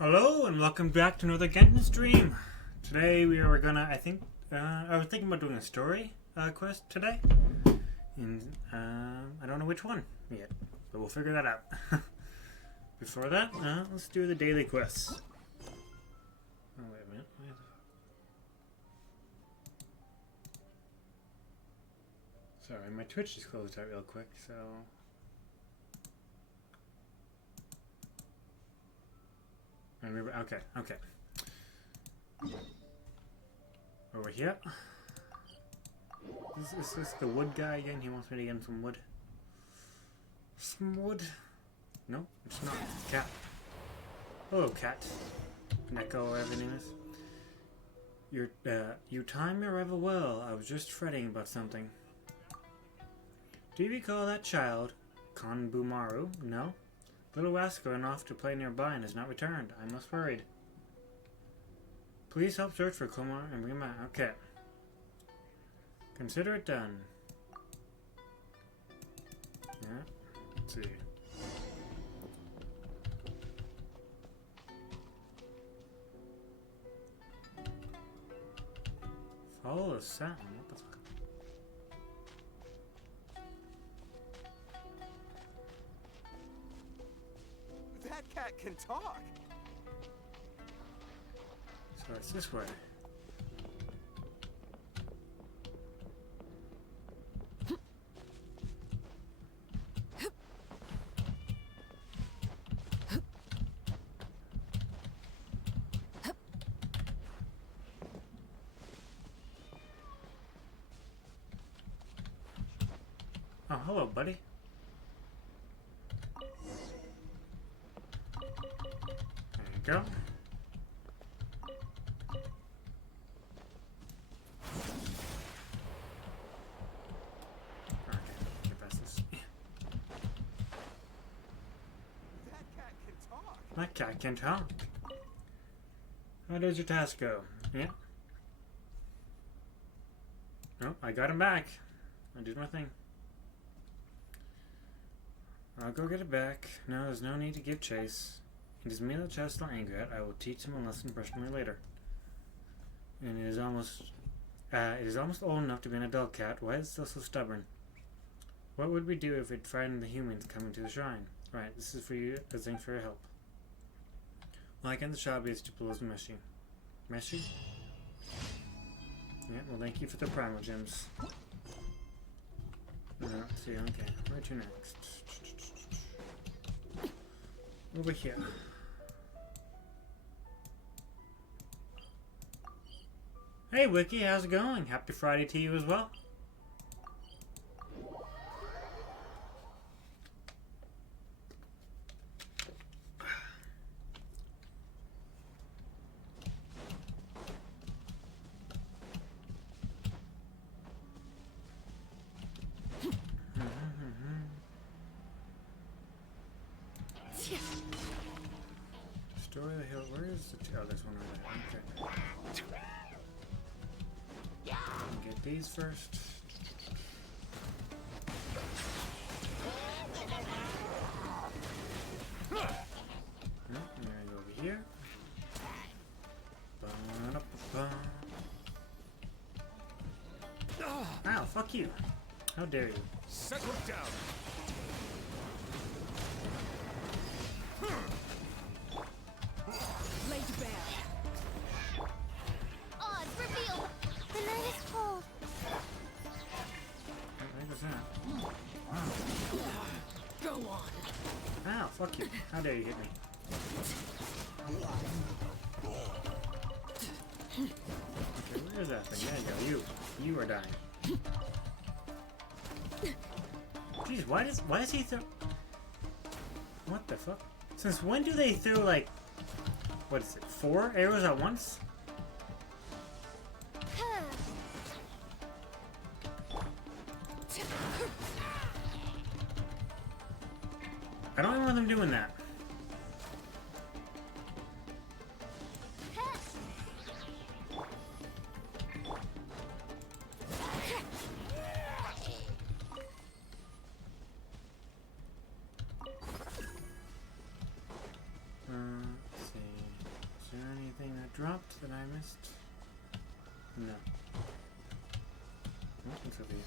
Hello and welcome back to another Genshin stream. Today we are gonna, I was thinking about doing a story quest today. And I don't know which one yet, but we'll figure that out. Before that, let's do the daily quests. Oh, wait a minute. Sorry, my Twitch just closed out real quick, so... Okay. Over here. Is this the wood guy again? He wants me to get him some wood. Some wood? No, it's not. It's a cat. Hello, cat. Neko, or whatever his name is. You time your arrival well. I was just fretting about something. Do you recall that child, Konbumaru? No? Little rascal ran off to play nearby and has not returned. I'm most worried. Please help search for Kumar and bring him back. Okay. Consider it done. Yeah. Let's see. Follow the sound. What the fuck? That cat can talk. So it's this way. Oh, hello, buddy. There you go. Okay, get past this. That cat can talk. That cat can talk. How does your task go? Yeah. Nope, I got him back. I did my thing. I'll go get it back. No, there's no need to give chase. It is merely a child still angry at. I will teach him a lesson personally later. And it is almost old enough to be an adult cat. Why is it still so stubborn? What would we do if it frightened the humans coming to the shrine? Right, this is for you, as thanks for your help. Well, I can the child be stupid and meshy. Meshy? Yeah, well, thank you for the primal gems. Let's see, okay. Where to next? Over here. Hey Wiki, how's it going? Happy Friday to you as well. Story of the Hill. Where is the... Oh, there's one right there. Okay. Get these first. No, there you go over here. Ow, fuck you. How dare you. Settle down. Laid bare. Odds revealed. The night is cold. What was that? Go on. Ow, fuck you. How dare you hit me. Okay, where is that thing? There you go. You are dying. Jeez, why does he throw... What the fuck? Since when do they throw, like... What is it? 4 arrows at once? I don't remember them doing that. Let's see. that I missed? No. It's over here.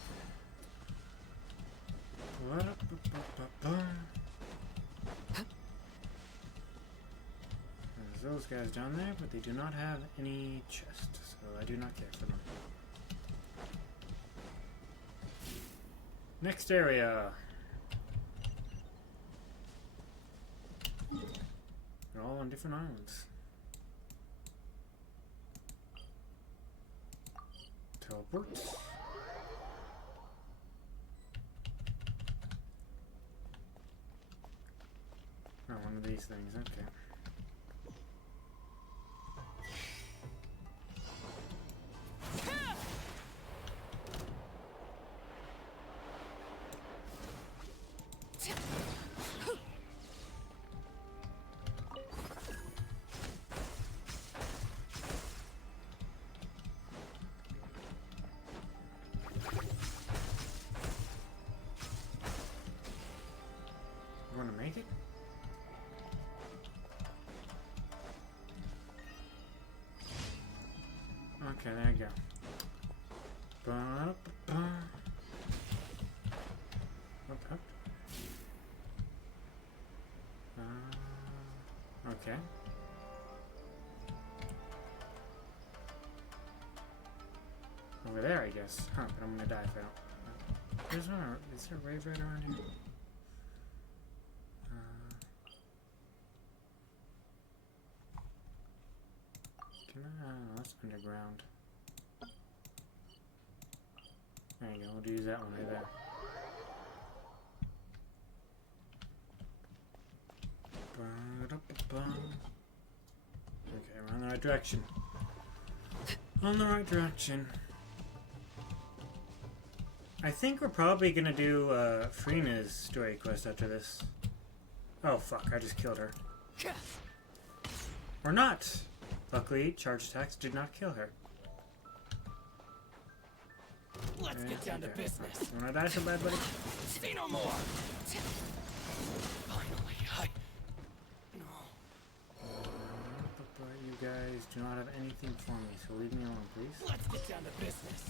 There's those guys down there, but they do not have any chest, so I do not care for them. Next area. They're all on different islands. Teleport. Oh, one of these things, okay. Make it? Okay, there you go. Up. Okay. Over there, I guess. Huh, but I'm gonna die if I don't. Is there a rave right around here? That's underground. There you go, we'll use that one right there. Okay, we're on the right direction. On the right direction. I think we're probably gonna do Freena's story quest after this. Oh fuck, I just killed her. Or not! Luckily, charge attacks did not kill her. Let's get down to business. You wanna die so bad, buddy? Say no more. Finally, no. You guys do not have anything for me, so leave me alone, please. Let's get down to business.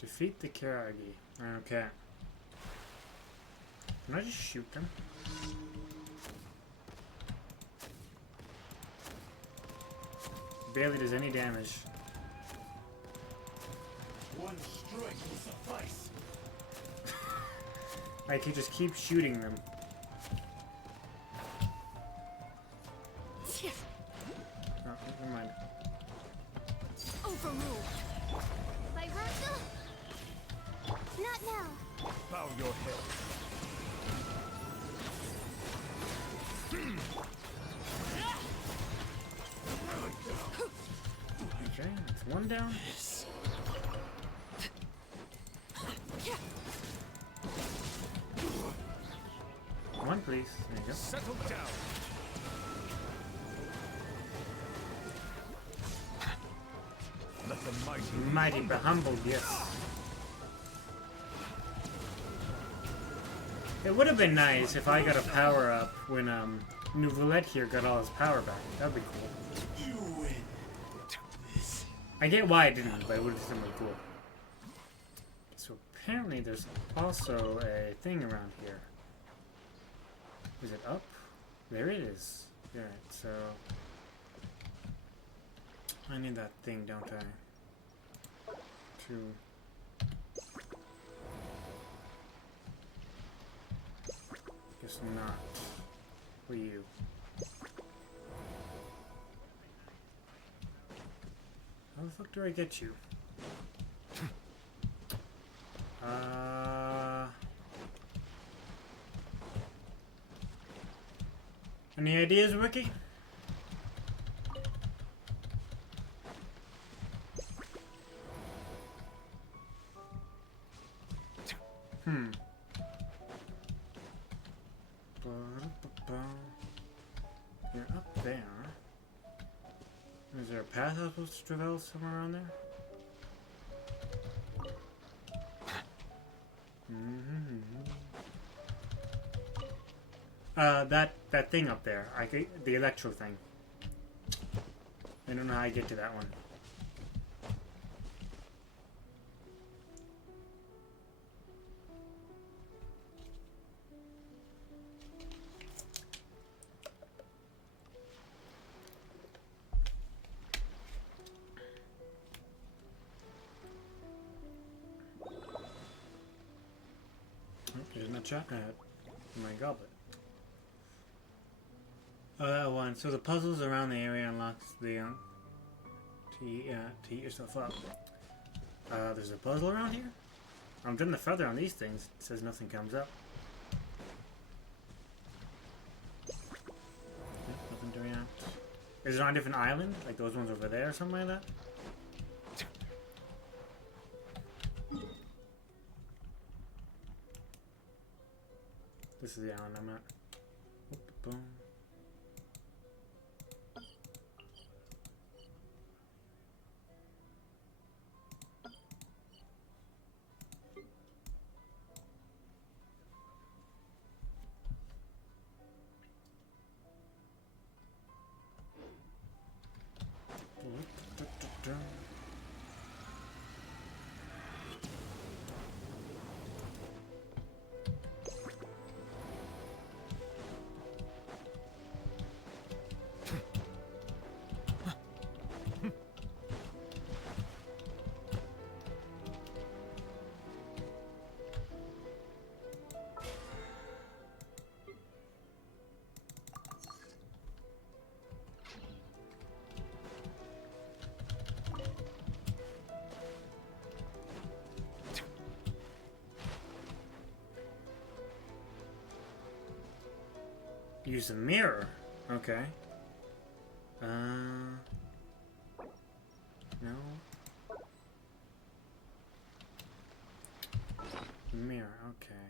Defeat the Karagi. Okay. Can I just shoot them? Barely does any damage. One strike will suffice. I can just keep shooting them. Oh, never mind. Overruled. By Rachel? Not now. Bow your head. Okay, that's one down. One, please. There you go. Settle down. Let the mighty Mighty but humbled, yes. It would have been nice if I got a power up when Nouvelette here got all his power back. That'd be cool. You win. I get why I didn't, but it would have been really cool. So apparently there's also a thing around here. Is it up? There it is. Alright, so I need that thing, don't I? To guess not. For you. How the fuck do I get you? Any ideas, Wiki? You're up there. Is there a path I'm supposed to travel somewhere around there? That thing up there. The electro thing. I don't know how I get to that one. There's my my goblet. Oh, that one. So the puzzles around the area unlocks the to heat yourself up. There's a puzzle around here. I'm doing the feather on these things. It says nothing comes up. Yep, nothing to react. Is it on a different island? Like those ones over there or something like that? This is the island I'm at. Oop, boom. Use a mirror. Okay. No. Mirror. Okay.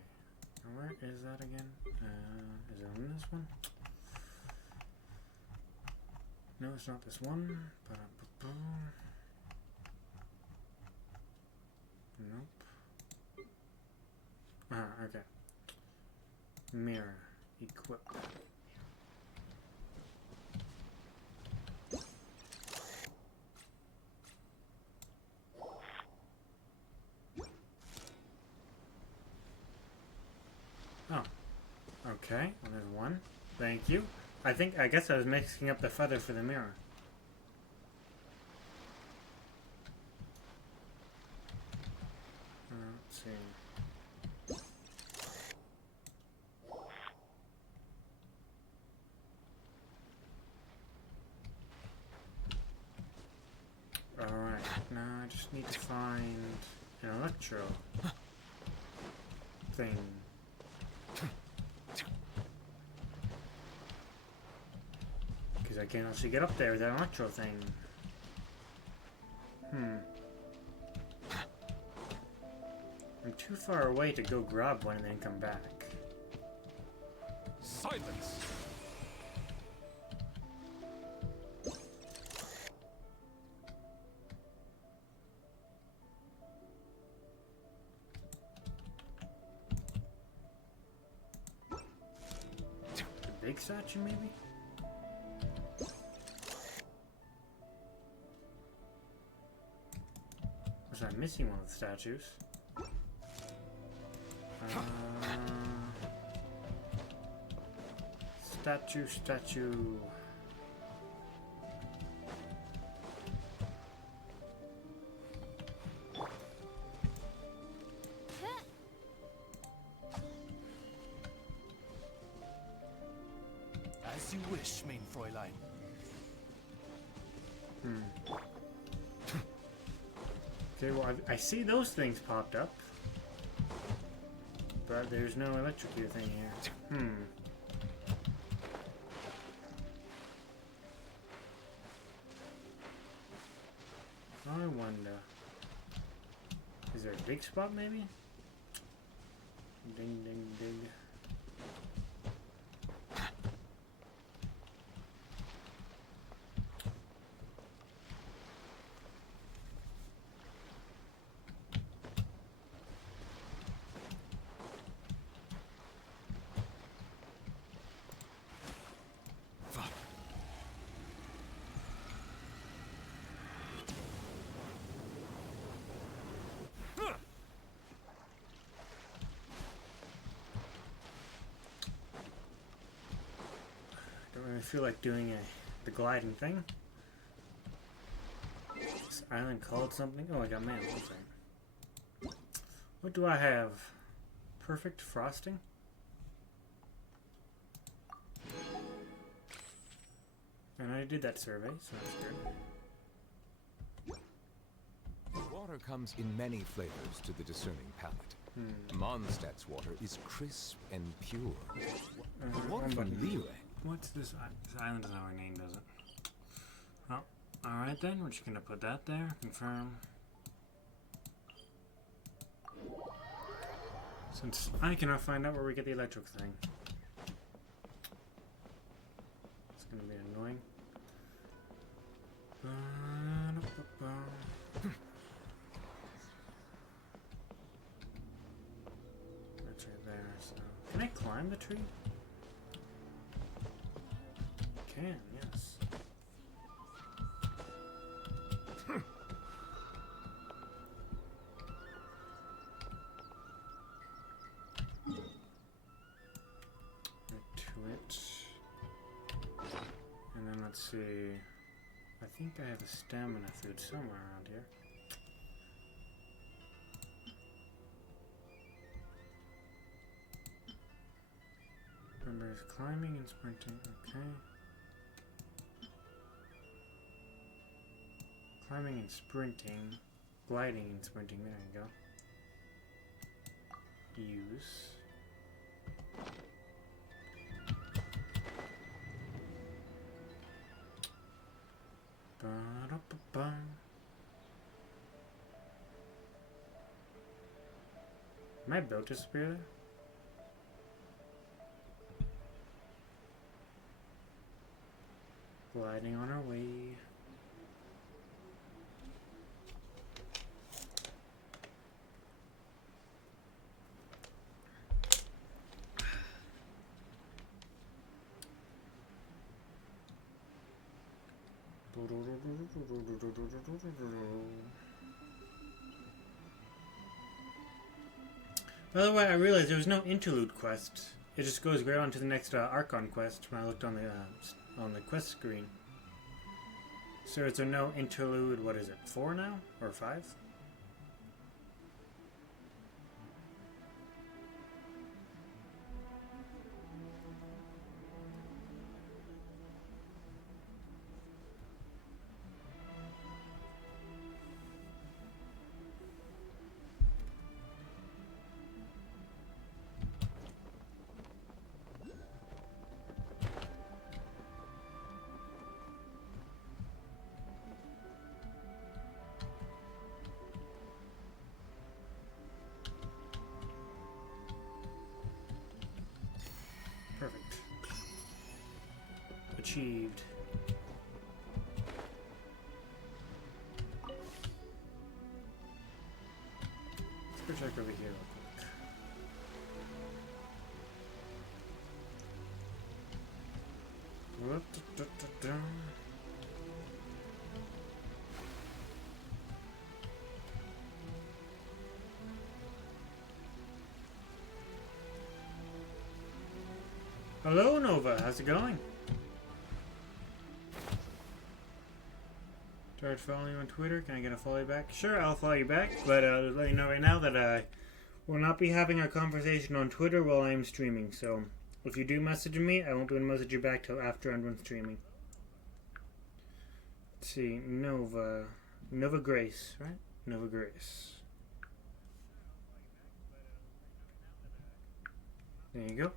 Where is that again? Is it on this one? No, it's not this one. Nope. Okay. Mirror. Equip. Oh. Okay. Well, there's one. Thank you. I guess I was mixing up the feather for the mirror. Let's see. Alright, now I just need to find an electro thing. Because I can't actually get up there with that electro thing. I'm too far away to go grab one and then come back. Silence! The big statue, maybe? Was I missing one of the statues? Statue. As you wish, mein Fräulein. Okay, well, I see those things popped up. But there's no electrocute thing here. I wonder. Is there a big spot maybe? Ding ding ding. feel like doing the gliding thing. This island called something. Oh, I got mail. That's right. What do I have? Perfect frosting? And I did that survey, so that's good. Water comes in many flavors to the discerning palate. Mondstadt's water is crisp and pure. Water from Lille. What's this? This island doesn't have a name, does it? Oh, alright then. We're just gonna put that there. Confirm. Since I cannot find out where we get the electric thing. It's gonna be annoying. That's right there, so... Can I climb the tree? I can, yes. To it. And then let's see. I think I have a stamina food somewhere around here. Remember, it's climbing and sprinting. Okay. Climbing and sprinting. Gliding and sprinting. There you go. Use. Ba-da-ba-ba. My boat disappear there? Gliding on our way. By the way, I realized there was no interlude quest. It just goes right on to the next Archon quest when I looked on the quest screen. So is there no interlude? What is it? 4 now or 5? Perfect. Achieved. Let's go check over here real quick. Whoop-da-da-da-da. Hello, Nova. How's it going? Tried following you on Twitter. Can I get a follow you back? Sure, I'll follow you back. But I'll let you know right now that I will not be having a conversation on Twitter while I am streaming. So if you do message me, I won't be able to message you back till after I'm done streaming. Let's see. Nova Grace, right? Nova Grace. There you go.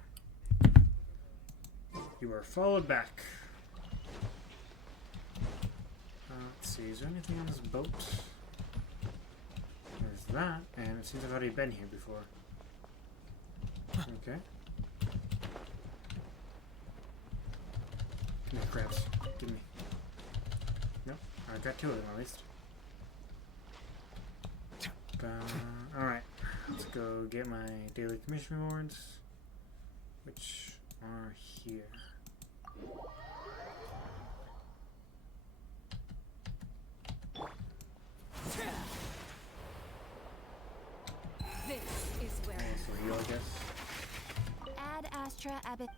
You are followed back. Let's see, is there anything on this boat? There's that, and it seems I've already been here before. Okay. Come here, crabs. Give me. Nope, I got 2 of them at least. Alright, let's go get my daily commission rewards, which are here. This is where. Also heal, I guess. Add Astra Abbott.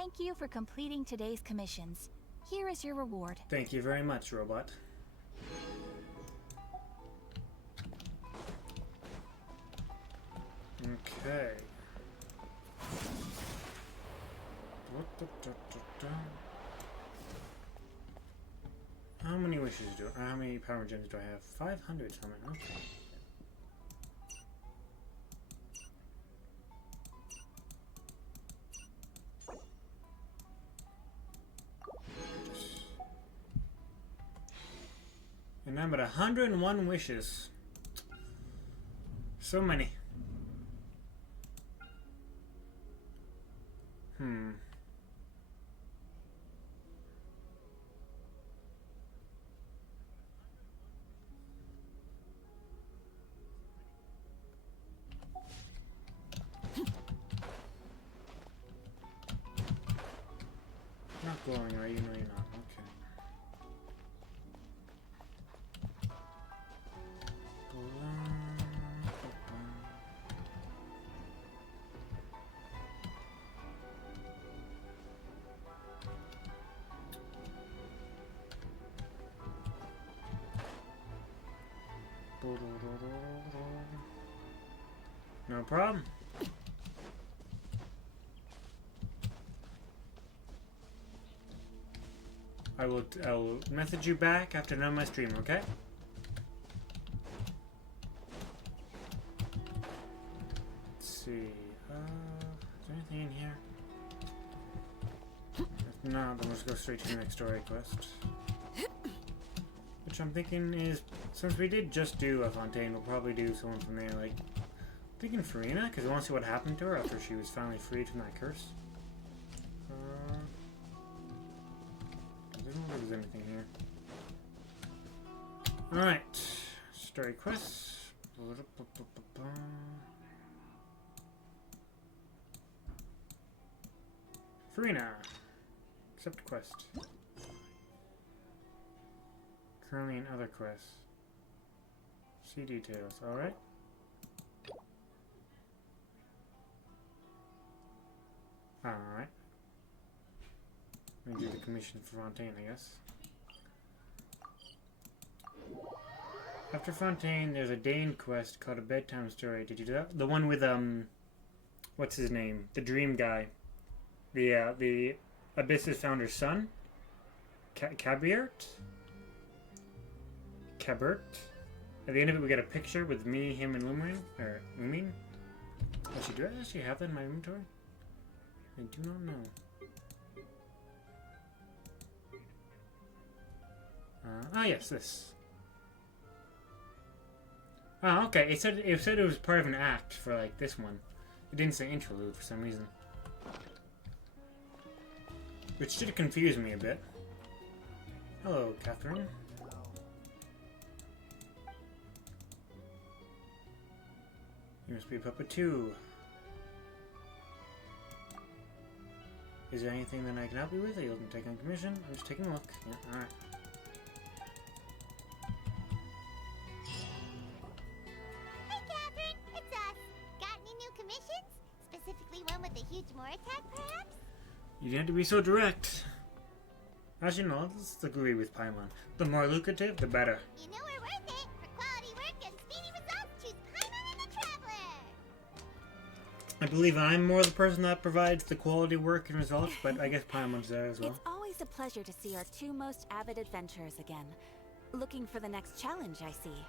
Thank you for completing today's commissions. Here is your reward. Thank you very much, robot. Okay. How many wishes do how many power gems do I have? 500 something. Okay. And I'm at 101 wishes. So many. Not glowing, right? You know you're not. Okay. No problem. I will message you back after done my stream, okay? Let's see. Is there anything in here? If not, then let's go straight to the next story quest. Which I'm thinking is, since we did just do a Fontaine, we'll probably do someone from there, like, I'm thinking Farina, because I want to see what happened to her after she was finally freed from that curse. I don't know if there's anything here. Alright. Story quests. Farina. Accept quest. Currently in other quests. See details. Alright. Alright. Let me do the commission for Fontaine, I guess. After Fontaine, there's a Dane quest called A Bedtime Story. Did you do that? The one with, what's his name? The dream guy. The Abyss's founder's son? Cabert? At the end of it, we get a picture with me, him, and Lumin. Actually, do I actually have that in my inventory? I do not know. Yes, this. Oh, okay. It said it was part of an act for like this one. It didn't say interlude for some reason, which did confuse me a bit. Hello, Catherine. You must be a puppet too. Is there anything that I can help you with? Are you looking to take on commission? I'm just taking a look. Yeah, alright. Hey, Catherine! It's us! Got any new commissions? Specifically one with a huge Moor attack, perhaps? You didn't have to be so direct. Actually, no, let's agree with Paimon. The more lucrative, the better. You know we're worth it! For quality work and speedy results, choose Paimon and the Traveler! I believe I'm more the person that provides the quality work and results, but I guess Paimon's there as well. It's always a pleasure to see our two most avid adventurers again. Looking for the next challenge, I see.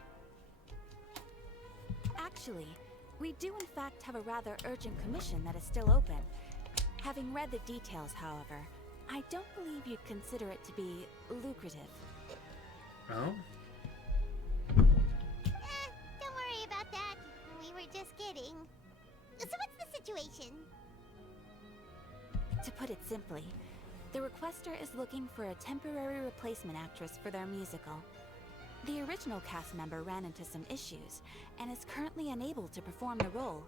Actually, we do in fact have a rather urgent commission that is still open. Having read the details, however, I don't believe you'd consider it to be lucrative. Oh? Don't worry about that. We were just kidding. So what's the situation? To put it simply, the requester is looking for a temporary replacement actress for their musical. The original cast member ran into some issues, and is currently unable to perform the role.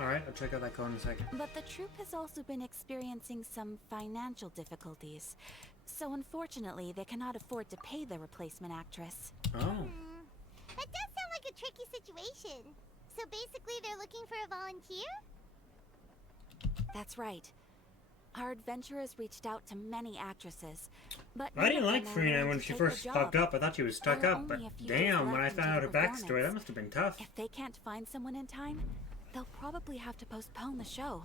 Alright, I'll check out that code in a second. But the troupe has also been experiencing some financial difficulties, so unfortunately they cannot afford to pay the replacement actress. Oh. That does sound like a tricky situation. So basically they're looking for a volunteer? That's right. Our adventurers reached out to many actresses, but I didn't like none of them are Farina willing when to she take the first job. popped up. I thought she was stuck There are up, but only a few damn, when I left found out her into the backstory, that performance. must have been tough. If they can't find someone in time, they'll probably have to postpone the show.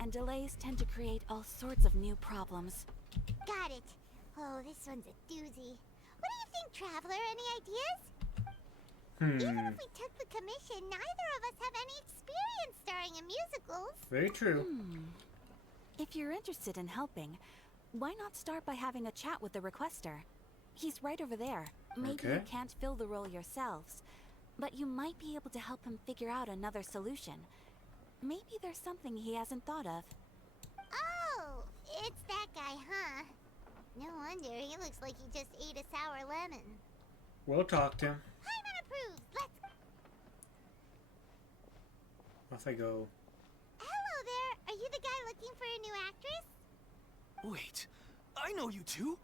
And delays tend to create all sorts of new problems. Got it. Oh, this one's a doozy. What do you think, Traveler? Any ideas? Even if we took the commission, neither of us have any experience starring in musicals. Very true. If you're interested in helping, why not start by having a chat with the requester? He's right over there. Maybe you Okay. can't fill the role yourselves, but you might be able to help him figure out another solution. Maybe there's something he hasn't thought of. Oh, it's that guy, huh? No wonder, he looks like he just ate a sour lemon. We'll talk to him. Hyman approves. Let's... Off I go. Hello there. Are you the guy looking for a new actress? Wait, I know you two.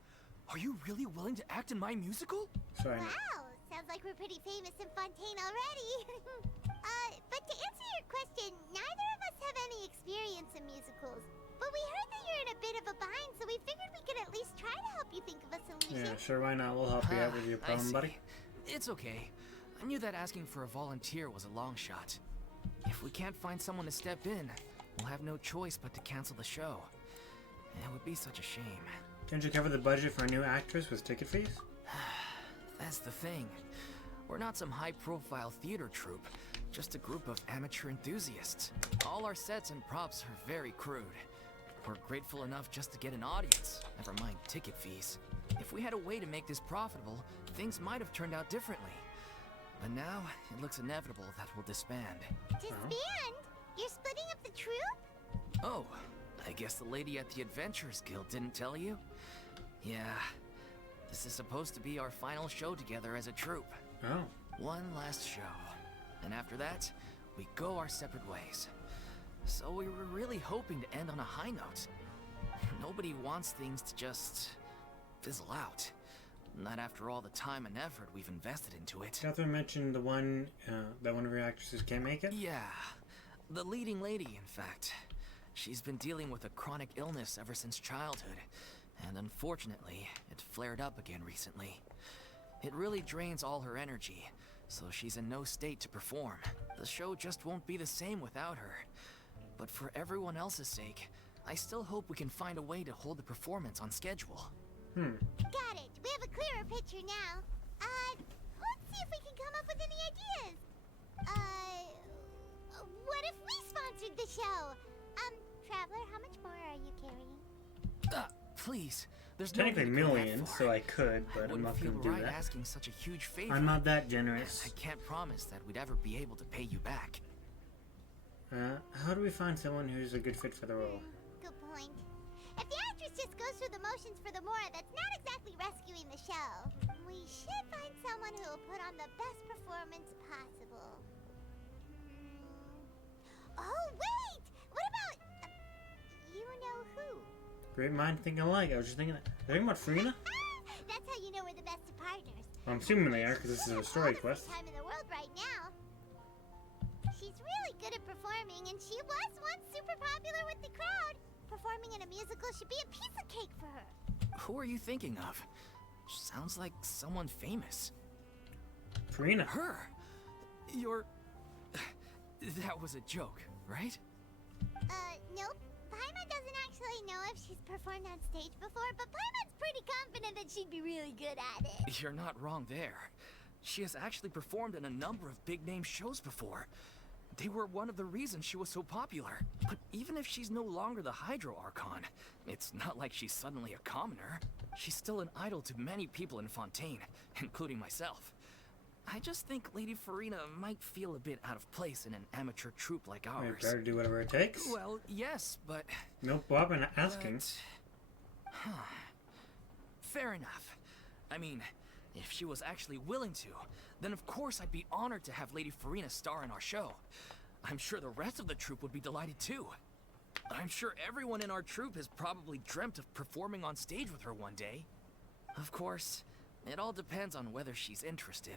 Are you really willing to act in my musical? Sorry. Wow, sounds like we're pretty famous in Fontaine already. But to answer your question, neither of us have any experience in musicals. But we heard that you're in a bit of a bind, so we figured we could at least try to help you think of a solution. Yeah, sure, why not? We'll help you out with your I problem, see. buddy. It's okay. I knew that asking for a volunteer was a long shot. If we can't find someone to step in, we'll have no choice but to cancel the show. It would be such a shame. Can't you cover the budget for a new actress with ticket fees? That's the thing. We're not some high-profile theater troupe, just a group of amateur enthusiasts. All our sets and props are very crude. We're grateful enough just to get an audience, never mind ticket fees. If we had a way to make this profitable, things might have turned out differently. But now, it looks inevitable that we'll disband. Disband? You're splitting up the troupe? Oh, I guess the lady at the Adventurers Guild didn't tell you? Yeah, this is supposed to be our final show together as a troupe. Oh. One last show. And after that, we go our separate ways. So we were really hoping to end on a high note. Nobody wants things to just fizzle out. Not after all the time and effort we've invested into it. Catherine mentioned the one, that one of your actresses can't make it? Yeah, the leading lady, in fact. She's been dealing with a chronic illness ever since childhood, and unfortunately, it flared up again recently. It really drains all her energy, so she's in no state to perform. The show just won't be the same without her. But for everyone else's sake, I still hope we can find a way to hold the performance on schedule. Got it. We have a clearer picture now. Let's see if we can come up with any ideas. What if we sponsored the show? Traveler, how much more are you carrying? Please, there's no Technically need to go that millions, far. so I could, but I'm Wouldn't not feel gonna do right that. asking such a huge favor. I'm not that generous. I can't promise that we'd ever be able to pay you back. How do we find someone who's a good fit for the role? Good point. If the actress just goes through the motions for the Mora, that's not exactly rescuing the show. We should find someone who will put on the best performance possible. Oh, wait! What about... you know who? Great mind think alike. I was just thinking that. They're talking about Farina? That's how you know we're the best of partners. I'm assuming they are, because this is a story quest. Time in the world right now. She's really good at performing, and she was once super popular with the crowd. Performing in a musical should be a piece of cake for her. Who are you thinking of? Sounds like someone famous. Farina. Her? You're... That was a joke, right? Nope. Paimon doesn't actually know if she's performed on stage before, but Paimon's pretty confident that she'd be really good at it. You're not wrong there. She has actually performed in a number of big-name shows before. They were one of the reasons she was so popular. But even if she's no longer the Hydro Archon, it's not like she's suddenly a commoner. She's still an idol to many people in Fontaine, including myself. I just think Lady Farina might feel a bit out of place in an amateur troupe like We ours. better do whatever it takes. Well, yes, but... Nope, Bob, I'm not asking. Fair enough. I mean, if she was actually willing to, then of course I'd be honored to have Lady Farina star in our show. I'm sure the rest of the troupe would be delighted too. I'm sure everyone in our troupe has probably dreamt of performing on stage with her one day. Of course, it all depends on whether she's interested.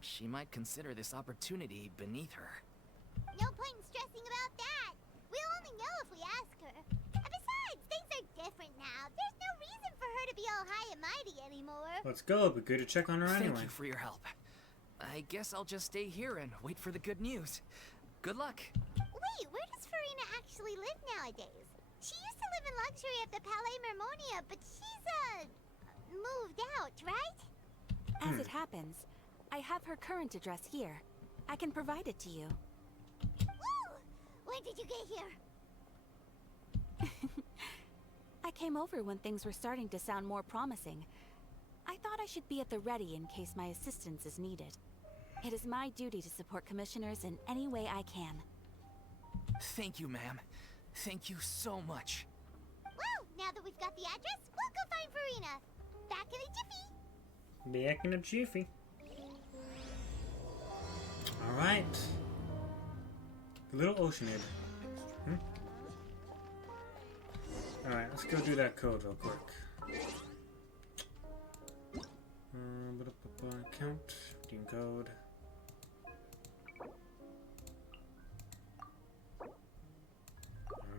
She might consider this opportunity beneath her. No point in stressing about that. We'll only know if we ask her. And besides, things are different now. There's no reason for her to be all high and mighty anymore. Let's go. It'd be good to check on her Thank anyway. you for your help. I guess I'll just stay here and wait for the good news. Good luck. Wait, where does Farina actually live nowadays? She used to live in luxury at the Palais Mermonia, but she's, moved out, right? As it happens, I have her current address here. I can provide it to you. Woo! When did you get here? I came over when things were starting to sound more promising. I thought I should be at the ready in case my assistance is needed. It is my duty to support commissioners in any way I can. Thank you, ma'am. Thank you so much. Well, now that we've got the address, we'll go find Farina. Back in a jiffy. Back in a jiffy. Alright. The little Oceanid. Alright, let's go do that code real quick. Count, redeem code.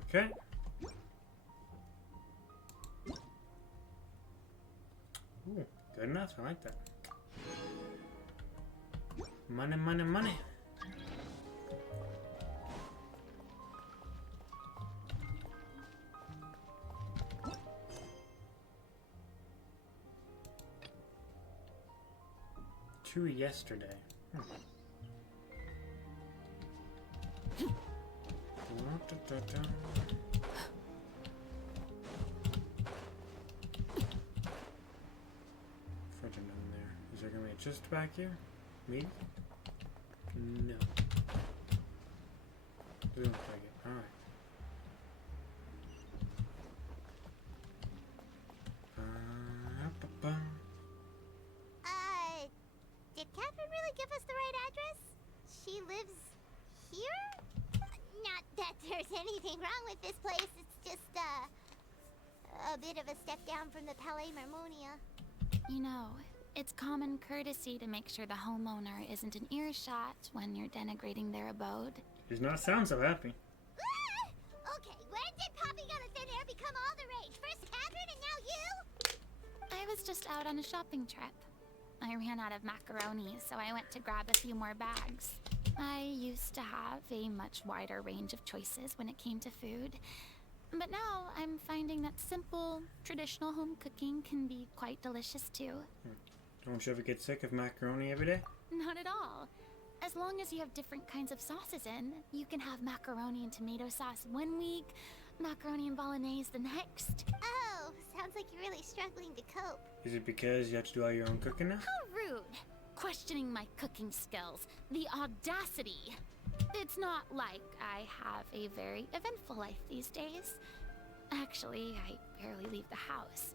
Okay. Ooh, good enough. I like that. Money, money, money. To yesterday. Fridge in there. Is there gonna be a chest back here? Maybe? No. Doesn't look like it. Alright. Did Catherine really give us the right address? She lives here? Not that there's anything wrong with this place. It's just, a bit of a step down from the Palais Mermonia. You know, it's common courtesy to make sure the homeowner isn't in earshot when you're denigrating their abode. Does not sound so happy. Ah! Okay, when did popping out of thin air become all the rage? First Catherine and now you? I was just out on a shopping trip. I ran out of macaroni, so I went to grab a few more bags. I used to have a much wider range of choices when it came to food. But now I'm finding that simple, traditional home cooking can be quite delicious too. Don't you ever get sick of macaroni every day? Not at all. As long as you have different kinds of sauces in, you can have macaroni and tomato sauce one week, macaroni and bolognese the next. Oh, sounds like you're really struggling to cope. Is it because you have to do all your own cooking now? How rude! Questioning my cooking skills. The audacity! It's not like I have a very eventful life these days. Actually, I barely leave the house.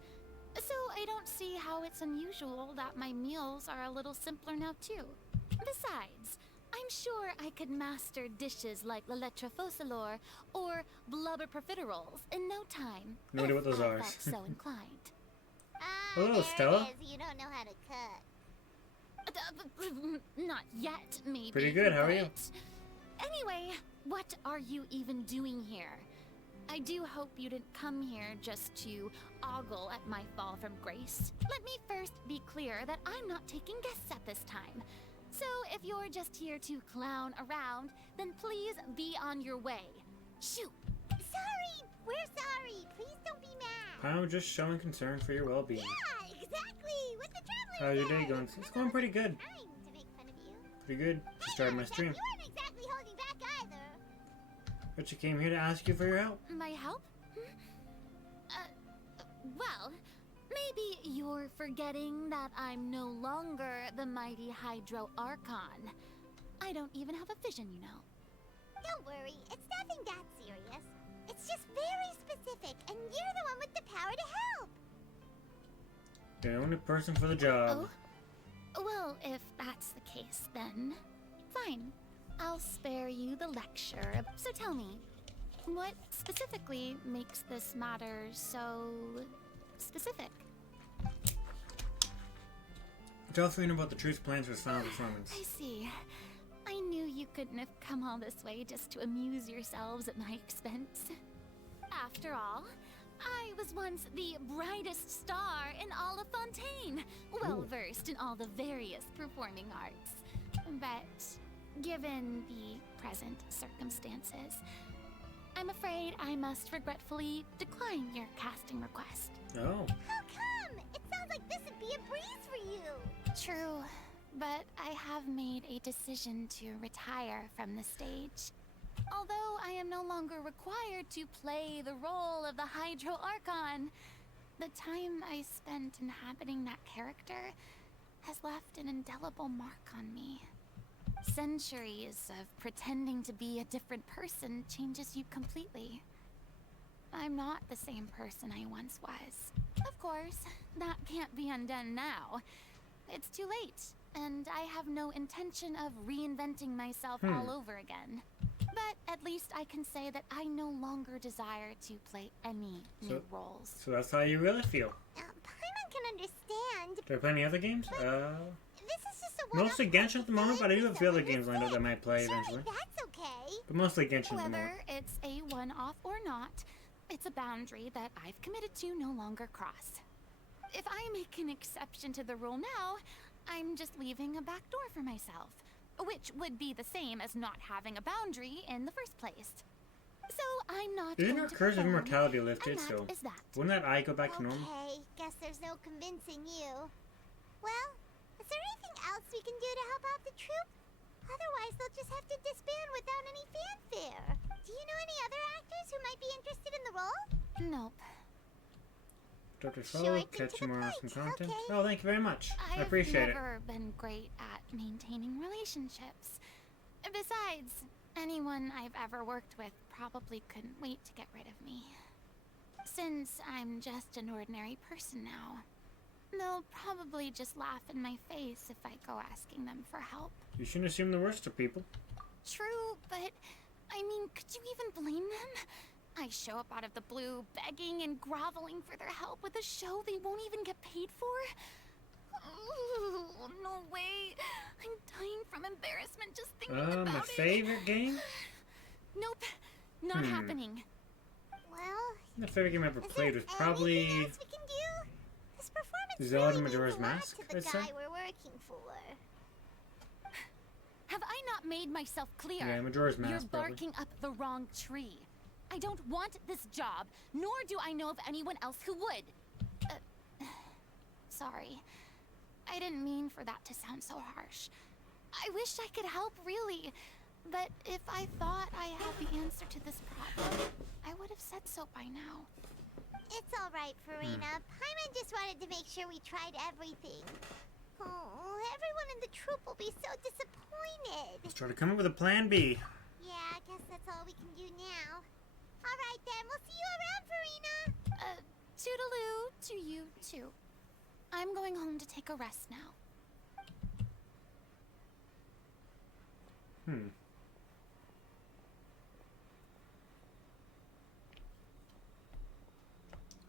So I don't see how it's unusual that my meals are a little simpler now too. Besides, I'm sure I could master dishes like la lettre faucilor or blubber profiteroles in no time. No idea what those if I are. felt so inclined. Hello, there Stella. it is. You don't know how to cut. Not yet, maybe. Pretty good, how are you? but- Anyway, what are you even doing here? I do hope you didn't come here just to ogle at my fall from grace. Let me first be clear that I'm not taking guests at this time. So if you're just here to clown around, then please be on your way. Shoot! Sorry! We're sorry! Please don't be mad! I'm just showing concern for your well-being. Yeah, exactly! With the traveler's How's your day guide. going? It's going pretty good. Trying to make fun of you. Pretty good. Just started my stream. You weren't exactly holding back either. But you came here to ask you for your help. My help? Well, maybe you're forgetting that I'm no longer the mighty Hydro Archon. I don't even have a vision, you know. Don't worry, it's nothing that serious. It's just very specific, and you're the one with the power to help. You're the only person for the job. Oh? Well, if that's the case, then fine. I'll spare you the lecture. So tell me, what specifically makes this matter so specific? Tell Farina about the truth plans for his final performance. I see. I knew you couldn't have come all this way just to amuse yourselves at my expense. After all, I was once the brightest star in all of Fontaine, well versed in all the various performing arts. But given the present circumstances, I'm afraid I must regretfully decline your casting request. Oh. How come? It sounds like this would be a breeze for you. True, but I have made a decision to retire from the stage. Although I am no longer required to play the role of the Hydro Archon, the time I spent inhabiting that character has left an indelible mark on me. Centuries of pretending to be a different person changes you completely. I'm not the same person I once was. Of course, that can't be undone now. It's too late, and I have no intention of reinventing myself all over again. But at least I can say that I no longer desire to play any new roles. So that's how you really feel. Paimon can understand. Do I play any other games? This is just a Mostly Genshin at the moment, but I do have a few other games lined up that I might play Sure, eventually. that's okay. But mostly Genshin at the moment. Whether it's a one-off or not, it's a boundary that I've committed to no longer cross. If I make an exception to the rule now, I'm just leaving a back door for myself, which would be the same as not having a boundary in the first place. So I'm not Isn't going her to Curse of perform, Immortality lifted, and that so is that. wouldn't that eye go back to normal? Okay, guess there's no convincing you. Well, is there anything else we can do to help out the troupe? Otherwise, they'll just have to disband without any fanfare. Do you know any other actors who might be interested in the role? Nope. Dr. Short Follow, and to catch the some more awesome point, content. okay. Oh, thank you very much. I I've appreciate it. never been great at maintaining relationships. Besides, anyone I've ever worked with probably couldn't wait to get rid of me. Since I'm just an ordinary person now, they'll probably just laugh in my face if I go asking them for help. You shouldn't assume the worst of people. True, but I mean, could you even blame them? I show up out of the blue, begging and groveling for their help with a show they won't even get paid for? Ooh, no way. I'm dying from embarrassment just thinking about My it. favorite game? Nope, not happening. Well, My favorite game I ever is played there was probably anything else we can do? This performance Zelda really means Majora's a lot Mask, to the I'd say. guy we're working for. Have I not made myself clear? Yeah, Majora's Mask, You're probably. barking up the wrong tree. I don't want this job, nor do I know of anyone else who would. Sorry. I didn't mean for that to sound so harsh. I wish I could help, really. But if I thought I had the answer to this problem, I would have said so by now. It's all right, Farina. Paimon just wanted to make sure we tried everything. Oh, everyone in the troupe will be so disappointed. Let's try to come up with a plan B. Yeah, I guess that's all we can do now. All right, then. We'll see you around, Farina. Toodaloo to you, too. I'm going home to take a rest now.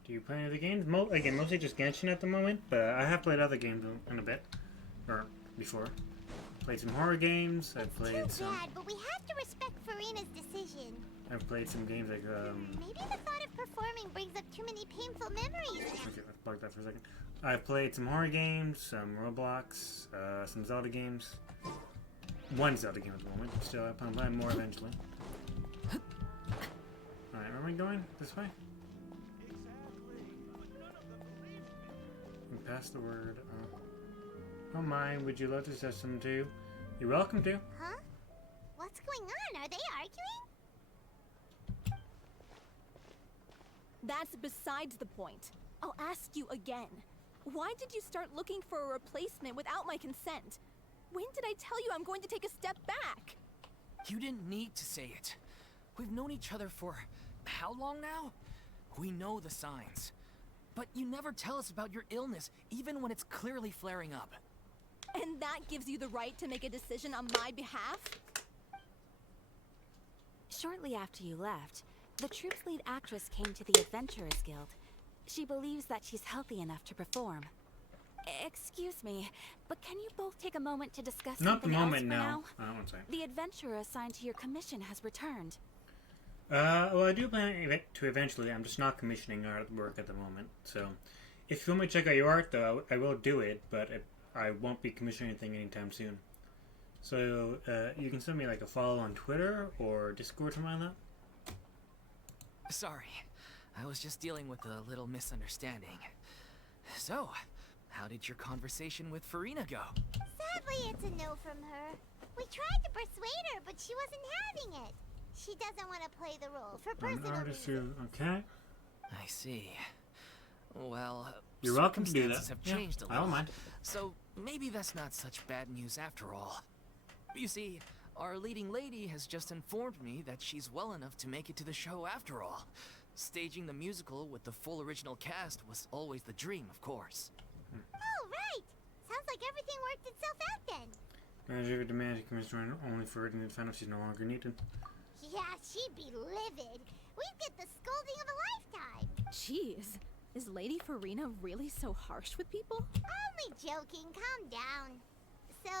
Do you play any other games? Again, mostly just Genshin at the moment, but I have played other games in a bit. Or before. Played some horror games. I've Too played some. bad, but we have to respect Farina's decision. I've played some games like Maybe the thought of performing brings up too many painful memories. Okay, let's plug that for a second. I've played some horror games, some Roblox, some Zelda games. One Zelda game at the moment. Still, I'm playing more eventually. Alright, where am I going? This way? And pass the word. Oh my, would you love to say something too? You're welcome to. Huh? What's going on? Are they arguing? That's besides the point. I'll ask you again. Why did you start looking for a replacement without my consent? When did I tell you I'm going to take a step back? You didn't need to say it. We've known each other for how long now? We know the signs. But you never tell us about your illness, even when it's clearly flaring up. And that gives you the right to make a decision on my behalf? Shortly after you left, the troupe's lead actress came to the Adventurers Guild. She believes that she's healthy enough to perform. Excuse me, but can you both take a moment to discuss Not the something else moment, for no. now? I don't want to say. The adventurer assigned to your commission has returned. Well, I do plan to eventually. I'm just not commissioning artwork at the moment. So, if you want me to check out your art, though, I will do it, but I won't be commissioning anything anytime soon. So, you can send me like a follow on Twitter or Discord, something like that. Sorry, I was just dealing with a little misunderstanding. So, how did your conversation with Farina go? Sadly, it's a no from her. We tried to persuade her, but she wasn't having it. She doesn't want to play the role for personal Artist reasons. who, okay. I see. Well, You're welcome to do that. circumstances have Yeah, changed a I don't little. mind. So maybe that's not such bad news after all. You see, our leading lady has just informed me that she's well enough to make it to the show after all. Staging the musical with the full original cast was always the dream, of course. Oh, right. Sounds like everything worked itself out then. Manager demanded commission only for it and found out she's no longer needed. Yeah, she'd be livid. We'd get the scolding of a lifetime. Jeez, is Lady Farina really so harsh with people? Only joking. Calm down. So,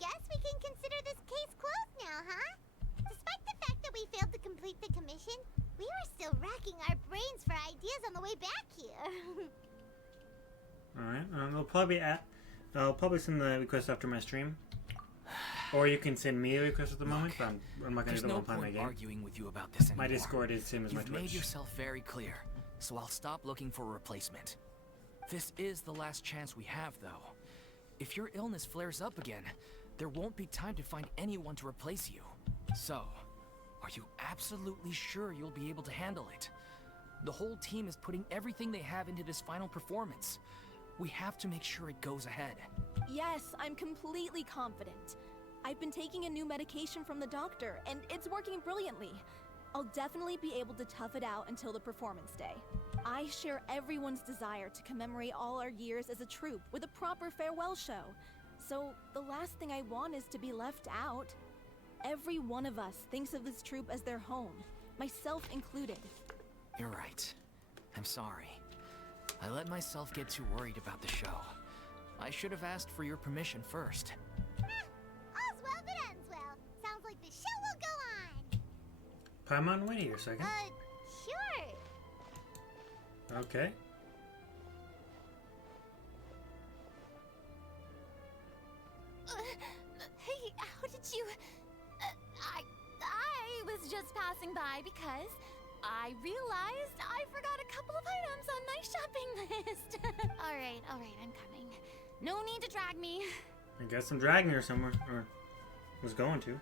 guess we can consider this case closed now, huh? Despite the fact that we failed to complete the commission, we were still racking our brains for ideas on the way back here. Alright, I'll probably send the request after my stream. Or you can send me a request at the moment, but I'm not going to There's do that no one time point again. arguing with you about this anymore. My Discord is the same as my You've Twitch. made yourself very clear, so I'll stop looking for a replacement. This is the last chance we have, though. If your illness flares up again, there won't be time to find anyone to replace you. So, are you absolutely sure you'll be able to handle it? The whole team is putting everything they have into this final performance. We have to make sure it goes ahead. Yes, I'm completely confident. I've been taking a new medication from the doctor, and it's working brilliantly. I'll definitely be able to tough it out until the performance day. I share everyone's desire to commemorate all our years as a troupe with a proper farewell show. So the last thing I want is to be left out. Every one of us thinks of this troupe as their home, myself included. You're right. I'm sorry. I let myself get too worried about the show. I should have asked for your permission first. All's well that ends well. Sounds like the show will go on. Paimon, wait here a second. Sure. Okay. Hey, how did you... I was just passing by because I realized I forgot a couple of items on my shopping list. All right, I'm coming. No need to drag me. I guess I'm dragging her somewhere, or was going to.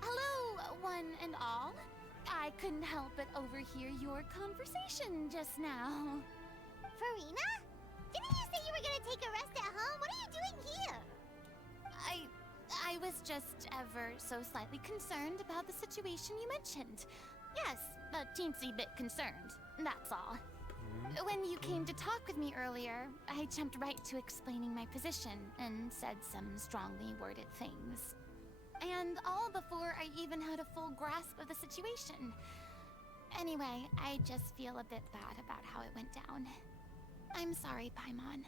Hello, one and all. I couldn't help but overhear your conversation just now. Farina? Didn't you say you were gonna take a rest at home? What are you doing here? I was just ever so slightly concerned about the situation you mentioned. Yes, a teensy bit concerned, that's all. When you came to talk with me earlier, I jumped right to explaining my position and said some strongly worded things. And all before I even had a full grasp of the situation. Anyway, I just feel a bit bad about how it went down. I'm sorry, Paimon.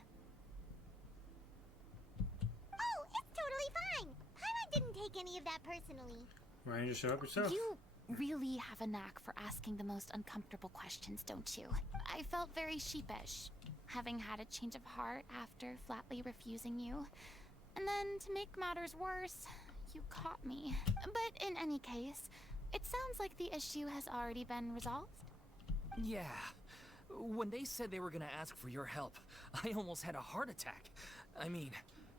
Oh, it's totally fine. Paimon didn't take any of that personally. Why don't you just show up yourself? You really have a knack for asking the most uncomfortable questions, don't you? I felt very sheepish, having had a change of heart after flatly refusing you. And then, to make matters worse, you caught me. But in any case, it sounds like the issue has already been resolved. Yeah. When they said they were gonna ask for your help, I almost had a heart attack. I mean,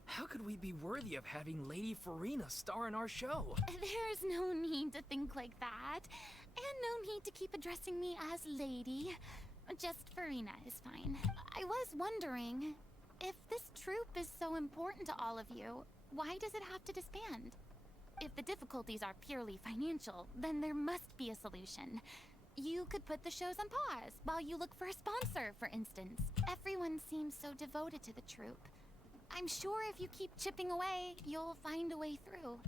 how could we be worthy of having Lady Farina star in our show? There's no need to think like that. And no need to keep addressing me as lady. Just Farina is fine. I was wondering, if this troupe is so important to all of you, why does it have to disband? If the difficulties are purely financial, then there must be a solution. You could put the shows on pause while you look for a sponsor, for instance. Everyone seems so devoted to the troupe. I'm sure if you keep chipping away, you'll find a way through.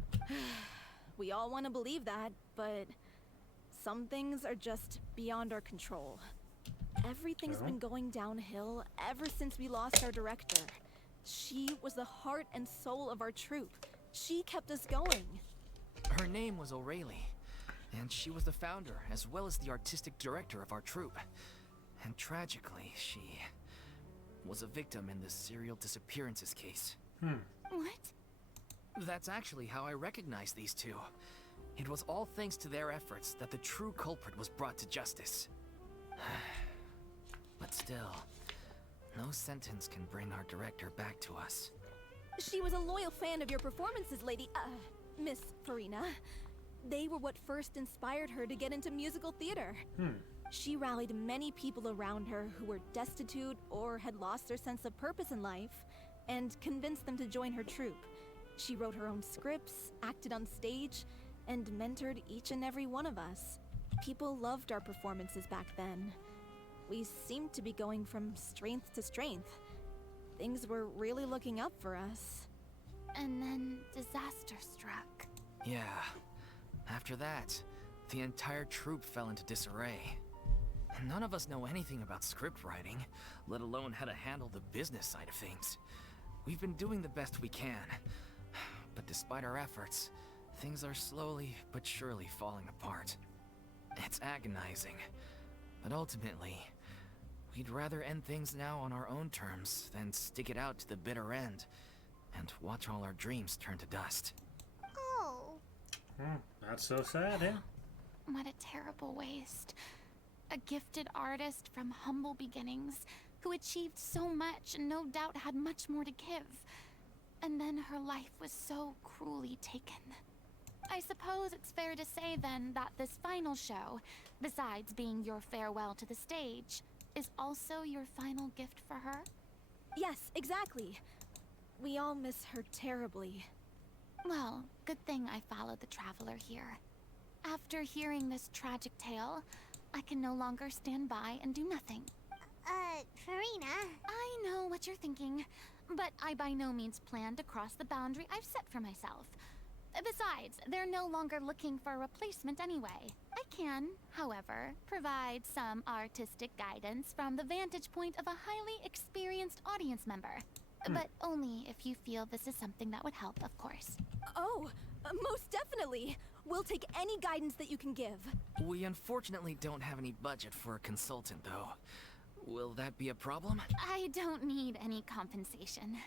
We all want to believe that, but some things are just beyond our control. Everything's been going downhill ever since we lost our director. She was the heart and soul of our troupe. She kept us going. Her name was O'Reilly, and she was the founder as well as the artistic director of our troupe. And tragically, she was a victim in the serial disappearances case. What? That's actually how I recognized these two. It was all thanks to their efforts that the true culprit was brought to justice. But still, no sentence can bring our director back to us. She was a loyal fan of your performances, Miss Farina. They were what first inspired her to get into musical theater. She rallied many people around her who were destitute or had lost their sense of purpose in life, and convinced them to join her troupe. She wrote her own scripts, acted on stage, and mentored each and every one of us. People loved our performances back then. We seemed to be going from strength to strength. Things were really looking up for us. And then disaster struck. Yeah. After that, the entire troupe fell into disarray. None of us know anything about script writing, let alone how to handle the business side of things. We've been doing the best we can, but despite our efforts, things are slowly but surely falling apart. It's agonizing, but ultimately, we'd rather end things now on our own terms than stick it out to the bitter end and watch all our dreams turn to dust. Oh. That's so sad, eh? What a terrible waste. A gifted artist from humble beginnings who achieved so much and no doubt had much more to give. And then her life was so cruelly taken. I suppose it's fair to say then that this final show, besides being your farewell to the stage, is also your final gift for her? Yes, exactly. We all miss her terribly. Well, good thing I followed the traveler here. After hearing this tragic tale, I can no longer stand by and do nothing. Farina. I know what you're thinking, but I by no means plan to cross the boundary I've set for myself. Besides, they're no longer looking for a replacement anyway. I can, however, provide some artistic guidance from the vantage point of a highly experienced audience member. But only if you feel this is something that would help, of course. Oh, most definitely. We'll take any guidance that you can give. We unfortunately don't have any budget for a consultant, though. Will that be a problem? I don't need any compensation.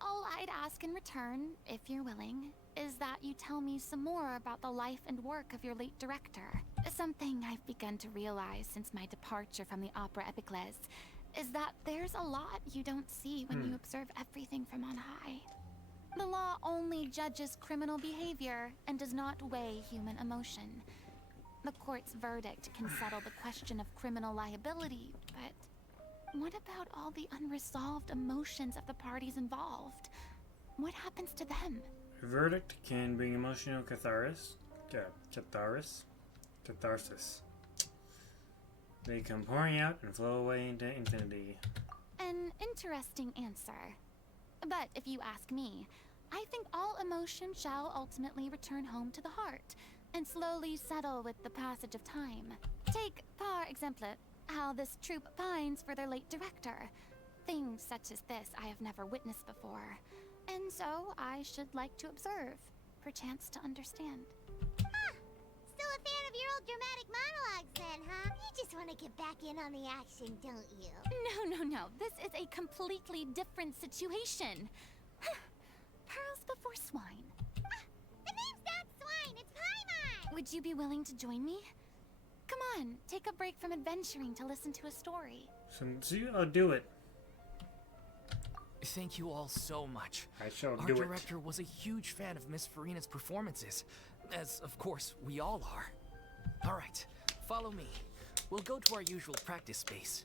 All I'd ask in return, if you're willing, is that you tell me some more about the life and work of your late director. Something I've begun to realize since my departure from the Opera Epiclese is that there's a lot you don't see when you observe everything from on high. The law only judges criminal behavior and does not weigh human emotion. The court's verdict can settle the question of criminal liability, but what about all the unresolved emotions of the parties involved? What happens to them? A verdict can bring emotional catharsis. They come pouring out and flow away into infinity. An interesting answer. But if you ask me, I think all emotion shall ultimately return home to the heart and slowly settle with the passage of time. Take, par exemple, how this troupe pines for their late director. Things such as this I have never witnessed before, and so I should like to observe, perchance to understand. Still a fan of your old dramatic monologues then, huh? You just want to get back in on the action, don't you? No. This is a completely different situation. Pearls before swine. The name's not Swine, it's Paimon! Would you be willing to join me? Come on, take a break from adventuring to listen to a story. I'll do it. Thank you all so much. I shall Our do it. director was a huge fan of Miss Farina's performances, as of course we all are. All right, follow me. We'll go to our usual practice space.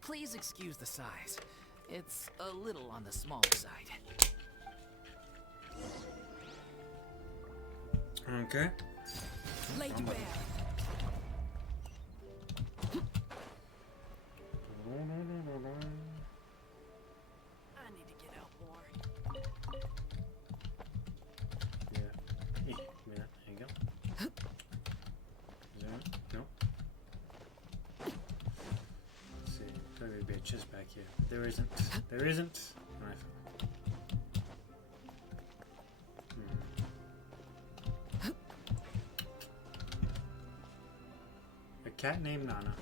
Please excuse the size. It's a little on the smaller side. Okay. Lady Bear. I need to get out more. Yeah. Yeah, there you go. Is there one? No. a chest back here. There isn't. There isn't. Right. A cat named Nana.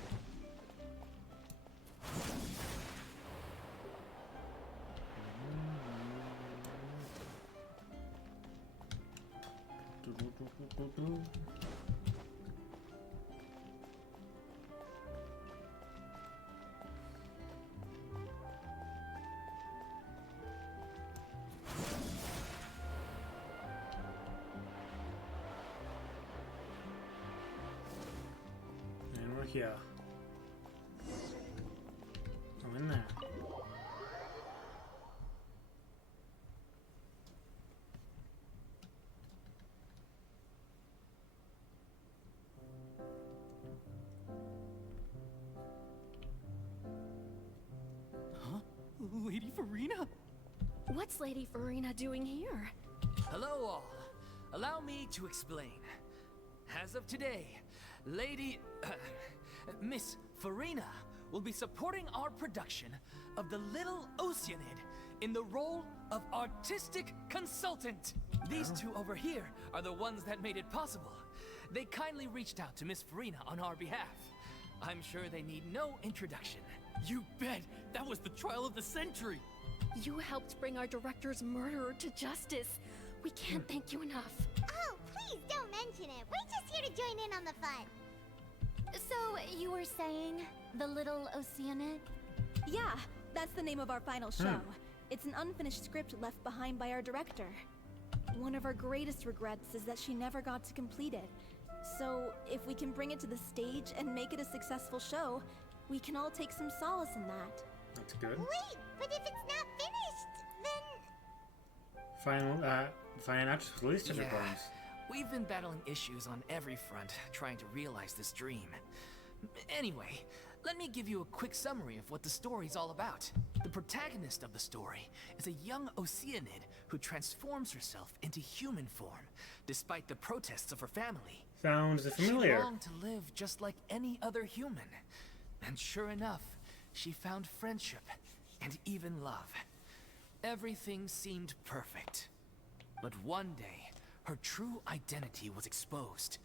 And we're here. Oh, in there. Lady Farina? What's Lady Farina doing here? Hello all. Allow me to explain. As of today, Miss Farina will be supporting our production of The Little Oceanid in the role of artistic consultant. These two over here are the ones that made it possible. They kindly reached out to Miss Farina on our behalf. I'm sure they need no introduction. You bet! That was the trial of the century! You helped bring our director's murderer to justice. We can't thank you enough. Oh, please don't mention it. We're just here to join in on the fun. So, you were saying The Little Oceanid? Yeah, that's the name of our final show. It's an unfinished script left behind by our director. One of our greatest regrets is that she never got to complete it. So, if we can bring it to the stage and make it a successful show, we can all take some solace in that. That's good. Wait, but if it's not finished, then... Final actress was released in problems. We've been battling issues on every front, trying to realize this dream. Anyway, let me give you a quick summary of what the story's all about. The protagonist of the story is a young Oceanid who transforms herself into human form, despite the protests of her family. Sounds familiar. She longed to live just like any other human. And sure enough, she found friendship and even love. Everything seemed perfect. But one day, her true identity was exposed,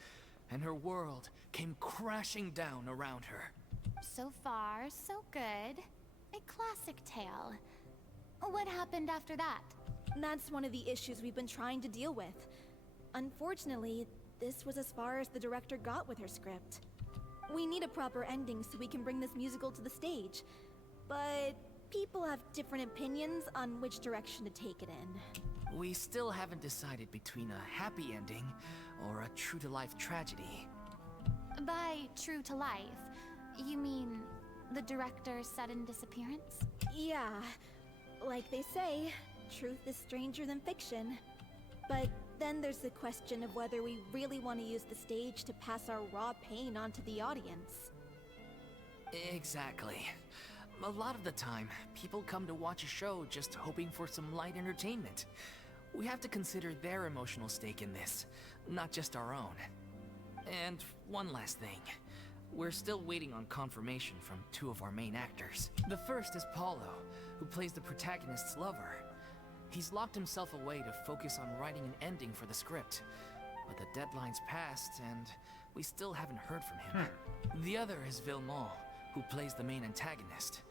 and her world came crashing down around her. So far, so good. A classic tale. What happened after that? That's one of the issues we've been trying to deal with. Unfortunately, this was as far as the director got with her script. We need a proper ending so we can bring this musical to the stage. But people have different opinions on which direction to take it in. We still haven't decided between a happy ending or a true-to-life tragedy. By true to life, you mean the director's sudden disappearance? Yeah, like they say, truth is stranger than fiction. But then there's the question of whether we really want to use the stage to pass our raw pain onto the audience. Exactly. A lot of the time, people come to watch a show just hoping for some light entertainment. We have to consider their emotional stake in this, not just our own. And one last thing. We're still waiting on confirmation from two of our main actors. The first is Paulo, who plays the protagonist's lover. He's locked himself away to focus on writing an ending for the script. But the deadline's passed, and we still haven't heard from him. The other is Villemont, who plays the main antagonist.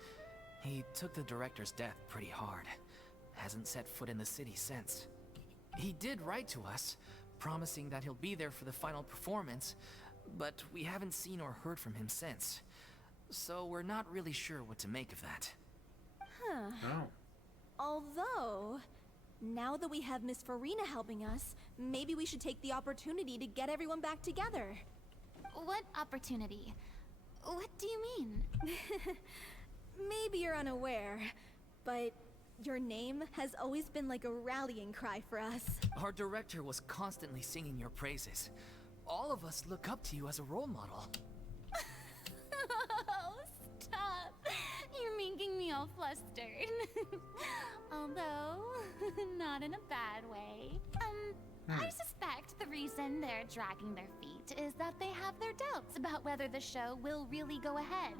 He took the director's death pretty hard. Hasn't set foot in the city since. He did write to us, promising that he'll be there for the final performance, but we haven't seen or heard from him since. So we're not really sure what to make of that. Huh. Oh. Although, now that we have Miss Farina helping us, maybe we should take the opportunity to get everyone back together. What opportunity? What do you mean? Maybe you're unaware, but your name has always been like a rallying cry for us. Our director was constantly singing your praises. All of us look up to you as a role model. Oh, stop. You're making me all flustered. Although, not in a bad way. I suspect the reason reason they're dragging their feet is that they have their doubts about whether the show will really go ahead,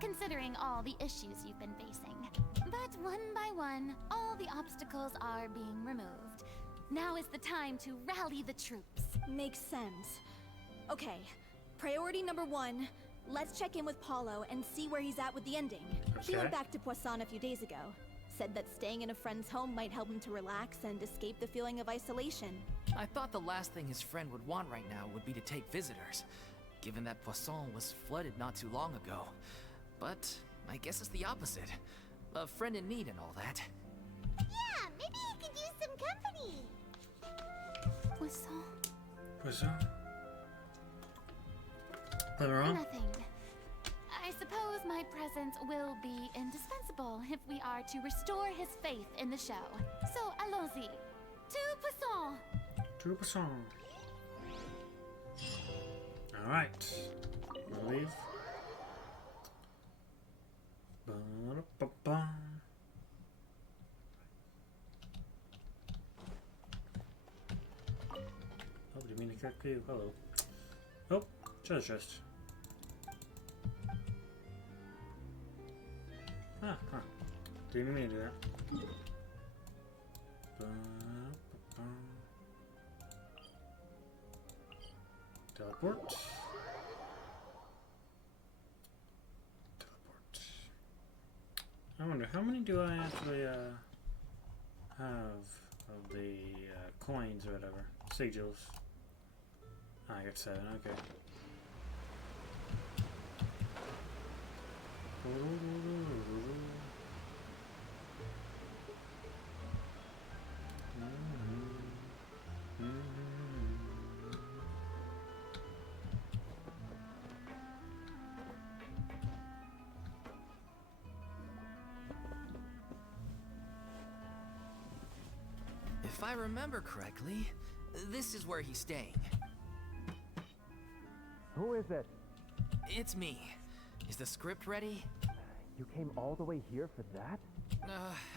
considering all the issues you've been facing. But one by one, all the obstacles are being removed. Now is the time to rally the troops. Makes sense. Okay, priority number 1. Let's check in with Paulo and see where he's at with the ending. He went back to Poisson a few days ago. Said that staying in a friend's home might help him to relax and escape the feeling of isolation. I thought the last thing his friend would want right now would be to take visitors, given that Poisson was flooded not too long ago. But I guess it's the opposite. A friend in need and all that. Yeah, maybe he could use some company. Poisson? Poisson? Am I wrong? Nothing. I suppose my presence will be indispensable if we are to restore his faith in the show. So, allons-y. To Poisson! To Poisson. Alright. We'll leave. Ba-da-ba-ba. Oh, didn't mean to cut you. Hello. Oh, treasure chest. Ah, huh. Didn't mean to do that. Ba-ba-ba. Teleport. Teleport. I wonder how many do I actually have of the coins or whatever, sigils. Ah, I got 7. Okay. If I remember correctly, this is where he's staying. Who is it? It's me. Is the script ready? You came all the way here for that?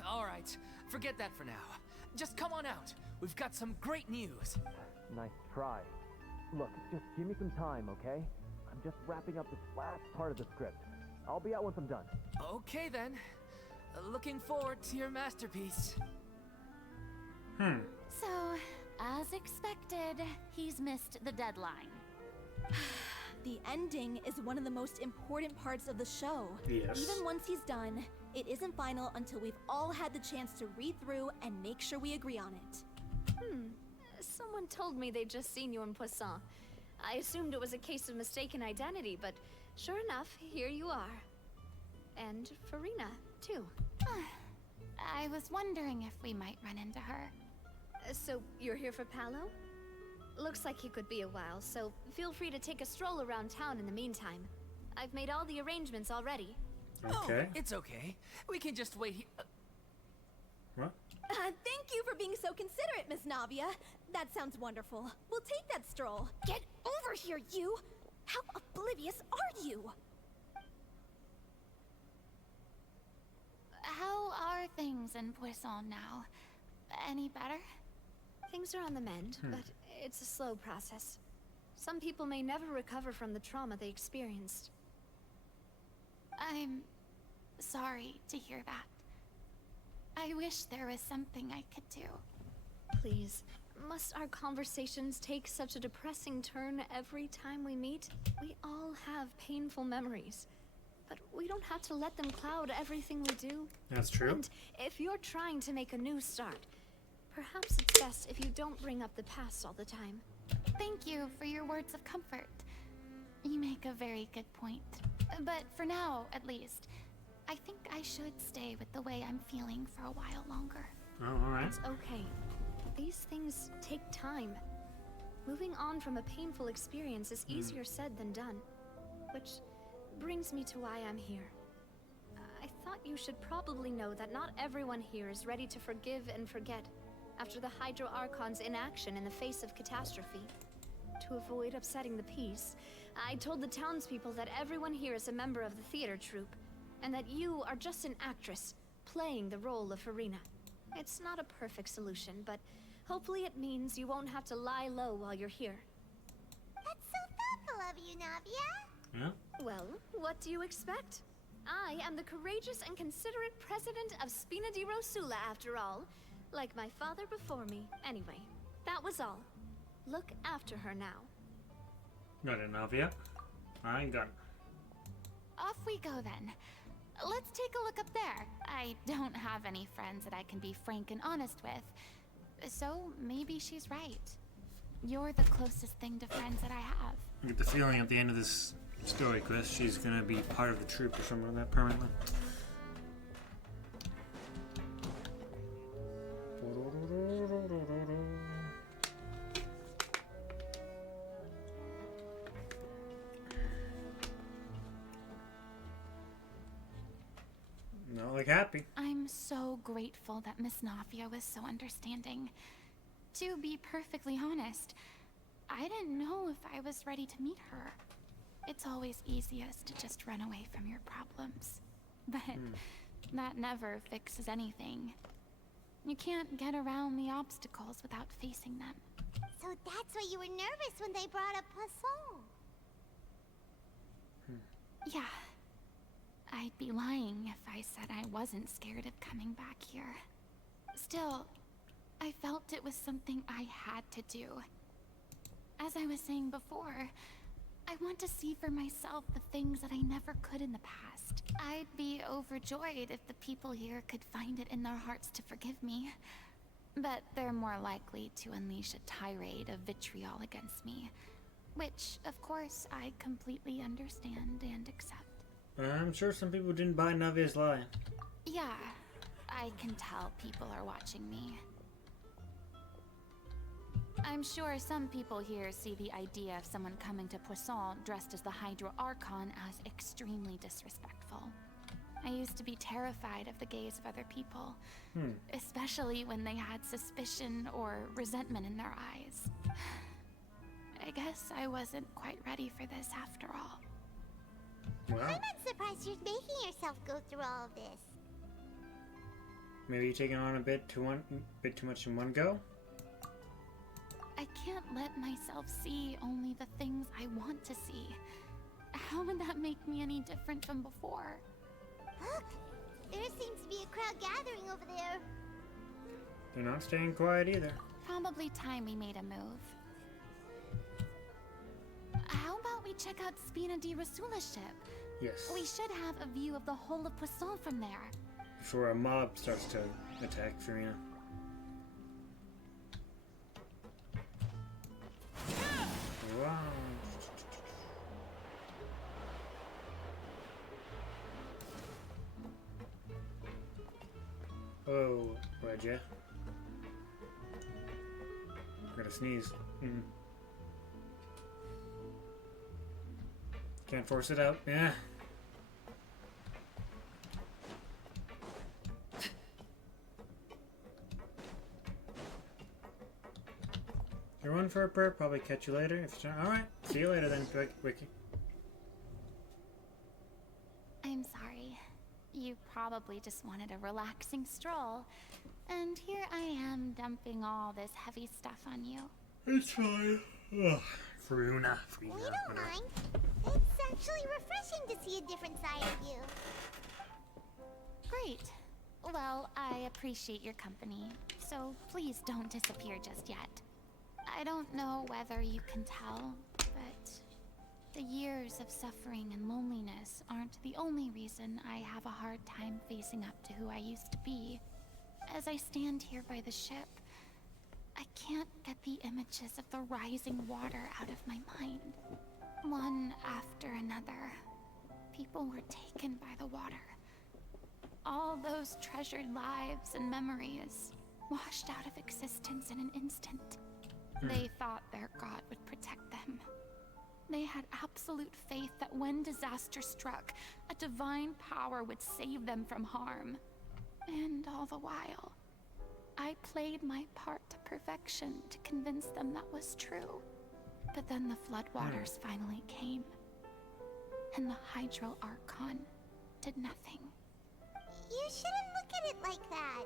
Alright. Forget that for now. Just come on out. We've got some great news. Nice try. Look, just give me some time, okay? I'm just wrapping up this last part of the script. I'll be out once I'm done. Okay then. Looking forward to your masterpiece. So, as expected, he's missed the deadline. The ending is one of the most important parts of the show. Yes. Even once he's done, it isn't final until we've all had the chance to read through and make sure we agree on it. Someone told me they'd just seen you in Poisson. I assumed it was a case of mistaken identity, but sure enough, here you are. And Farina, too. I was wondering if we might run into her. So, you're here for Paolo? Looks like he could be a while, so feel free to take a stroll around town in the meantime. I've made all the arrangements already. Okay. Oh, it's okay. We can just wait here. What? Thank you for being so considerate, Miss Navia. That sounds wonderful. We'll take that stroll. Get over here, you! How oblivious are you? How are things in Poisson now? Any better? Things are on the mend, but it's a slow process. Some people may never recover from the trauma they experienced. I'm sorry to hear that. I wish there was something I could do. Please, must our conversations take such a depressing turn every time we meet? We all have painful memories, but we don't have to let them cloud everything we do. That's true. And if you're trying to make a new start, perhaps it's best if you don't bring up the past all the time. Thank you for your words of comfort. You make a very good point. But for now, at least, I think I should stay with the way I'm feeling for a while longer. Oh, alright. It's okay. These things take time. Moving on from a painful experience is easier said than done. Which brings me to why I'm here. I thought you should probably know that not everyone here is ready to forgive and forget after the Hydro Archon's inaction in the face of catastrophe. To avoid upsetting the peace, I told the townspeople that everyone here is a member of the theater troupe, and that you are just an actress playing the role of Farina. It's not a perfect solution, but hopefully it means you won't have to lie low while you're here. of you, Navia. Yeah? Well, what do you expect? I am the courageous and considerate president of Spina di Rosula, after all. Like my father before me. Anyway, that was all. Look after her now. Got it, Navia. I got it. Off we go then. Let's take a look up there. I don't have any friends that I can be frank and honest with. So maybe she's right. You're the closest thing to friends that I have. I get the feeling at the end of this story quest, she's gonna be part of the troop or something like that permanently. Not like happy. I'm so grateful that Miss Navia was so understanding. To be perfectly honest, I didn't know if I was ready to meet her. It's always easiest to just run away from your problems. But that never fixes anything. You can't get around the obstacles without facing them. So that's why you were nervous when they brought up Poisson. Yeah. I'd be lying if I said I wasn't scared of coming back here. Still, I felt it was something I had to do. As I was saying before, I want to see for myself the things that I never could in the past. I'd be overjoyed if the people here could find it in their hearts to forgive me. But they're more likely to unleash a tirade of vitriol against me. Which, of course, I completely understand and accept. I'm sure some people didn't buy Navia's lie. Yeah, I can tell people are watching me. I'm sure some people here see the idea of someone coming to Poisson dressed as the Hydro Archon as extremely disrespectful. I used to be terrified of the gaze of other people, especially when they had suspicion or resentment in their eyes. I guess I wasn't quite ready for this after all. Wow. I'm not surprised you're making yourself go through all of this. Maybe you're taking on a bit too much in one go? I can't let myself see only the things I want to see. How would that make me any different from before? Look! There seems to be a crowd gathering over there. They're not staying quiet either. Probably time we made a move. How about we check out Spina di Rosula's ship? Yes. We should have a view of the whole of Poisson from there. Before a mob starts to attack Farina. Wow. Oh, would ya? I'm gonna sneeze. Can't force it out. Yeah. You're one for a burp. Probably catch you later. If you're all right. See you later then, Wiki. I'm sorry. You probably just wanted a relaxing stroll. And here I am dumping all this heavy stuff on you. It's fine. Ugh. Farina. We don't mind. It's actually refreshing to see a different side of you. Great. Well, I appreciate your company, so please don't disappear just yet. I don't know whether you can tell, but the years of suffering and loneliness aren't the only reason I have a hard time facing up to who I used to be. As I stand here by the ship, I can't get the images of the rising water out of my mind. One after another, people were taken by the water. All those treasured lives and memories washed out of existence in an instant. They thought their god would protect them. They had absolute faith that when disaster struck, a divine power would save them from harm. And all the while, I played my part to perfection to convince them that was true. But then the floodwaters finally came, and the Hydro Archon did nothing. You shouldn't look at it like that.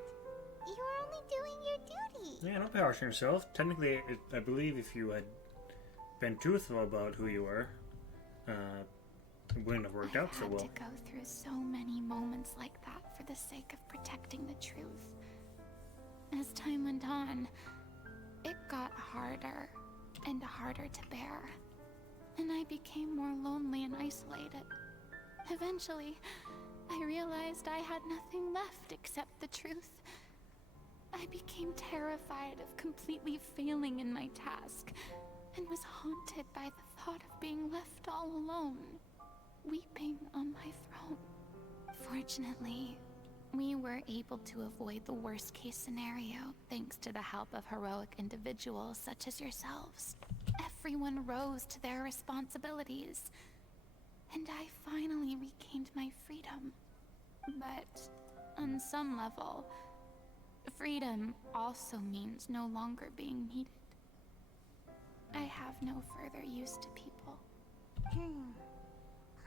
You were only doing your duty. Yeah, don't power yourself. Technically, I believe if you had been truthful about who you were, it wouldn't have worked out so well. I had to go through so many moments like that for the sake of protecting the truth. As time went on, it got harder and harder to bear, and I became more lonely and isolated. Eventually, I realized I had nothing left except the truth. I became terrified of completely failing in my task, and was haunted by the thought of being left all alone, weeping on my throne. Fortunately, we were able to avoid the worst-case scenario thanks to the help of heroic individuals such as yourselves. Everyone rose to their responsibilities, and I finally regained my freedom. But on some level, freedom also means no longer being needed. I have no further use to people.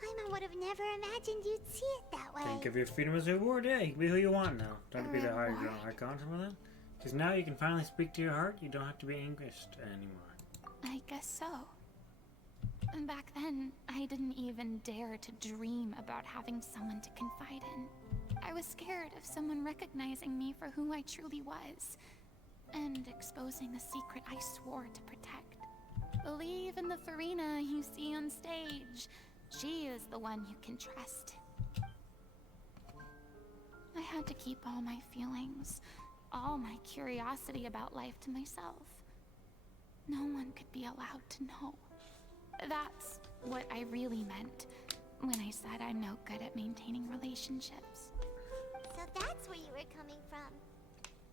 I would have never imagined you'd see it that way. Think of your freedom as a reward. Yeah, you can be who you want now. Don't have to be the high icon or that. Because now you can finally speak to your heart. You don't have to be anguished anymore. I guess so. And back then, I didn't even dare to dream about having someone to confide in. I was scared of someone recognizing me for who I truly was, and exposing the secret I swore to protect. Believe in the Farina you see on stage. She is the one you can trust. I had to keep all my feelings, all my curiosity about life to myself. No one could be allowed to know. That's what I really meant when I said I'm no good at maintaining relationships. So that's where you were coming from.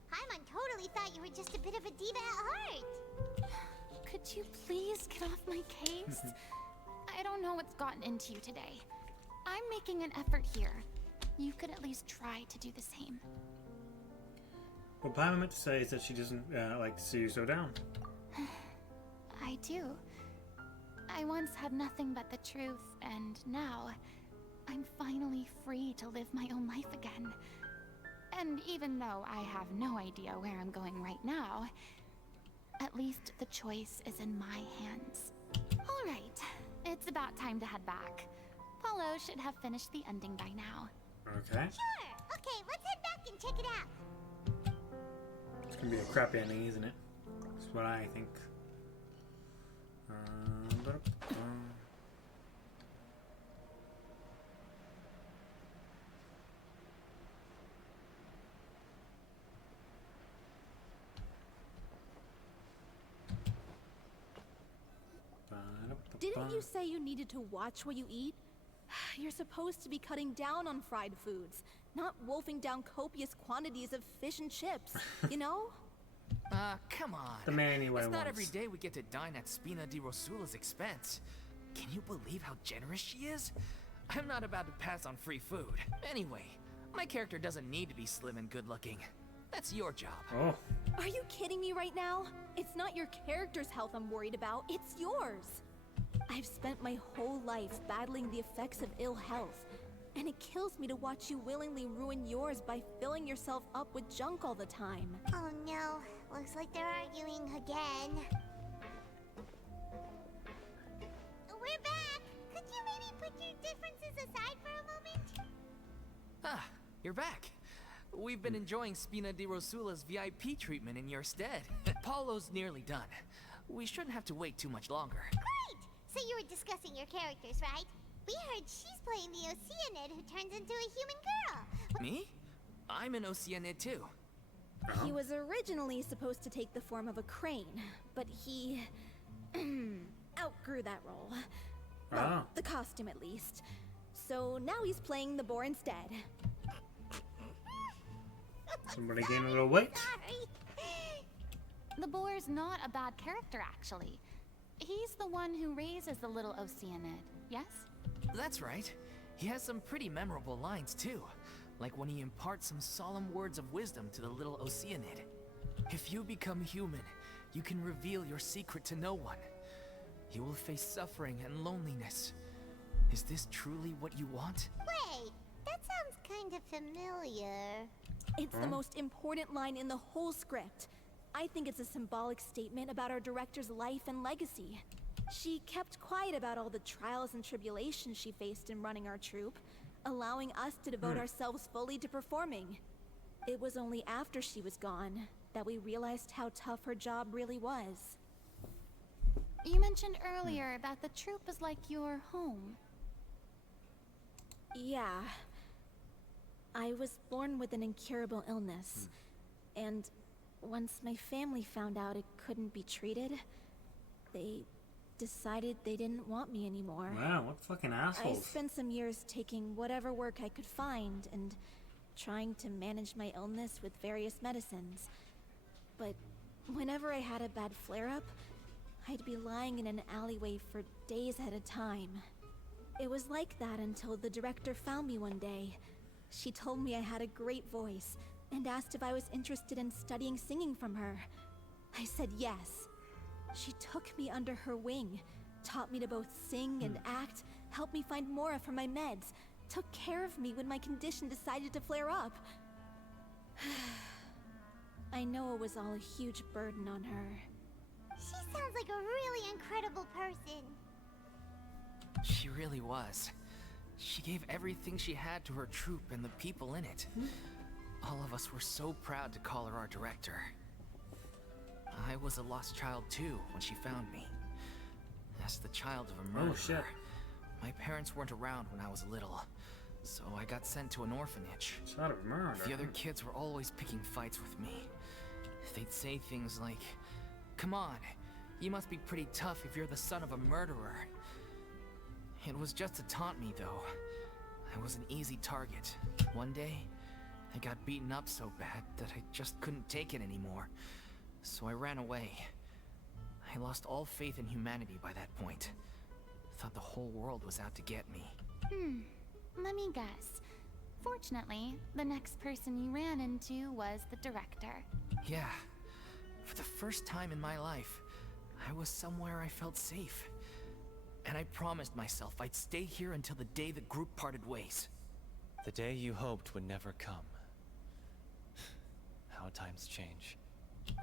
Paimon totally thought you were just a bit of a diva at heart. Could you please get off my case? I don't know what's gotten into you today. I'm making an effort here. You could at least try to do the same. What Paimon meant to say is that she doesn't like to see you so down. I do. I once had nothing but the truth, and now I'm finally free to live my own life again. And even though I have no idea where I'm going right now, at least the choice is in my hands. All right, it's about time to head back. Paulo should have finished the ending by now. Okay. Sure. Okay, let's head back and check it out. It's gonna be a crappy ending, isn't it? That's what I think. Didn't you say you needed to watch what you eat? You're supposed to be cutting down on fried foods, not wolfing down copious quantities of fish and chips, you know? Come on. The man anyway It's not wants. every day we get to dine at Spina di Rosula's expense. Can you believe how generous she is? I'm not about to pass on free food. Anyway, my character doesn't need to be slim and good looking. That's your job. Oh. Are you kidding me right now? It's not your character's health I'm worried about, it's yours. I've spent my whole life battling the effects of ill health, and it kills me to watch you willingly ruin yours by filling yourself up with junk all the time. Oh no, looks like they're arguing again. We're back! Could you maybe put your differences aside for a moment? Ah, you're back. We've been enjoying Spina di Rosula's VIP treatment in your stead. Paulo's nearly done. We shouldn't have to wait too much longer. Great! So you were discussing your characters, right? We heard she's playing the Oceanid who turns into a human girl. Me? I'm an Oceanid too. He was originally supposed to take the form of a crane, but he outgrew that role. Well, the costume at least. So now he's playing the boar instead. Somebody gain a little weight. The boar's not a bad character, actually. He's the one who raises the little Oceanid, yes? That's right. He has some pretty memorable lines too. Like when he imparts some solemn words of wisdom to the little Oceanid. If you become human, you can reveal your secret to no one. You will face suffering and loneliness. Is this truly what you want? Wait, that sounds kind of familiar. It's the most important line in the whole script. I think it's a symbolic statement about our director's life and legacy. She kept quiet about all the trials and tribulations she faced in running our troupe, allowing us to devote ourselves fully to performing. It was only after she was gone that we realized how tough her job really was. You mentioned earlier that the troupe is like your home. Yeah. I was born with an incurable illness, and once my family found out it couldn't be treated, they decided they didn't want me anymore. Wow, what fucking I assholes. spent some years taking whatever work I could find and trying to manage my illness with various medicines. But whenever I had a bad flare-up, I'd be lying in an alleyway for days at a time. It was like that until the director found me one day. She told me I had a great voice and asked if I was interested in studying singing from her. I said yes. She took me under her wing, taught me to both sing and act, helped me find Mora for my meds, took care of me when my condition decided to flare up. I know it was all a huge burden on her. She sounds like a really incredible person. She really was. She gave everything she had to her troupe and the people in it. All of us were so proud to call her our director. I was a lost child too when she found me. As the child of a murderer. Oh shit. My parents weren't around when I was little, so I got sent to an orphanage. Child of a murderer. The other kids were always picking fights with me. They'd say things like, "Come on, you must be pretty tough if you're the son of a murderer." It was just to taunt me, though. I was an easy target. One day, I got beaten up so bad that I just couldn't take it anymore. So I ran away. I lost all faith in humanity by that point. Thought the whole world was out to get me. Let me guess. Fortunately, the next person you ran into was the director. Yeah. For the first time in my life, I was somewhere I felt safe. And I promised myself I'd stay here until the day the group parted ways. The day you hoped would never come. How times change.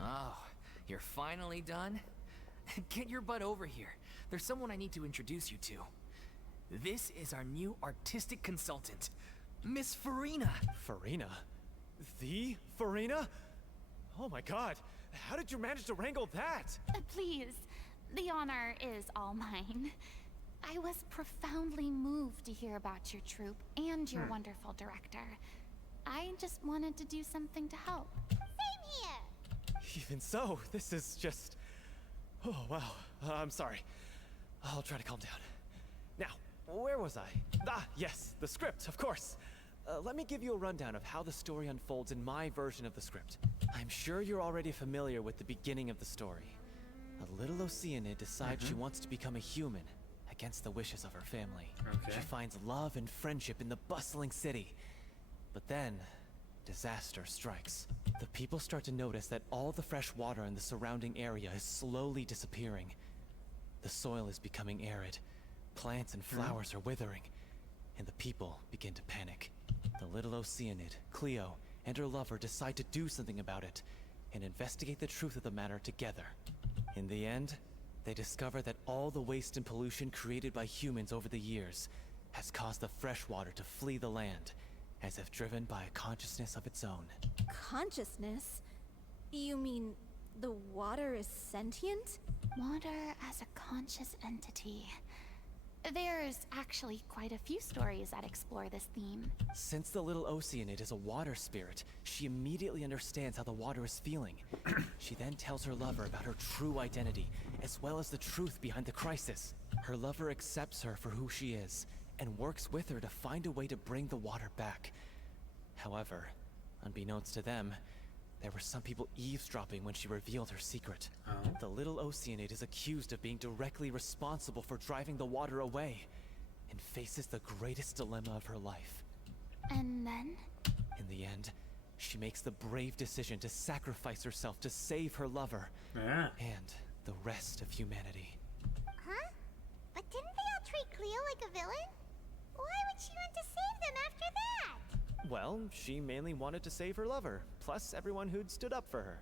Oh, you're finally done? Get your butt over here. There's someone I need to introduce you to. This is our new artistic consultant, Miss Farina. Farina? The Farina? Oh my god, how did you manage to wrangle that? Please, the honor is all mine. I was profoundly moved to hear about your troupe and your wonderful director. I just wanted to do something to help. Same here. Even so, this is just... Oh, wow. I'm sorry. I'll try to calm down. Now, where was I? Ah, yes, the script, of course. Let me give you a rundown of how the story unfolds in my version of the script. I'm sure you're already familiar with the beginning of the story. A little Oceanid decides she wants to become a human, against the wishes of her family. Okay. She finds love and friendship in the bustling city. But then, disaster strikes. The people start to notice that all the fresh water in the surrounding area is slowly disappearing. The soil is becoming arid, plants and flowers are withering, and the people begin to panic. The little Oceanid, Cleo, and her lover decide to do something about it, and investigate the truth of the matter together. In the end, they discover that all the waste and pollution created by humans over the years has caused the fresh water to flee the land, as if driven by a consciousness of its own. Consciousness? You mean the water is sentient? Water as a conscious entity. There's actually quite a few stories that explore this theme. Since the little Oceanid is a water spirit, she immediately understands how the water is feeling. She then tells her lover about her true identity, as well as the truth behind the crisis. Her lover accepts her for who she is, and works with her to find a way to bring the water back. However, unbeknownst to them, there were some people eavesdropping when she revealed her secret. The little Oceanid is accused of being directly responsible for driving the water away, and faces the greatest dilemma of her life. And then? In the end, she makes the brave decision to sacrifice herself to save her lover, and the rest of humanity. Huh? But didn't they all treat Cleo like a villain? Why would she want to save them after that? Well, she mainly wanted to save her lover, plus everyone who'd stood up for her.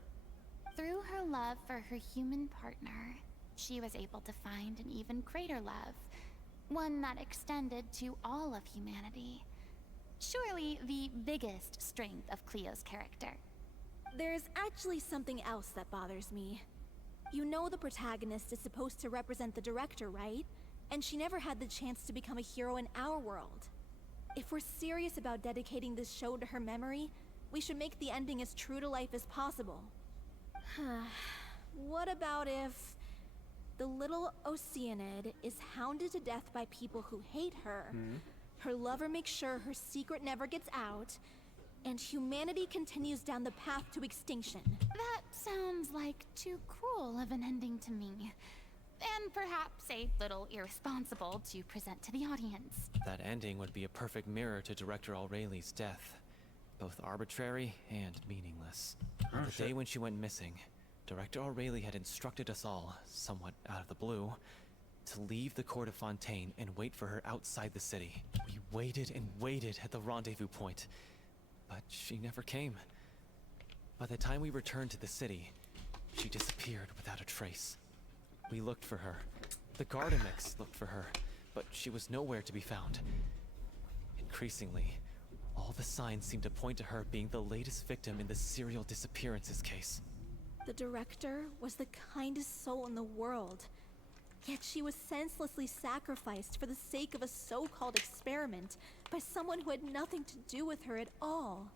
Through her love for her human partner, she was able to find an even greater love, one that extended to all of humanity. Surely the biggest strength of Cleo's character. There's actually something else that bothers me. You know the protagonist is supposed to represent the director, right? And she never had the chance to become a hero in our world. If we're serious about dedicating this show to her memory, we should make the ending as true to life as possible. What about if the little Oceanid is hounded to death by people who hate her, her lover makes sure her secret never gets out, and humanity continues down the path to extinction? That sounds like too cruel of an ending to me. And perhaps a little irresponsible to present to the audience. That ending would be a perfect mirror to Director Aureli's death. Both arbitrary and meaningless. On the day when she went missing, Director Aureli had instructed us all, somewhat out of the blue, to leave the court of Fontaine and wait for her outside the city. We waited and waited at the rendezvous point, but she never came. By the time we returned to the city, she disappeared without a trace. We looked for her. The Gardamix looked for her, but she was nowhere to be found. Increasingly, all the signs seemed to point to her being the latest victim in the serial disappearances case. The director was the kindest soul in the world, yet she was senselessly sacrificed for the sake of a so-called experiment by someone who had nothing to do with her at all.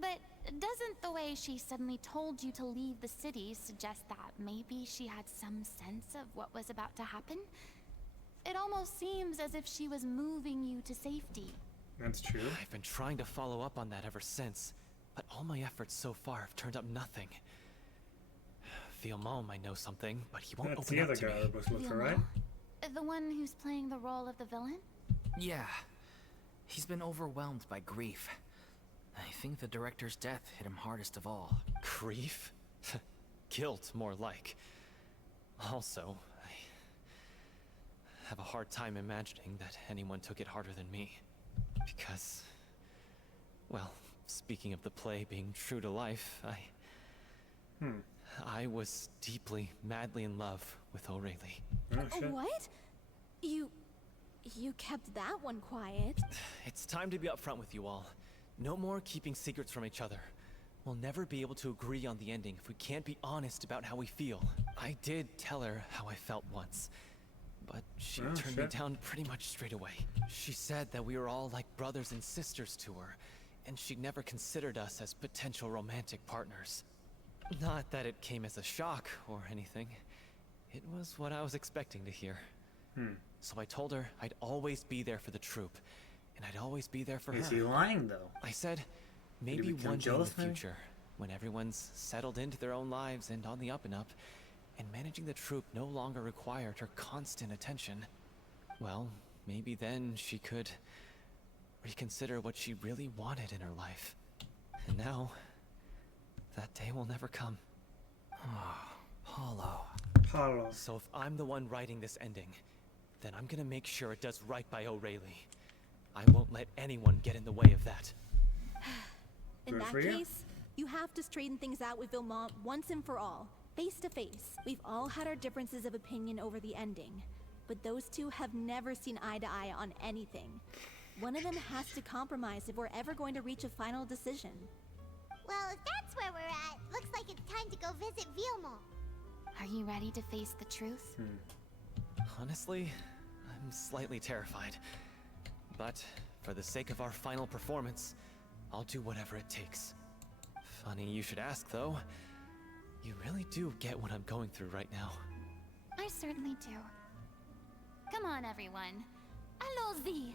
But doesn't the way she suddenly told you to leave the city suggest that maybe she had some sense of what was about to happen? It almost seems as if she was moving you to safety. That's true. I've been trying to follow up on that ever since, but all my efforts so far have turned up nothing. Villemont might know something, but he won't That's open the up other to guy me. that was looking, right? The one who's playing the role of the villain? Yeah. He's been overwhelmed by grief. I think the director's death hit him hardest of all. Grief? Guilt, more like. Also, I have a hard time imagining that anyone took it harder than me. Because, well, speaking of the play being true to life, I was deeply, madly in love with Aureli. Oh, shit. What? You kept that one quiet. It's time to be upfront with you all. No more keeping secrets from each other. We'll never be able to agree on the ending if we can't be honest about how we feel. I did tell her how I felt once, but she turned me down pretty much straight away. She said that we were all like brothers and sisters to her, and she never considered us as potential romantic partners. Not that it came as a shock or anything. It was what I was expecting to hear. So I told her I'd always be there for the troupe, and I'd always be there for her. Is he lying, though? I said, maybe become one day in the jealous, maybe? future, when everyone's settled into their own lives and on the up and up, and managing the troupe no longer required her constant attention, well, maybe then she could reconsider what she really wanted in her life. And now, that day will never come. Hollow. Hollow. So if I'm the one writing this ending, then I'm gonna make sure it does right by Aureli. I won't let anyone get in the way of that. In Good that for you. case, you have to straighten things out with Villemont once and for all, face to face. We've all had our differences of opinion over the ending, but those two have never seen eye to eye on anything. One of them has to compromise if we're ever going to reach a final decision. Well, if that's where we're at, looks like it's time to go visit Villemont. Are you ready to face the truth? Honestly, I'm slightly terrified. But for the sake of our final performance, I'll do whatever it takes. Funny you should ask, though. You really do get what I'm going through right now. I certainly do. Come on, everyone. Allons-y!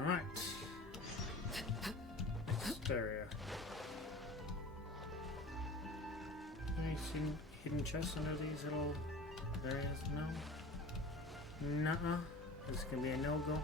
Alright. Stereo. Any hidden chests under these little areas? No? Nuh-uh. This is gonna be a no-go.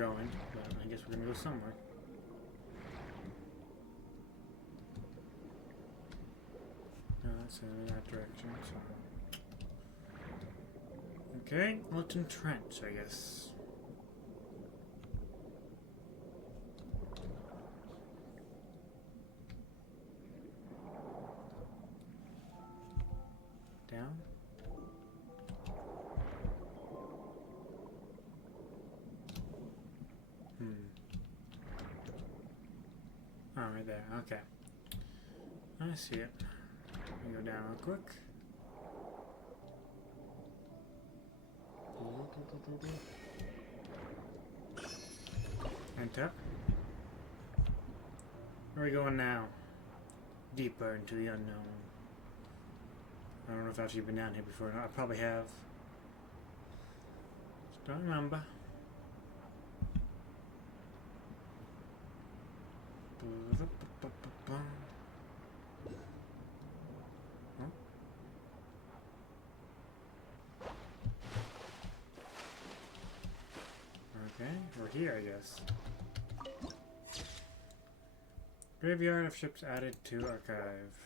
going, but I guess we're gonna go somewhere. No, that's in that direction, so. Okay, Lipton Trench, I guess. Down. Oh, right there. Okay. I see it. Let me go down real quick. Enter. Where are we going now? Deeper into the unknown. I don't know if I've actually been down here before. I probably have. Just don't remember. Okay, we're here, I guess. Graveyard of ships added to archive.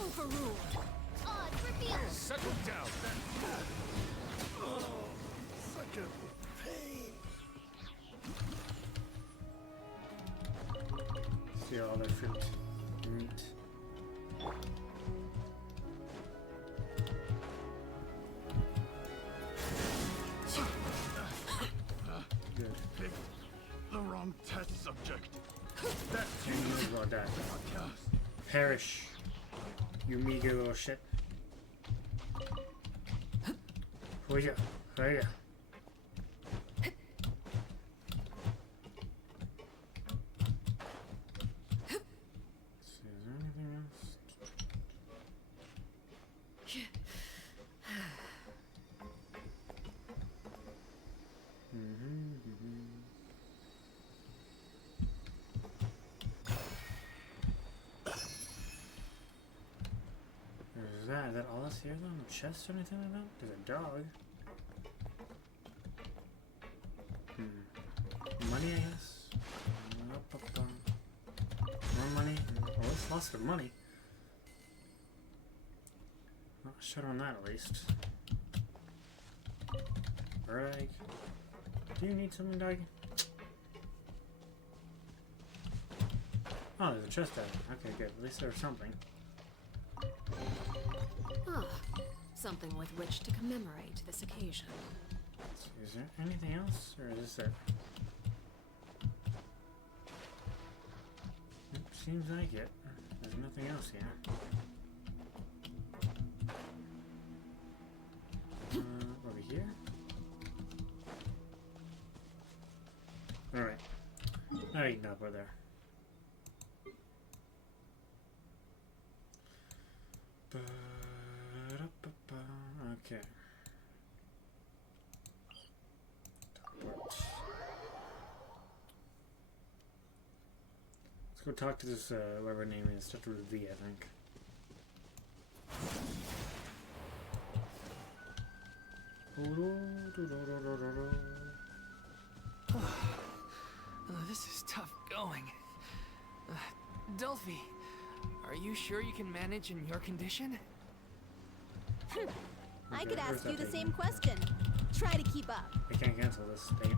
Overruled. Odds revealed. Settle down. Oh, such a pain. See all their fruit. Meat. Good. Pick the wrong test subject. That You may as well die. Perish. You meager little shit. Hoya. Hoya. Is there anything else? Is that all that's here though? No chest or anything like that? There's a dog. Money, I guess. More money. Oh, it's lots of money. Not shut on that at least. Alright. Do you need something, dog? Oh, there's a chest out there. Okay, good. At least there's something. Ah, something with which to commemorate this occasion. Is there anything else, or is this it? Seems like it. There's nothing else here. Over here? Alright. Now you can up over there. Okay. Let's go talk to this, whatever her name is. Starts with a V, I think. This is tough going. Delphi, are you sure you can manage in your condition? I could ask you the same question. Try to keep up. I can't cancel this state.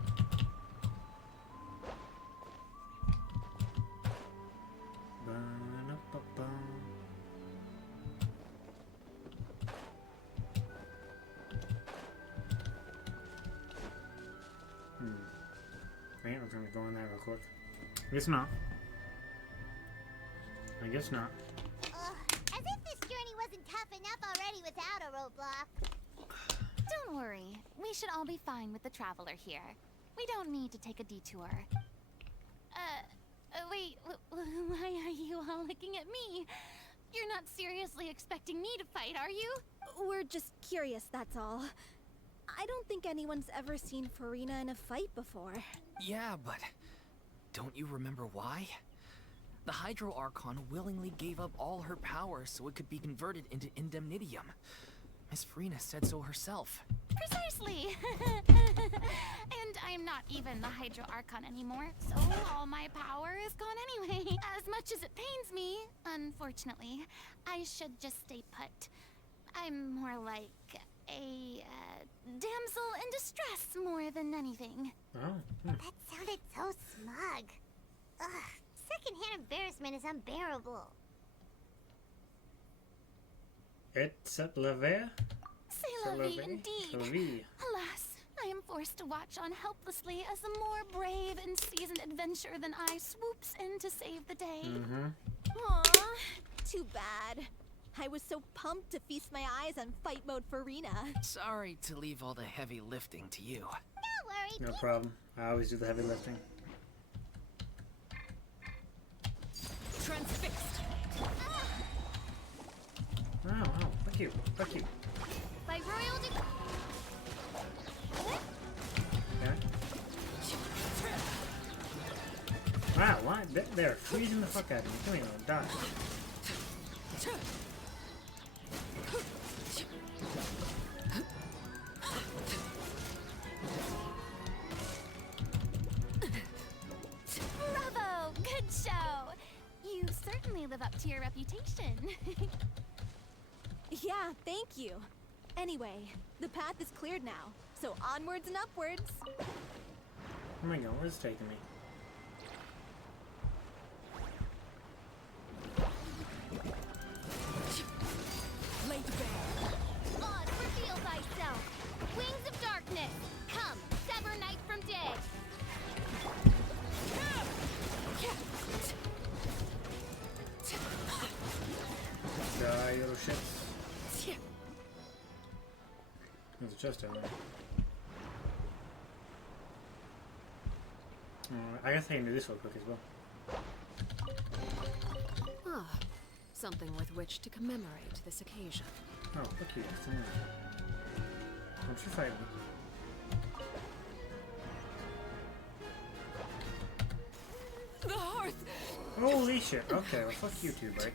I think I'm gonna go in there real quick. I guess not. I guess not. As if this journey wasn't tough enough already without a roadblock. Don't worry. We should all be fine with the traveler here. We don't need to take a detour. Wait, why are you all looking at me? You're not seriously expecting me to fight, are you? We're just curious, that's all. I don't think anyone's ever seen Farina in a fight before. Yeah, but don't you remember why? The Hydro Archon willingly gave up all her power so it could be converted into Indemnitium. Miss Farina said so herself. Precisely. And I'm not even the Hydro Archon anymore, so all my power is gone anyway. As much as it pains me, unfortunately, I should just stay put. I'm more like a damsel in distress more than anything. Oh. That sounded so smug. Ugh, secondhand embarrassment is unbearable. It's at Levere? C'est la vie indeed. Alas, I am forced to watch on helplessly as a more brave and seasoned adventurer than I swoops in to save the day. Aww, too bad. I was so pumped to feast my eyes on fight mode for Rena. Sorry to leave all the heavy lifting to you. Don't worry. No problem. I always do the heavy lifting. Transfixed. Oh, fuck you. Fuck you. By royal decree. Okay. Wow, why? They're freezing the fuck out of me. Come here, I'll die. Bravo! Good show! You certainly live up to your reputation. Yeah, thank you. Anyway, the path is cleared now, so onwards and upwards. Oh my god, where's it taking me? Laid bare. Oz, reveal thyself. Wings of darkness. Come, sever night from day. Die, you little shits. There's a chest down there. I guess I can do this real quick as well. Ah, something with which to commemorate this occasion. Oh, fuck you. Don't you fight me. The hearth! Holy shit. Okay, well fuck you too, buddy.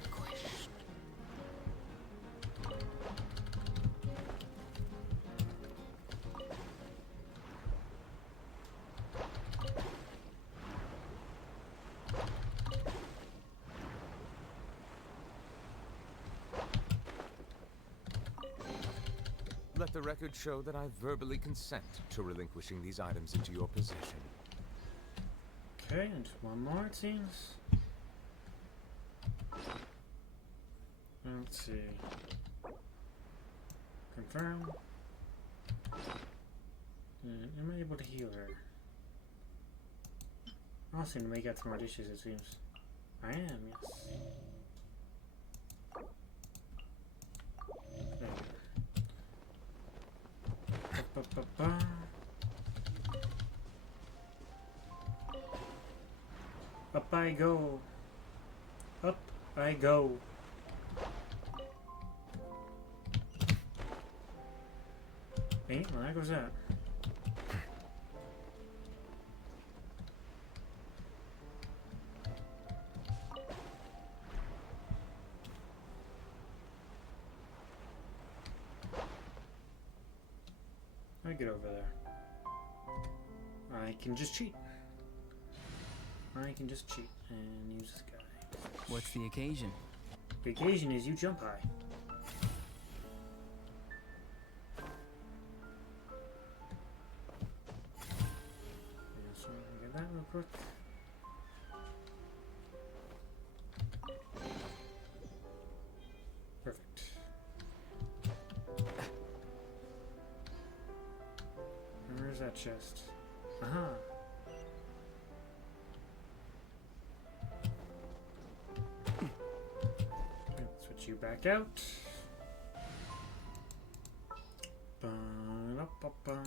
Let the record show that I verbally consent to relinquishing these items into your possession. Okay, and one more it seems. Let's see. Confirm. Am I able to heal her? I also need to make out some more dishes, it seems. I am, yes. There we go. Ba-ba-ba-ba. Up I go. Up I go. Hey, well, there goes that. I get over there. I can just cheat. I can just cheat and use this guy. What's the occasion? The occasion is you jump high. Yeah, so I get that real quick. Perfect. And where's that chest? Aha. Switch you back out. Ba-da-ba-ba.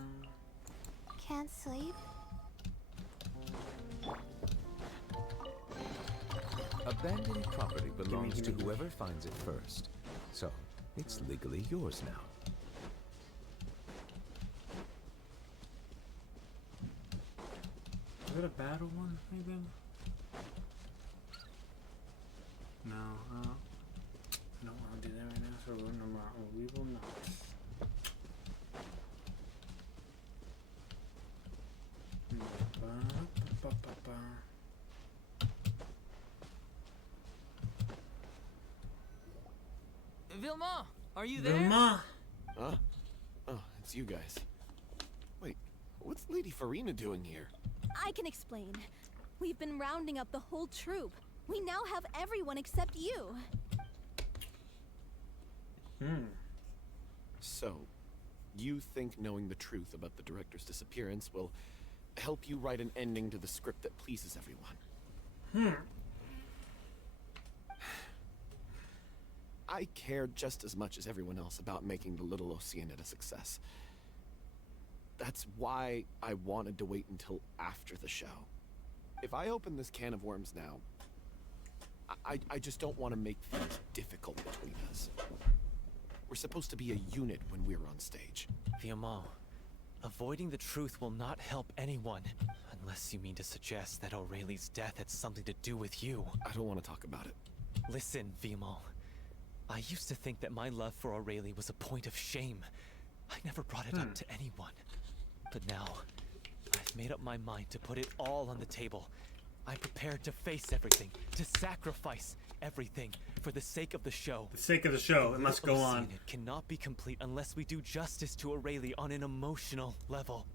Can't sleep. Abandoned property belongs to whoever finds it first. So, it's legally yours now. Is it a battle one, maybe? No, I don't want to do that right now, so we will not. Vilma, are you there? Vilma! Huh? Oh, it's you guys. Wait, what's Lady Farina doing here? I can explain. We've been rounding up the whole troop. We now have everyone except you. So, you think knowing the truth about the director's disappearance will help you write an ending to the script that pleases everyone? I care just as much as everyone else about making the Little Oceanid a success. That's why I wanted to wait until after the show. If I open this can of worms now, I just don't want to make things difficult between us. We're supposed to be a unit when we're on stage. Viamant, avoiding the truth will not help anyone. Unless you mean to suggest that Aurelie's death had something to do with you. I don't want to talk about it. Listen, Viamant. I used to think that my love for Aurelie was a point of shame. I never brought it up to anyone. But now, I've made up my mind to put it all on the table. I'm prepared to face everything, to sacrifice everything for the sake of the show. For the sake of the show, it must go on. It cannot be complete unless we do justice to Aurelie on an emotional level.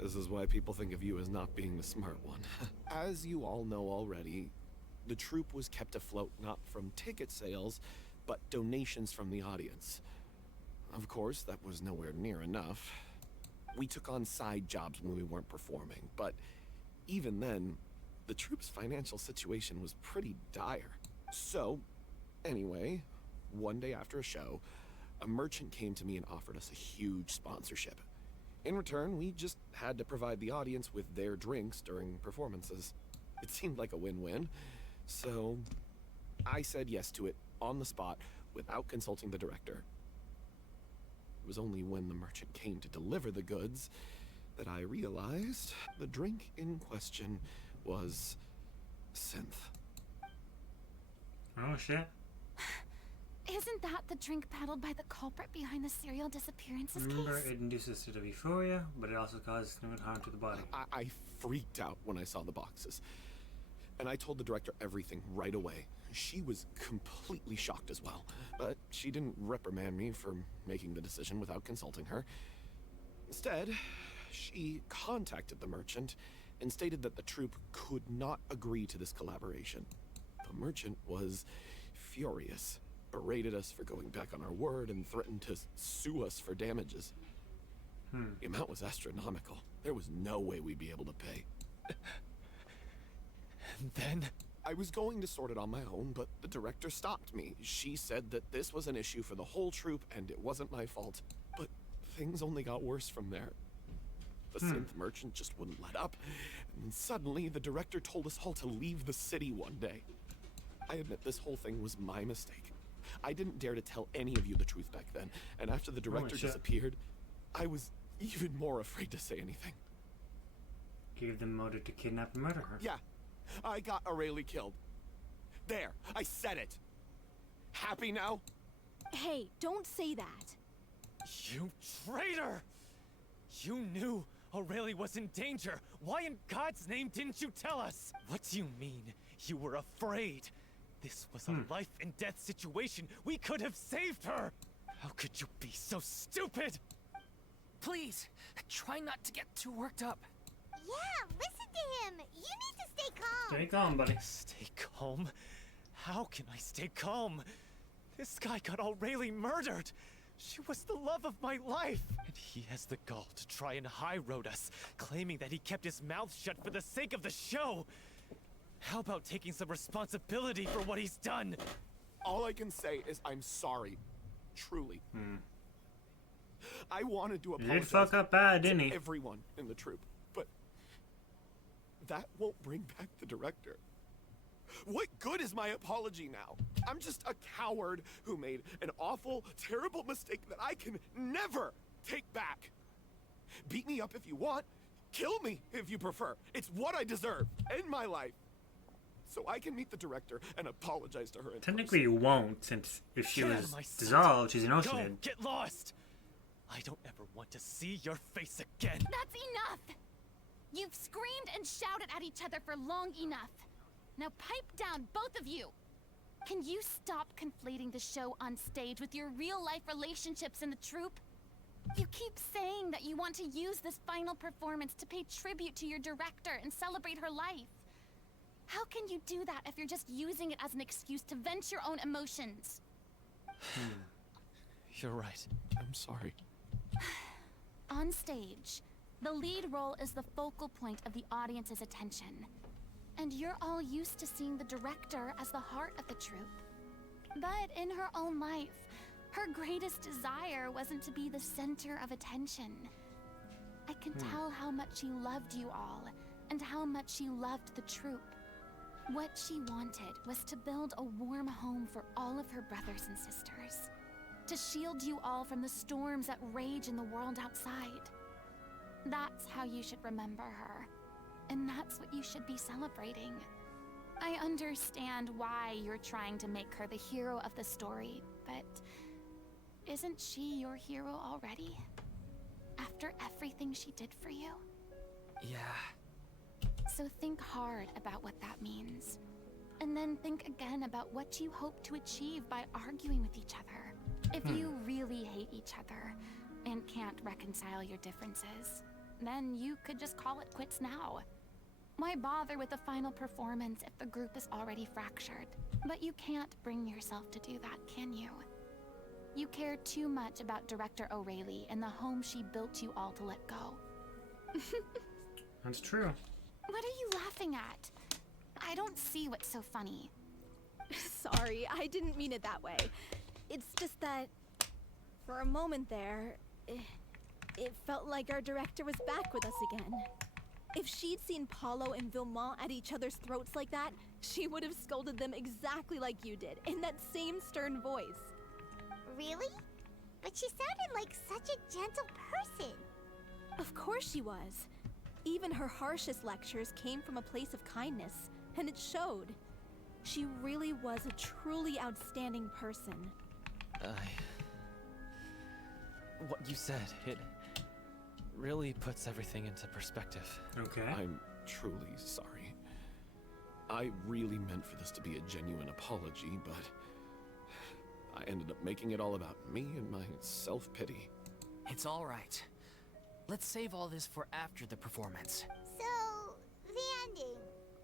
This is why people think of you as not being the smart one. As you all know already, the troupe was kept afloat not from ticket sales, but donations from the audience. Of course, that was nowhere near enough. We took on side jobs when we weren't performing, but even then, the troupe's financial situation was pretty dire. So, anyway, one day after a show, a merchant came to me and offered us a huge sponsorship. In return, we just had to provide the audience with their drinks during performances. It seemed like a win-win, so I said yes to it on the spot without consulting the director. It was only when the merchant came to deliver the goods that I realized the drink in question was synth. Oh shit. Isn't that the drink peddled by the culprit behind the serial disappearances Remember, case? it induces to euphoria, but it also causes no harm to the body. I freaked out when I saw the boxes. And I told the director everything right away. She was completely shocked as well. But she didn't reprimand me for making the decision without consulting her. Instead, she contacted the merchant and stated that the troupe could not agree to this collaboration. The merchant was furious, berated us for going back on our word, and threatened to sue us for damages. The amount was astronomical. There was no way we'd be able to pay. And then? I was going to sort it on my own, but the director stopped me. She said that this was an issue for the whole troupe, and it wasn't my fault. But things only got worse from there. The synth merchant just wouldn't let up, and then suddenly the director told us all to leave the city one day. I admit this whole thing was my mistake. I didn't dare to tell any of you the truth back then, and after the director disappeared, I was even more afraid to say anything. Gave them motive to kidnap and murder her. Yeah, I got Aurelie killed. There, I said it. Happy now? Hey, don't say that. You traitor! You knew Aurelie was in danger. Why in God's name didn't you tell us? What do you mean? You were afraid? This was a life and death situation. We could have saved her. How could you be so stupid? Please, try not to get too worked up. Yeah, listen to him. You need to stay calm. Stay calm, buddy. Stay calm? How can I stay calm? This guy got Aurelie murdered. She was the love of my life. And he has the gall to try and high-road us, claiming that he kept his mouth shut for the sake of the show. How about taking some responsibility for what he's done? All I can say is I'm sorry. Truly. I wanted to apologize He did fuck up bad, didn't he? to everyone in the troupe, but that won't bring back the director. What good is my apology now? I'm just a coward who made an awful, terrible mistake that I can never take back. Beat me up if you want. Kill me if you prefer. It's what I deserve in my life. So I can meet the director and apologize to her in Technically you won't, since if she Get out was of my sight. dissolved, she's an Go, Oceanid. get lost! I don't ever want to see your face again. That's enough! You've screamed and shouted at each other for long enough. Now pipe down, both of you! Can you stop conflating the show on stage with your real-life relationships in the troupe? You keep saying that you want to use this final performance to pay tribute to your director and celebrate her life. How can you do that if you're just using it as an excuse to vent your own emotions? You're right. I'm sorry. On stage, the lead role is the focal point of the audience's attention. And you're all used to seeing the director as the heart of the troupe. But in her own life, her greatest desire wasn't to be the center of attention. I can tell how much she loved you all, and how much she loved the troupe. What she wanted was to build a warm home for all of her brothers and sisters. To shield you all from the storms that rage in the world outside. That's how you should remember her. And that's what you should be celebrating. I understand why you're trying to make her the hero of the story, but isn't she your hero already? After everything she did for you? Yeah. So think hard about what that means. And then think again about what you hope to achieve by arguing with each other. If you really hate each other and can't reconcile your differences, then you could just call it quits now. Why bother with the final performance if the group is already fractured? But you can't bring yourself to do that, can you? You care too much about Director O'Reilly and the home she built you all to let go. That's true. What are you laughing at? I don't see what's so funny. Sorry, I didn't mean it that way. It's just that, for a moment there, it felt like our director was back with us again. If she'd seen Paulo and Vilmont at each other's throats like that, she would have scolded them exactly like you did, in that same stern voice. Really? But she sounded like such a gentle person. Of course she was. Even her harshest lectures came from a place of kindness, and it showed. She really was a truly outstanding person. What you said, it really puts everything into perspective. Okay. I'm truly sorry. I really meant for this to be a genuine apology, but I ended up making it all about me and my self-pity. It's all right. Let's save all this for after the performance. So, the ending.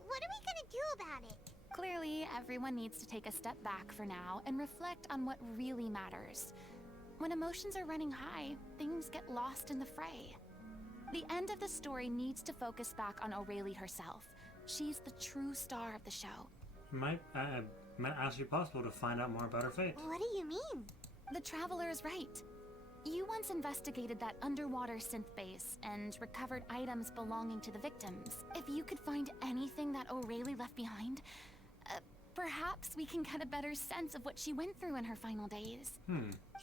What are we gonna do about it? Clearly, everyone needs to take a step back for now and reflect on what really matters. When emotions are running high, things get lost in the fray. The end of the story needs to focus back on O'Reilly herself. She's the true star of the show. Might actually be possible to find out more about her fate. What do you mean? The Traveler is right. You once investigated that underwater synth base and recovered items belonging to the victims. If you could find anything that O'Reilly left behind, perhaps we can get a better sense of what she went through in her final days.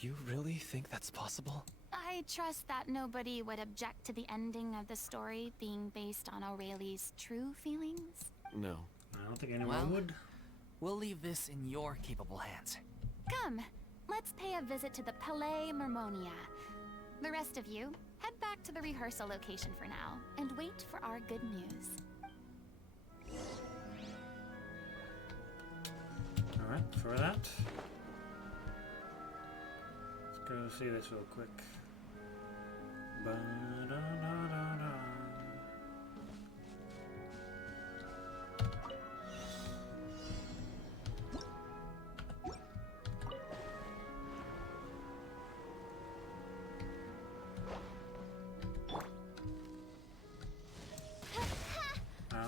You really think that's possible? I trust that nobody would object to the ending of the story being based on O'Reilly's true feelings. No. I don't think anyone would. We'll leave this in your capable hands. Come, let's pay a visit to the Palais Mermonia. The rest of you, head back to the rehearsal location for now, and wait for our good news. Alright, for that, let's go see this real quick. Ba-da-da-da-da.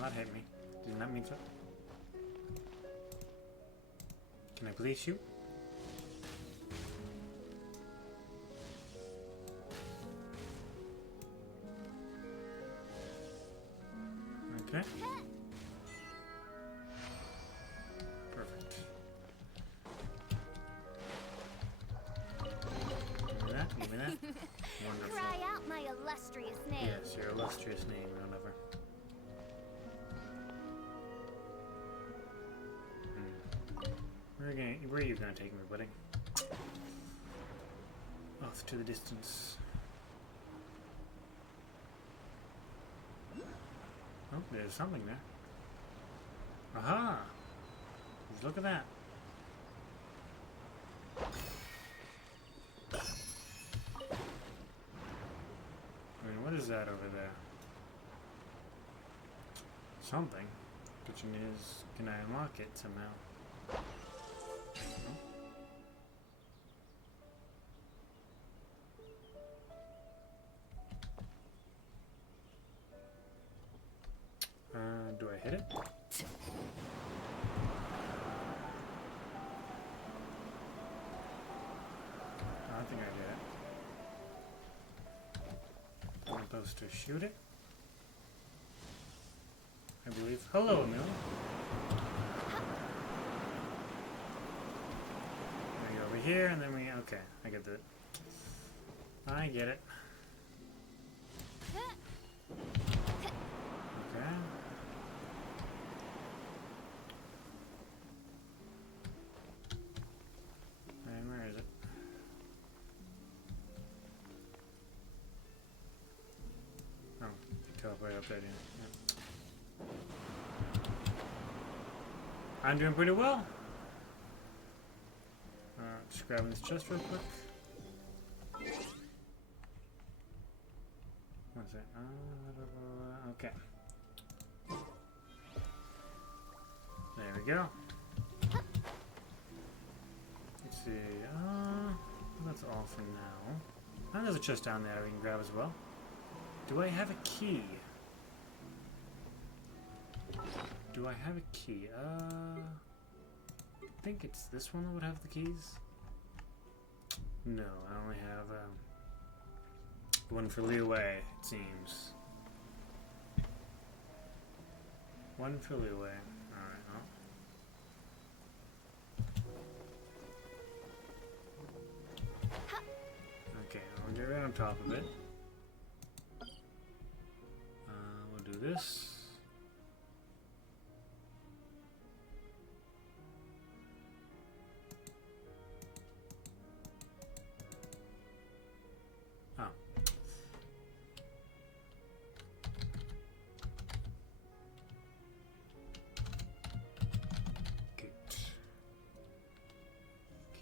That hit me. Didn't that mean so? Can I please shoot? Okay. Perfect. Give me that, give me that. Wonderful. Cry out my illustrious name. Yes, your illustrious name, whatever. Where are you gonna take me, buddy? Off to the distance. there's something there. Aha! Just look at that. I mean, what is that over there? Something. Question is, can I unlock it somehow? Do I hit it? I think I did it. I'm supposed to shoot it, I believe. Hello, Emil. We go over here, and then we... Okay, I get it. I get it. Okay. And where is it? Oh, teleport up there, didn't it? Yep. I'm doing pretty well. Just grabbing this chest real quick. What's it? Okay. There we go. Let's see. That's all for now. Oh, there's a chest down there we can grab as well. Do I have a key? Do I have a key? I think it's this one that would have the keys. No, I only have one for Leeway, it seems. One for Leeway. Alright, okay, I'll get right on top of it. We'll do this.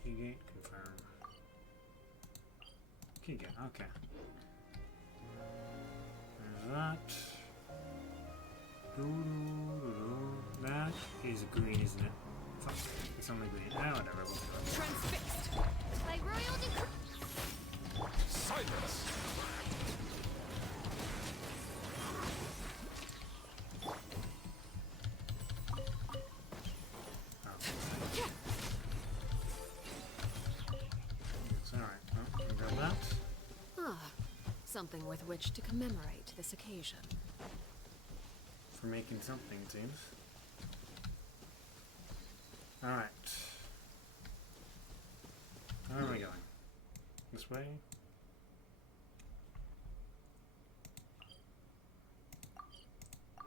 Keygate, confirm. Keygate, okay. There's that. That is green, isn't it? Fuck, it's only green. Ah, whatever, we'll do it. Transfixed. By royal decree. Silence! Something with which to commemorate this occasion. For making something, it seems. Alright. Where am I going? This way?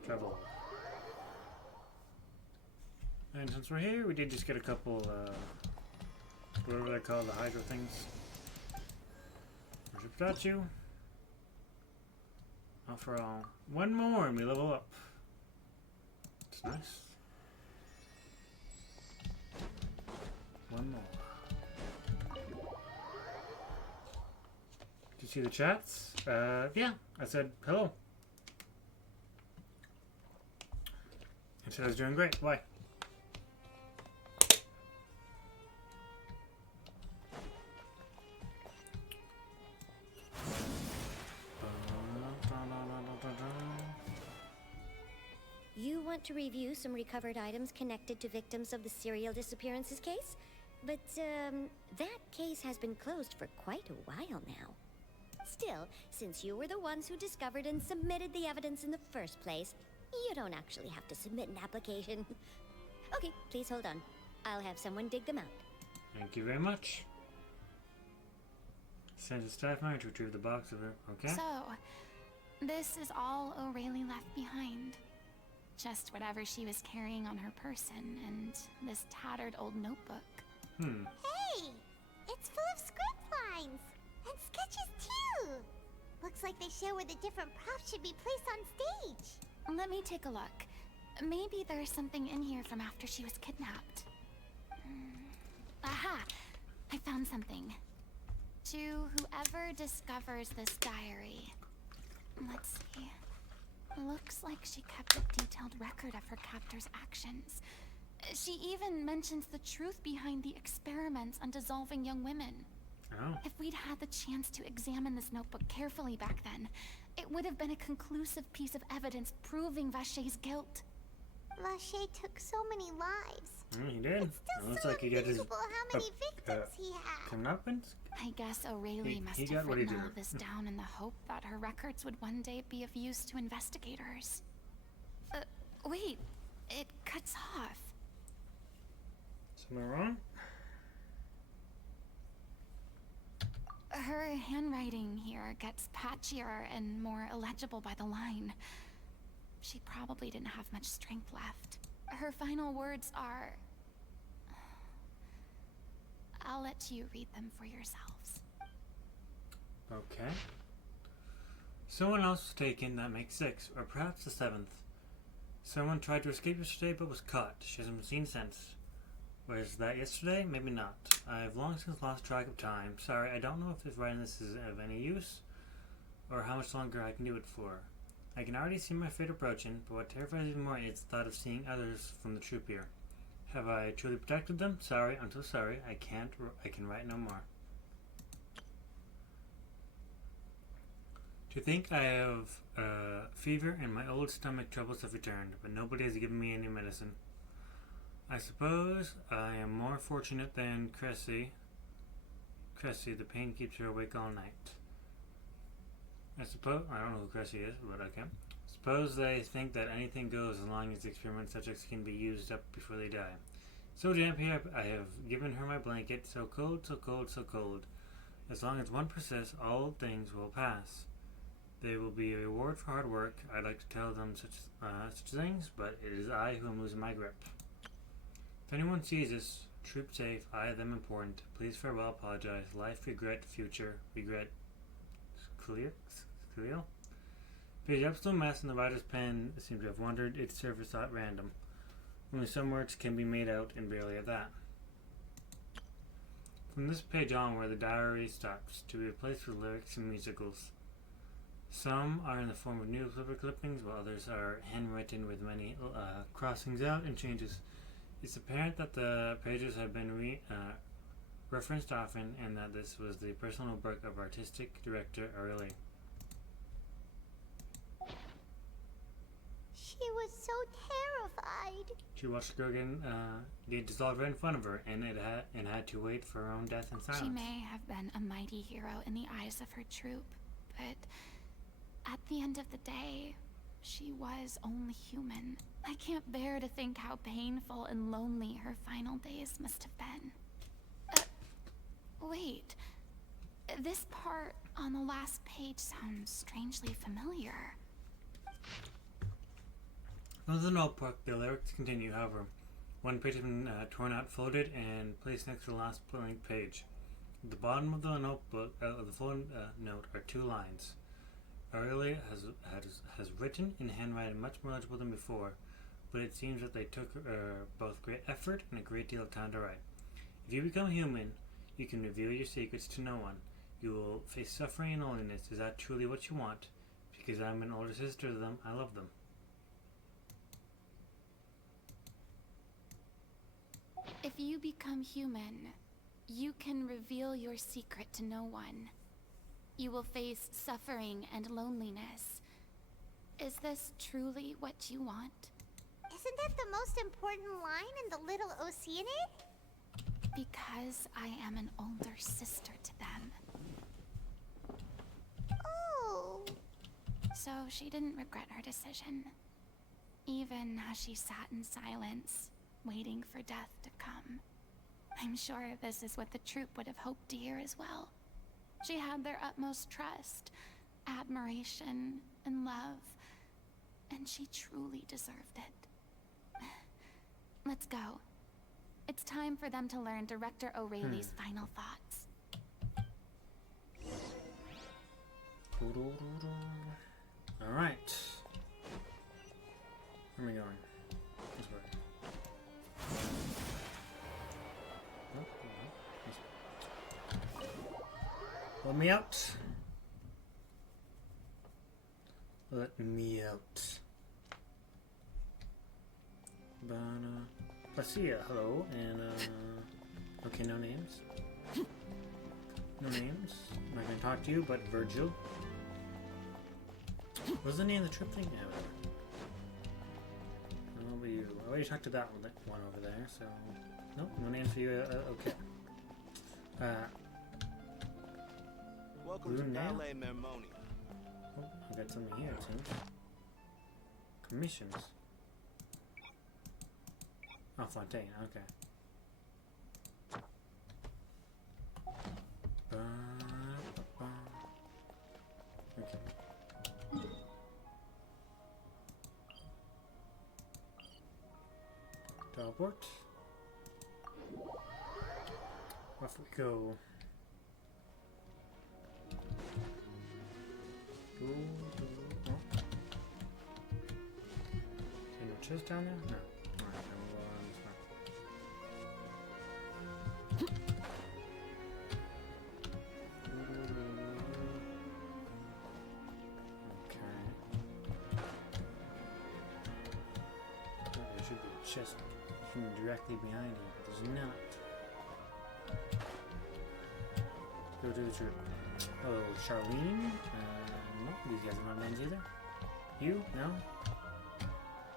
Travel. And since we're here, we did just get a couple, whatever they call the hydro things. Worship statue. For all. One more and we level up. It's nice. One more. Did you see the chats? Yeah. I said hello. I said I was doing great. Why? You want to review some recovered items connected to victims of the serial disappearances case? But, that case has been closed for quite a while now. Still, since you were the ones who discovered and submitted the evidence in the first place, you don't actually have to submit an application. Okay, please hold on. I'll have someone dig them out. Thank you very much. Send a staff member to retrieve the box of it. Okay. So, this is all O'Reilly left behind. Just whatever she was carrying on her person, and this tattered old notebook. Hey! It's full of script lines! And sketches too! Looks like they show where the different props should be placed on stage. Let me take a look. Maybe there's something in here from after she was kidnapped. Aha! I found something. To whoever discovers this diary. Let's see. Looks like she kept a detailed record of her captor's actions. She even mentions the truth behind the experiments on dissolving young women. Oh. If we'd had the chance to examine this notebook carefully back then, it would have been a conclusive piece of evidence proving Vacher's guilt. Vacher took so many lives. He did. It's still Looks so like he got his unbelievable how many victims he had. comeuppance. I guess O'Reilly must he have got what he written all did. this down in the hope that her records would one day be of use to investigators. Wait, it cuts off. Something wrong? Her handwriting here gets patchier and more illegible by the line. She probably didn't have much strength left. Her final words are... I'll let you read them for yourselves. Okay. Someone else was taken, that makes 6, or perhaps the 7th. Someone tried to escape yesterday but was caught. She hasn't been seen since. Was that yesterday? Maybe not. I've long since lost track of time. Sorry, I don't know if writing this is of any use, or how much longer I can do it for. I can already see my fate approaching, but what terrifies me more is the thought of seeing others from the troop here. Have I truly protected them? Sorry, I'm so sorry. I can write no more. To think I have fever and my old stomach troubles have returned, but nobody has given me any medicine. I suppose I am more fortunate than Cressy. Cressy, the pain keeps her awake all night. I don't know who Cressy is, but okay. Suppose they think that anything goes as long as the experiment subjects can be used up before they die. So damp here, I have given her my blanket, so cold, so cold, so cold. As long as one persists, all things will pass. They will be a reward for hard work. I'd like to tell them such things, but it is I who am losing my grip. If anyone sees us, troop safe, I them important. Please farewell, apologize. Life, regret, future, regret. Clear? Page absolute mess, and the writer's pen seems to have wandered its surface at random. Only some words can be made out, and barely at that. From this page onward, the diary stops, to be replaced with lyrics and musicals. Some are in the form of newspaper clippings, while others are handwritten with many crossings out and changes. It's apparent that the pages have been referenced often, and that this was the personal work of artistic director O'Reilly. She was so terrified. She watched the girl get dissolved right in front of her, and had to wait for her own death in silence. She may have been a mighty hero in the eyes of her troop, but at the end of the day, she was only human. I can't bear to think how painful and lonely her final days must have been. Wait. This part on the last page sounds strangely familiar. From the notebook, the lyrics continue, however. One page has been torn out, folded, and placed next to the last blank page. At the bottom of the notebook, the full note, are 2 lines. O'Reilly has written in handwriting much more legible than before, but it seems that they took both great effort and a great deal of time to write. If you become human, you can reveal your secrets to no one. You will face suffering and loneliness. Is that truly what you want? Because I'm an older sister to them, I love them. If you become human, you can reveal your secret to no one. You will face suffering and loneliness. Is this truly what you want? Isn't that the most important line in the Little Oceanid? Because I am an older sister to them. Oh. So she didn't regret her decision. Even as she sat in silence, waiting for death to come. I'm sure this is what the troop would have hoped to hear as well. She had their utmost trust, admiration, and love, and she truly deserved it. Let's go. It's time for them to learn Director O'Reilly's final thoughts. Alright. Where am I going? This way. Oh, this way. Let me out. Let me out. Placia, hello, and okay, no names. No names. I'm not gonna talk to you, but Virgil. What's the name of the trip thing? Yeah, whatever. How about you? I already talked to that one over there, so nope, no names for you. Okay. Welcome to Ballet Mermoni. Oh, I got something here, it seems. Commissions. Oh, Fontaine, okay. Okay. Teleport. Off we go. Oh. Is there no chest down there? No. Alright, then we'll go on this one. Okay. There should be a chest directly behind you, but there's not. Go to the church. Hello, Charlene. Nope, these guys are not names either. You? No?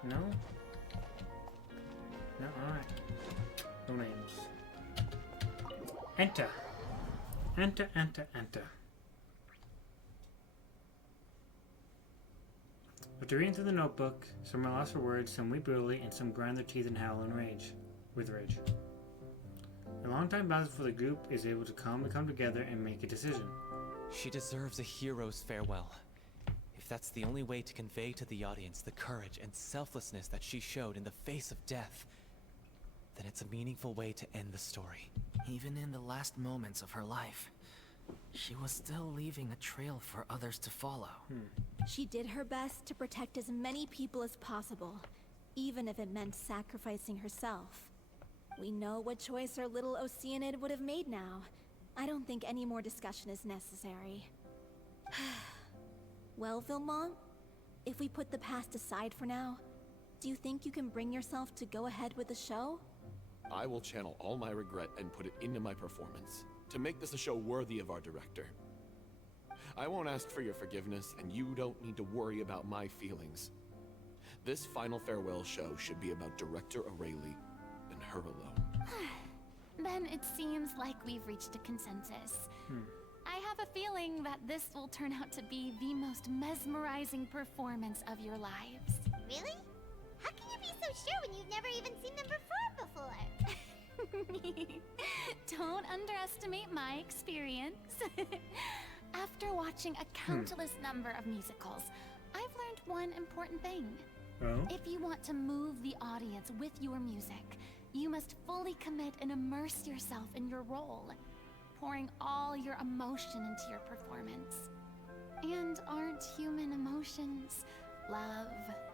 No? No? Alright. No names. Enter. Enter, enter, enter. After reading through the notebook, some are lost for words, some weep bitterly, and some grind their teeth and howl in rage. With rage. A longtime battle for the group is able to calmly come together and make a decision. She deserves a hero's farewell. If that's the only way to convey to the audience the courage and selflessness that she showed in the face of death, then it's a meaningful way to end the story. Even in the last moments of her life, she was still leaving a trail for others to follow. She did her best to protect as many people as possible, even if it meant sacrificing herself. We know what choice our little Oceanid would have made now. I don't think any more discussion is necessary. Well, Vilmont, if we put the past aside for now, do you think you can bring yourself to go ahead with the show? I will channel all my regret and put it into my performance, to make this a show worthy of our director. I won't ask for your forgiveness, and you don't need to worry about my feelings. This final farewell show should be about Director Aurelie and her alone. Then it seems like we've reached a consensus. I have a feeling that this will turn out to be the most mesmerizing performance of your lives. Really? How can you be so sure when you've never even seen them perform before? Don't underestimate my experience. After watching a countless number of musicals, I've learned one important thing. Oh? If you want to move the audience with your music, you must fully commit and immerse yourself in your role, pouring all your emotion into your performance. And aren't human emotions, love,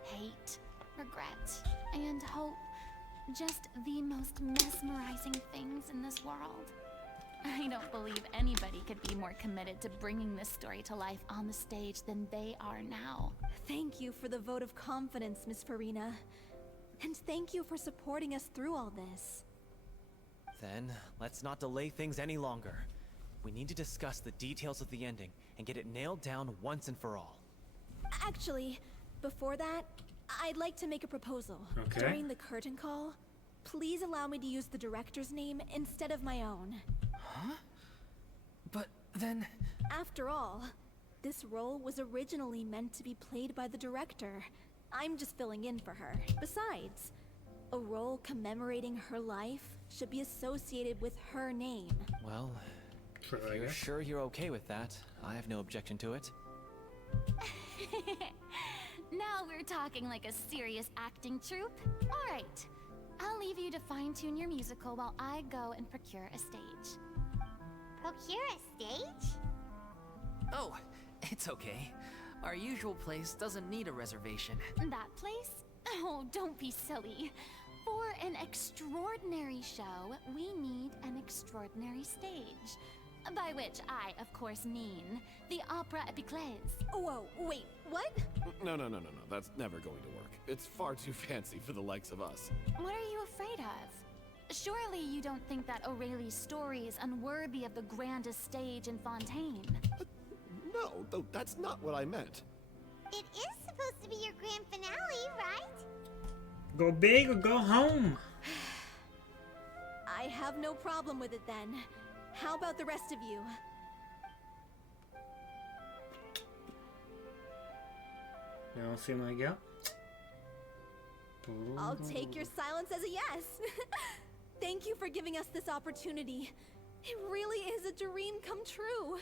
hate, regret, and hope, just the most mesmerizing things in this world? I don't believe anybody could be more committed to bringing this story to life on the stage than they are now. Thank you for the vote of confidence, Miss Farina. And thank you for supporting us through all this. Then, let's not delay things any longer. We need to discuss the details of the ending and get it nailed down once and for all. Actually, before that, I'd like to make a proposal. Okay. During the curtain call, please allow me to use the director's name instead of my own. Huh? But then... After all, this role was originally meant to be played by the director. I'm just filling in for her. Besides, a role commemorating her life should be associated with her name. Well, if you're sure you're okay with that, I have no objection to it. Now we're talking like a serious acting troupe. All right, I'll leave you to fine-tune your musical while I go and procure a stage. Procure a stage? Oh, it's okay. Our usual place doesn't need a reservation. That place? Oh, don't be silly. For an extraordinary show, we need an extraordinary stage. By which I, of course, mean the Opera Epiclese. Whoa, wait, what? No. That's never going to work. It's far too fancy for the likes of us. What are you afraid of? Surely you don't think that Aurelie's story is unworthy of the grandest stage in Fontaine? No, though that's not what I meant. It is supposed to be your grand finale, right? Go big or go home. I have no problem with it then. How about the rest of you? They all seem like yeah. I'll take your silence as a yes. Thank you for giving us this opportunity. It really is a dream come true.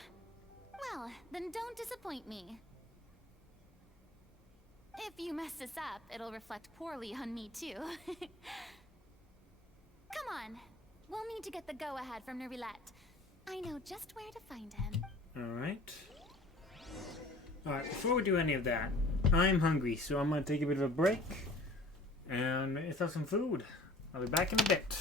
Well, then don't disappoint me. If you mess this up, it'll reflect poorly on me too. Come on. We'll need to get the go-ahead from Nerilette. I know just where to find him. Alright. Alright, before we do any of that, I'm hungry, so I'm gonna take a bit of a break and let's have some food. I'll be back in a bit.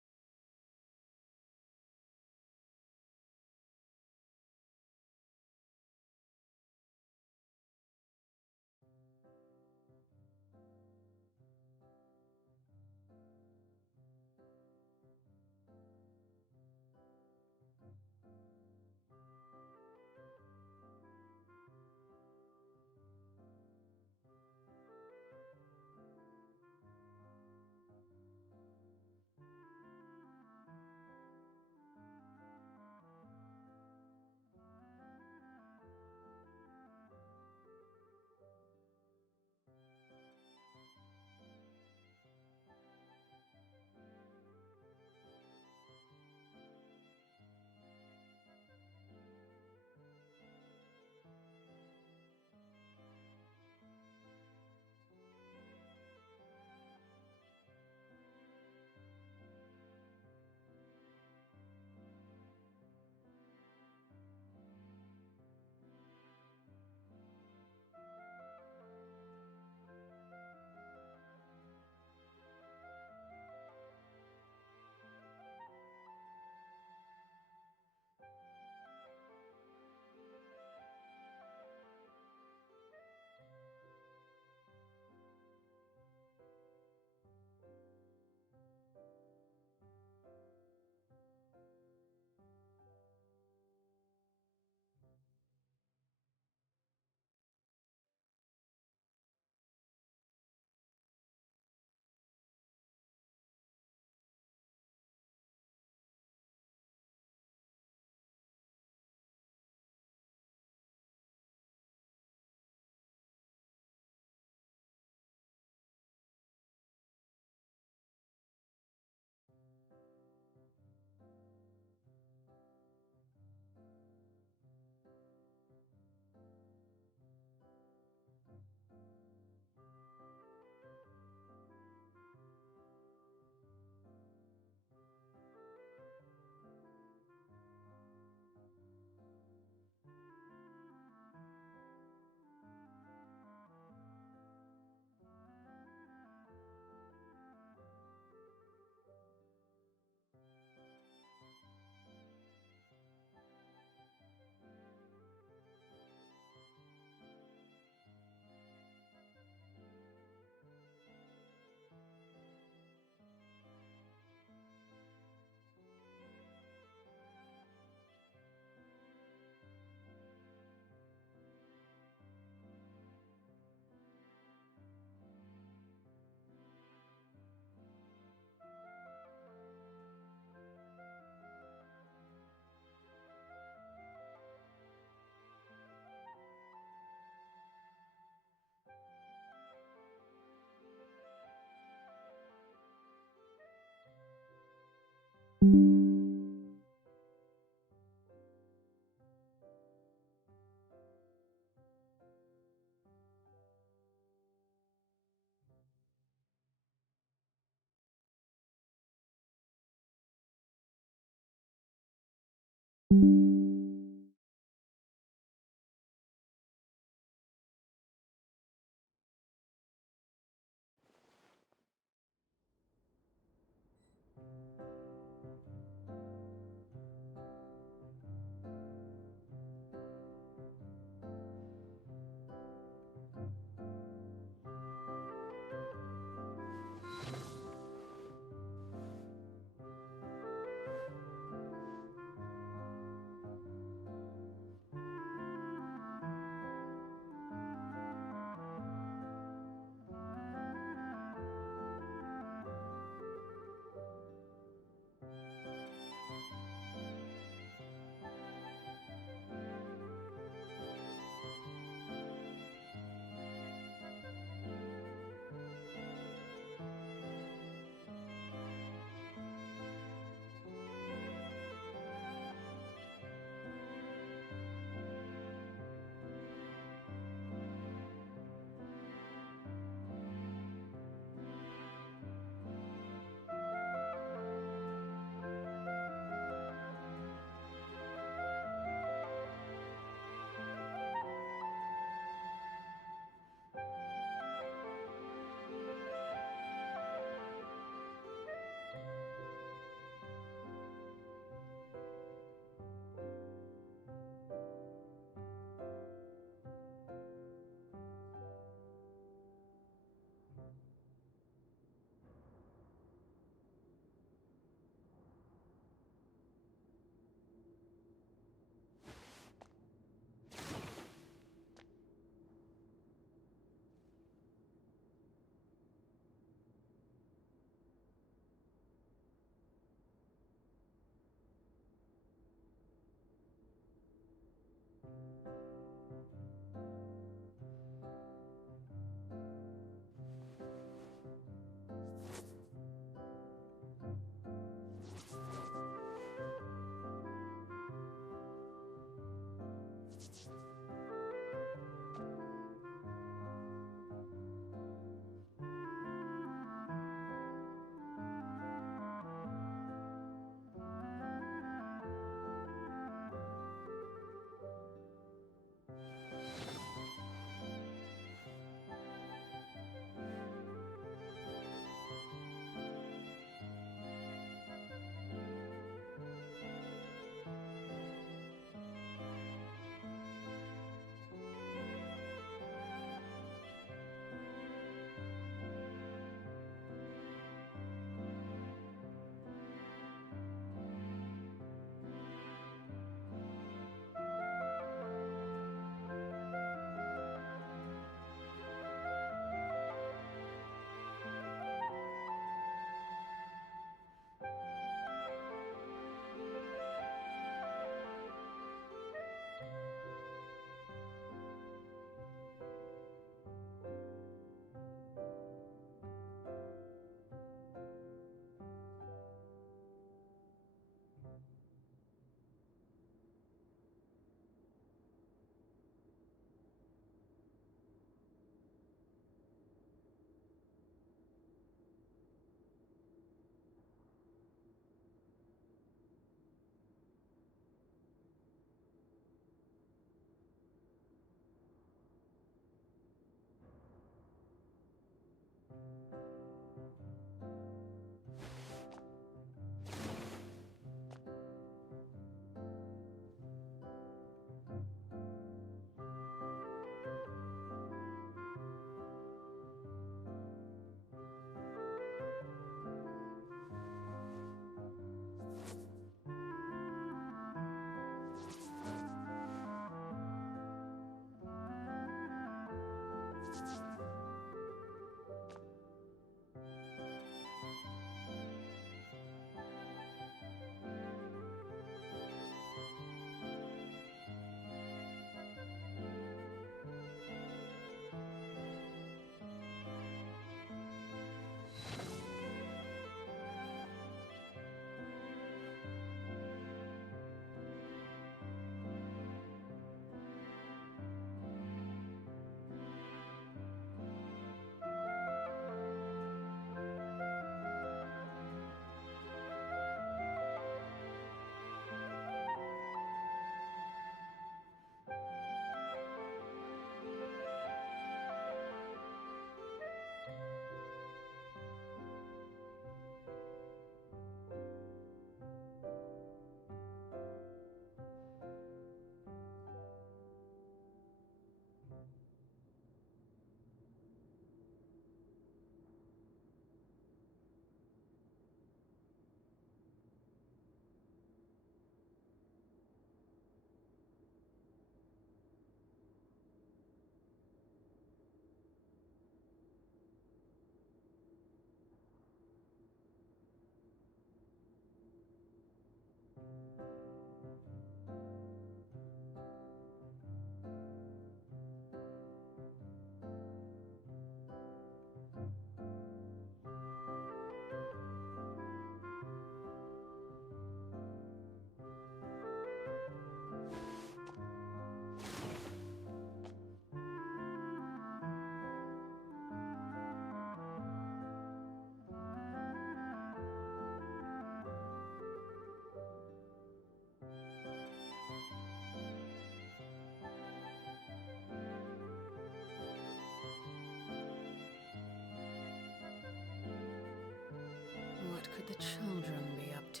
children be up to?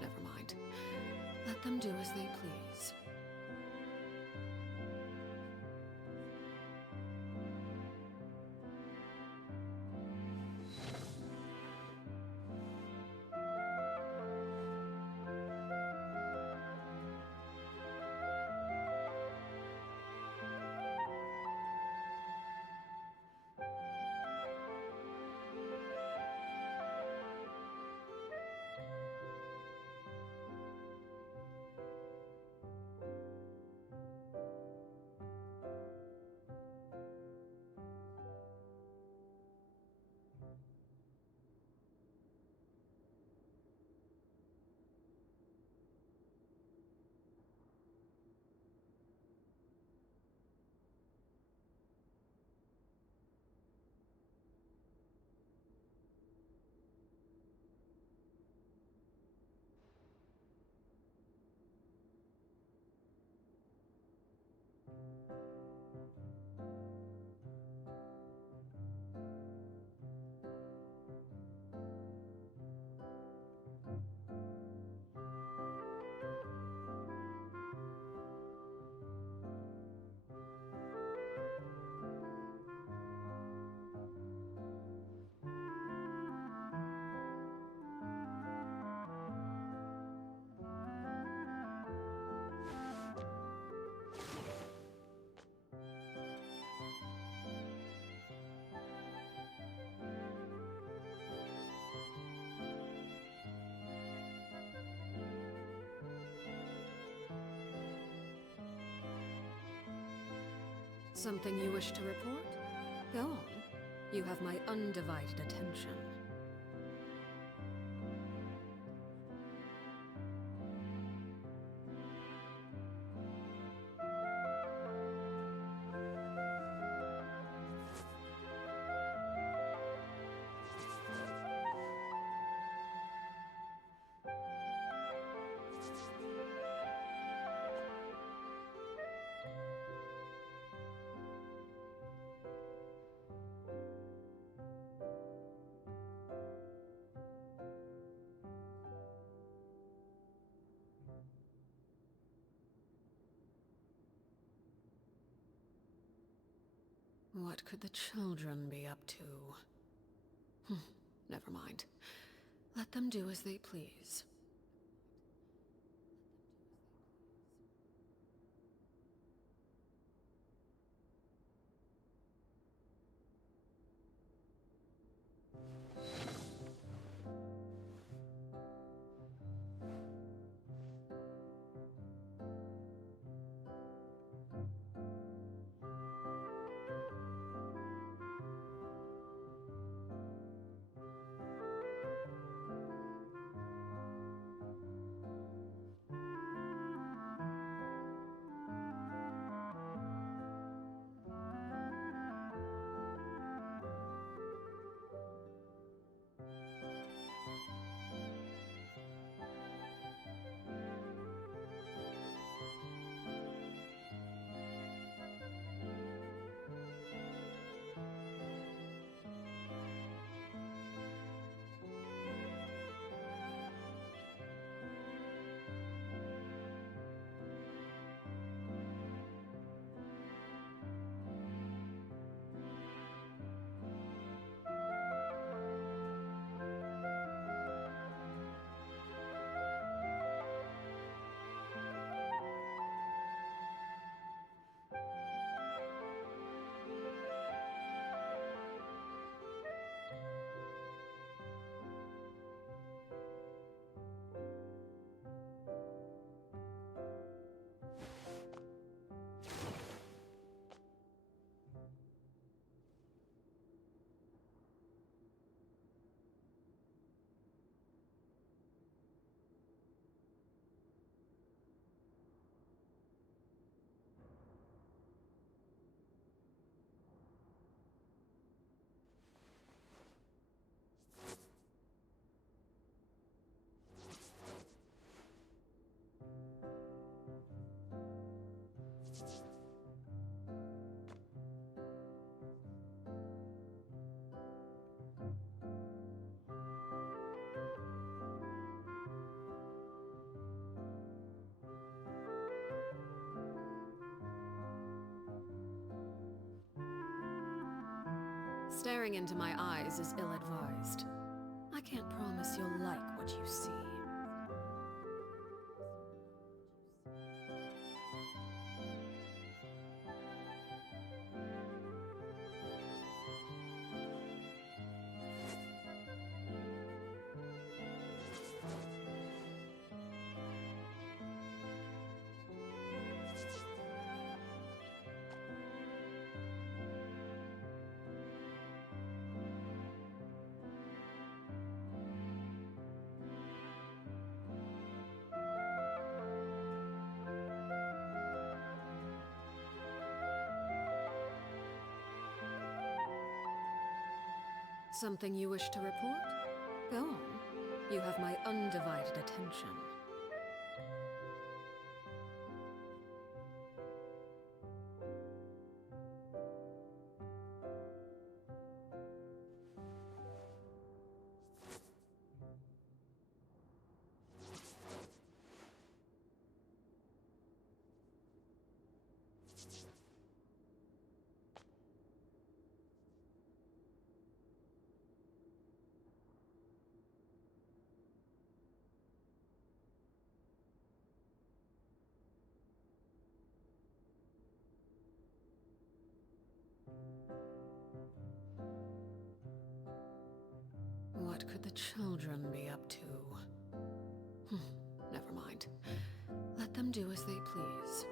Never mind. Let them do as they please. Something you wish to report? Go on. You have my undivided attention. What could the children be up to? Never mind. Let them do as they please. Staring into my eyes is ill-advised. I can't promise you'll like what you see. Something you wish to report? Go on. You have my undivided attention. What could the children be up to? Never mind. Let them do as they please.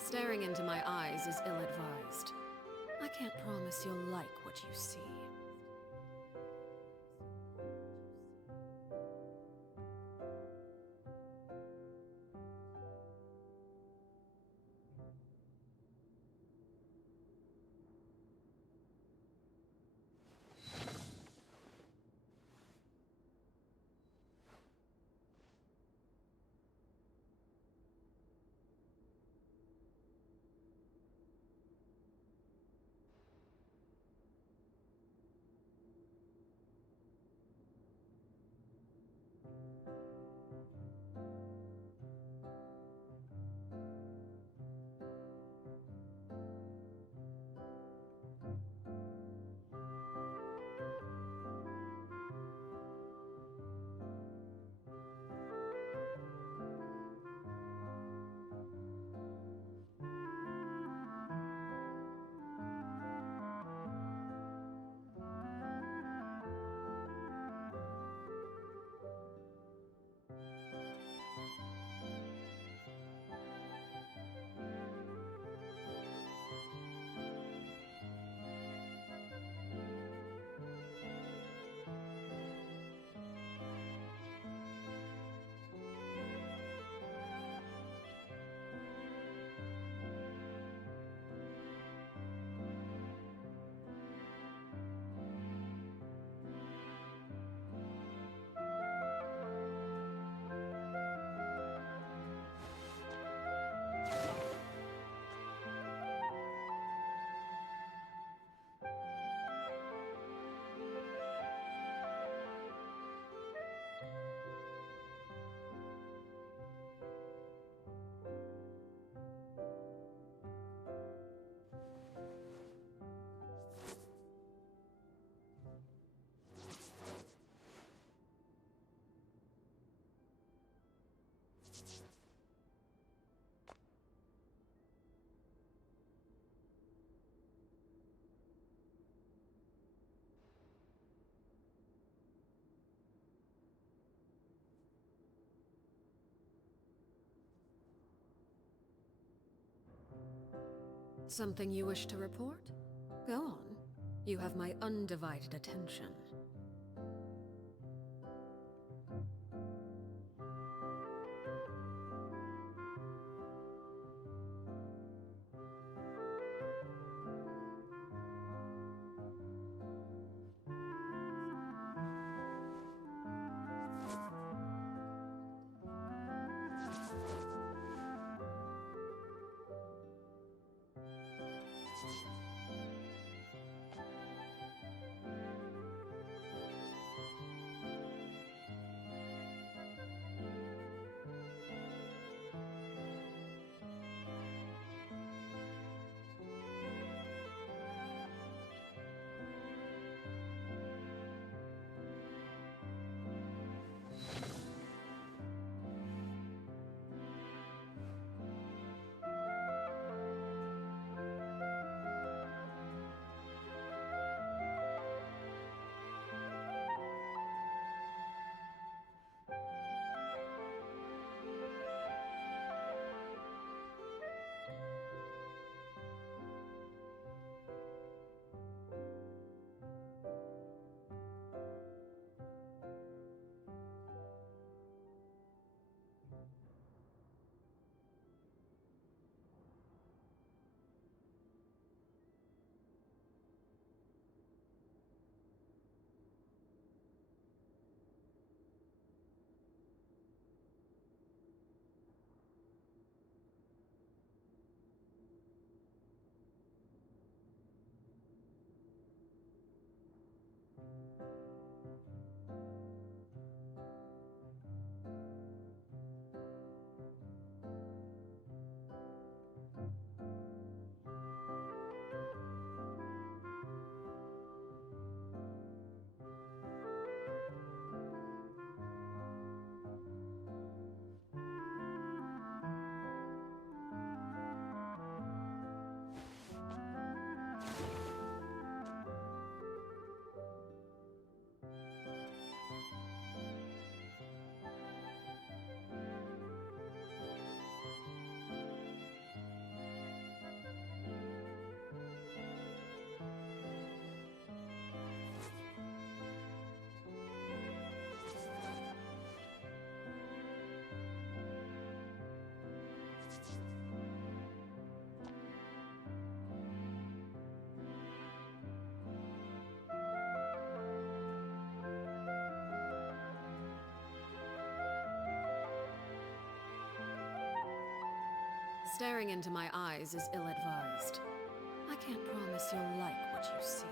Staring into my eyes is ill-advised. I can't promise you'll like what you see. Something you wish to report? Go on. You have my undivided attention. Staring into my eyes is ill-advised. I can't promise you'll like what you see.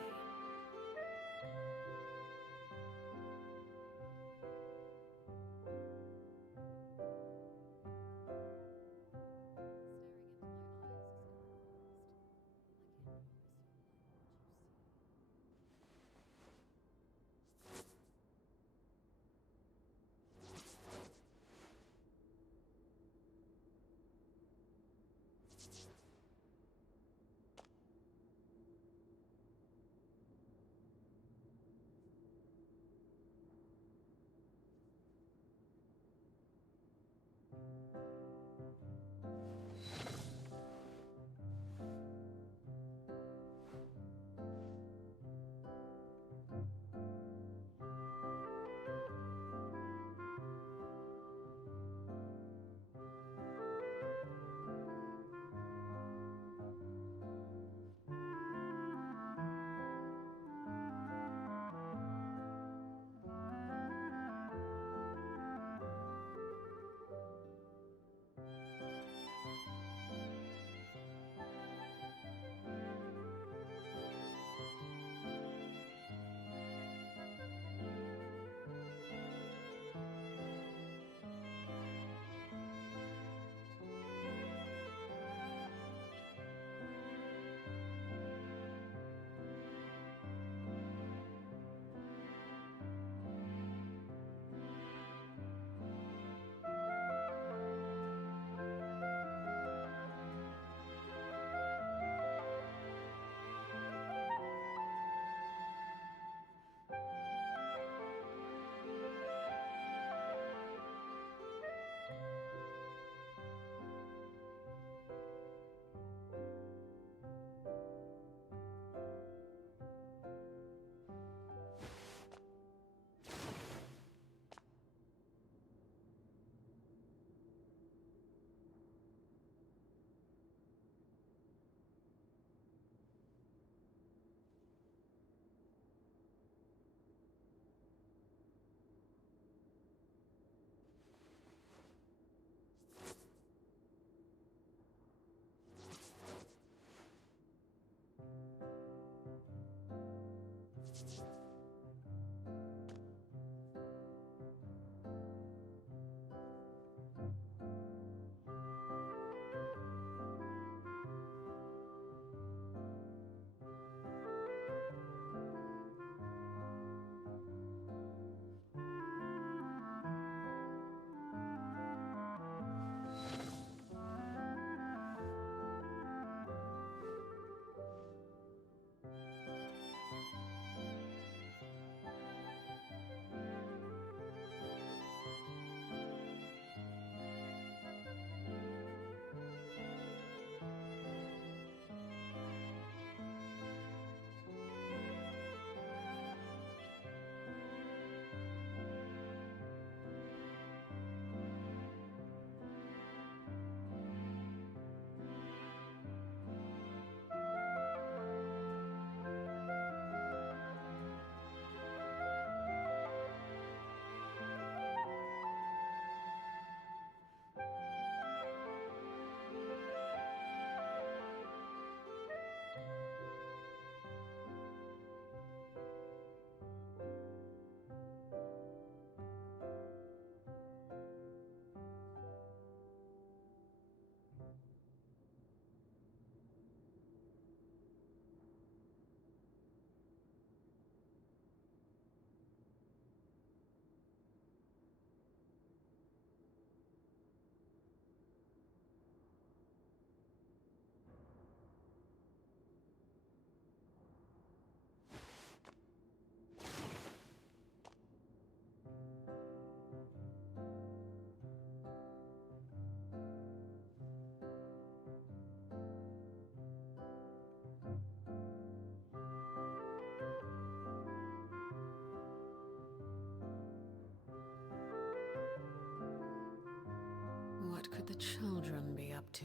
What could the children be up to?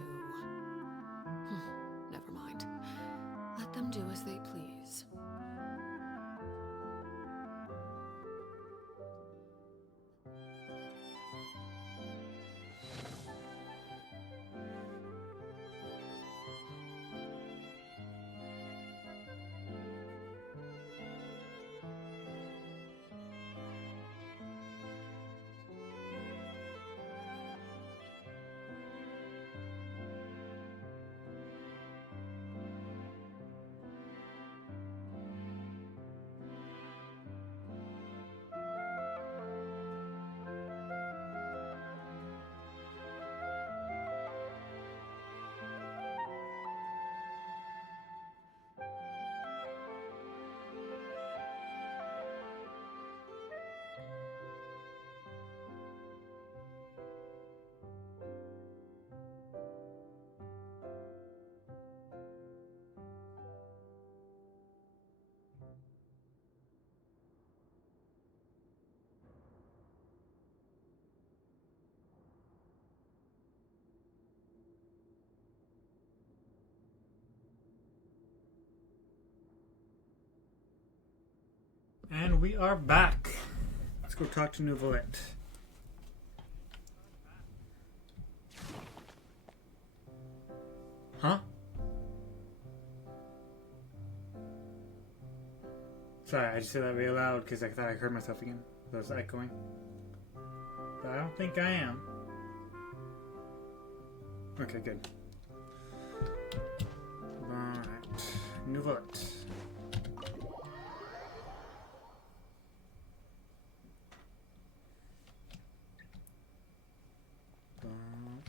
Never mind. Let them do as they please. And we are back. Let's go talk to Nouvelette. Huh? Sorry, I just said that really loud because I thought I heard myself again. So I was echoing. But I don't think I am. Okay, good. Alright. Nouvelette.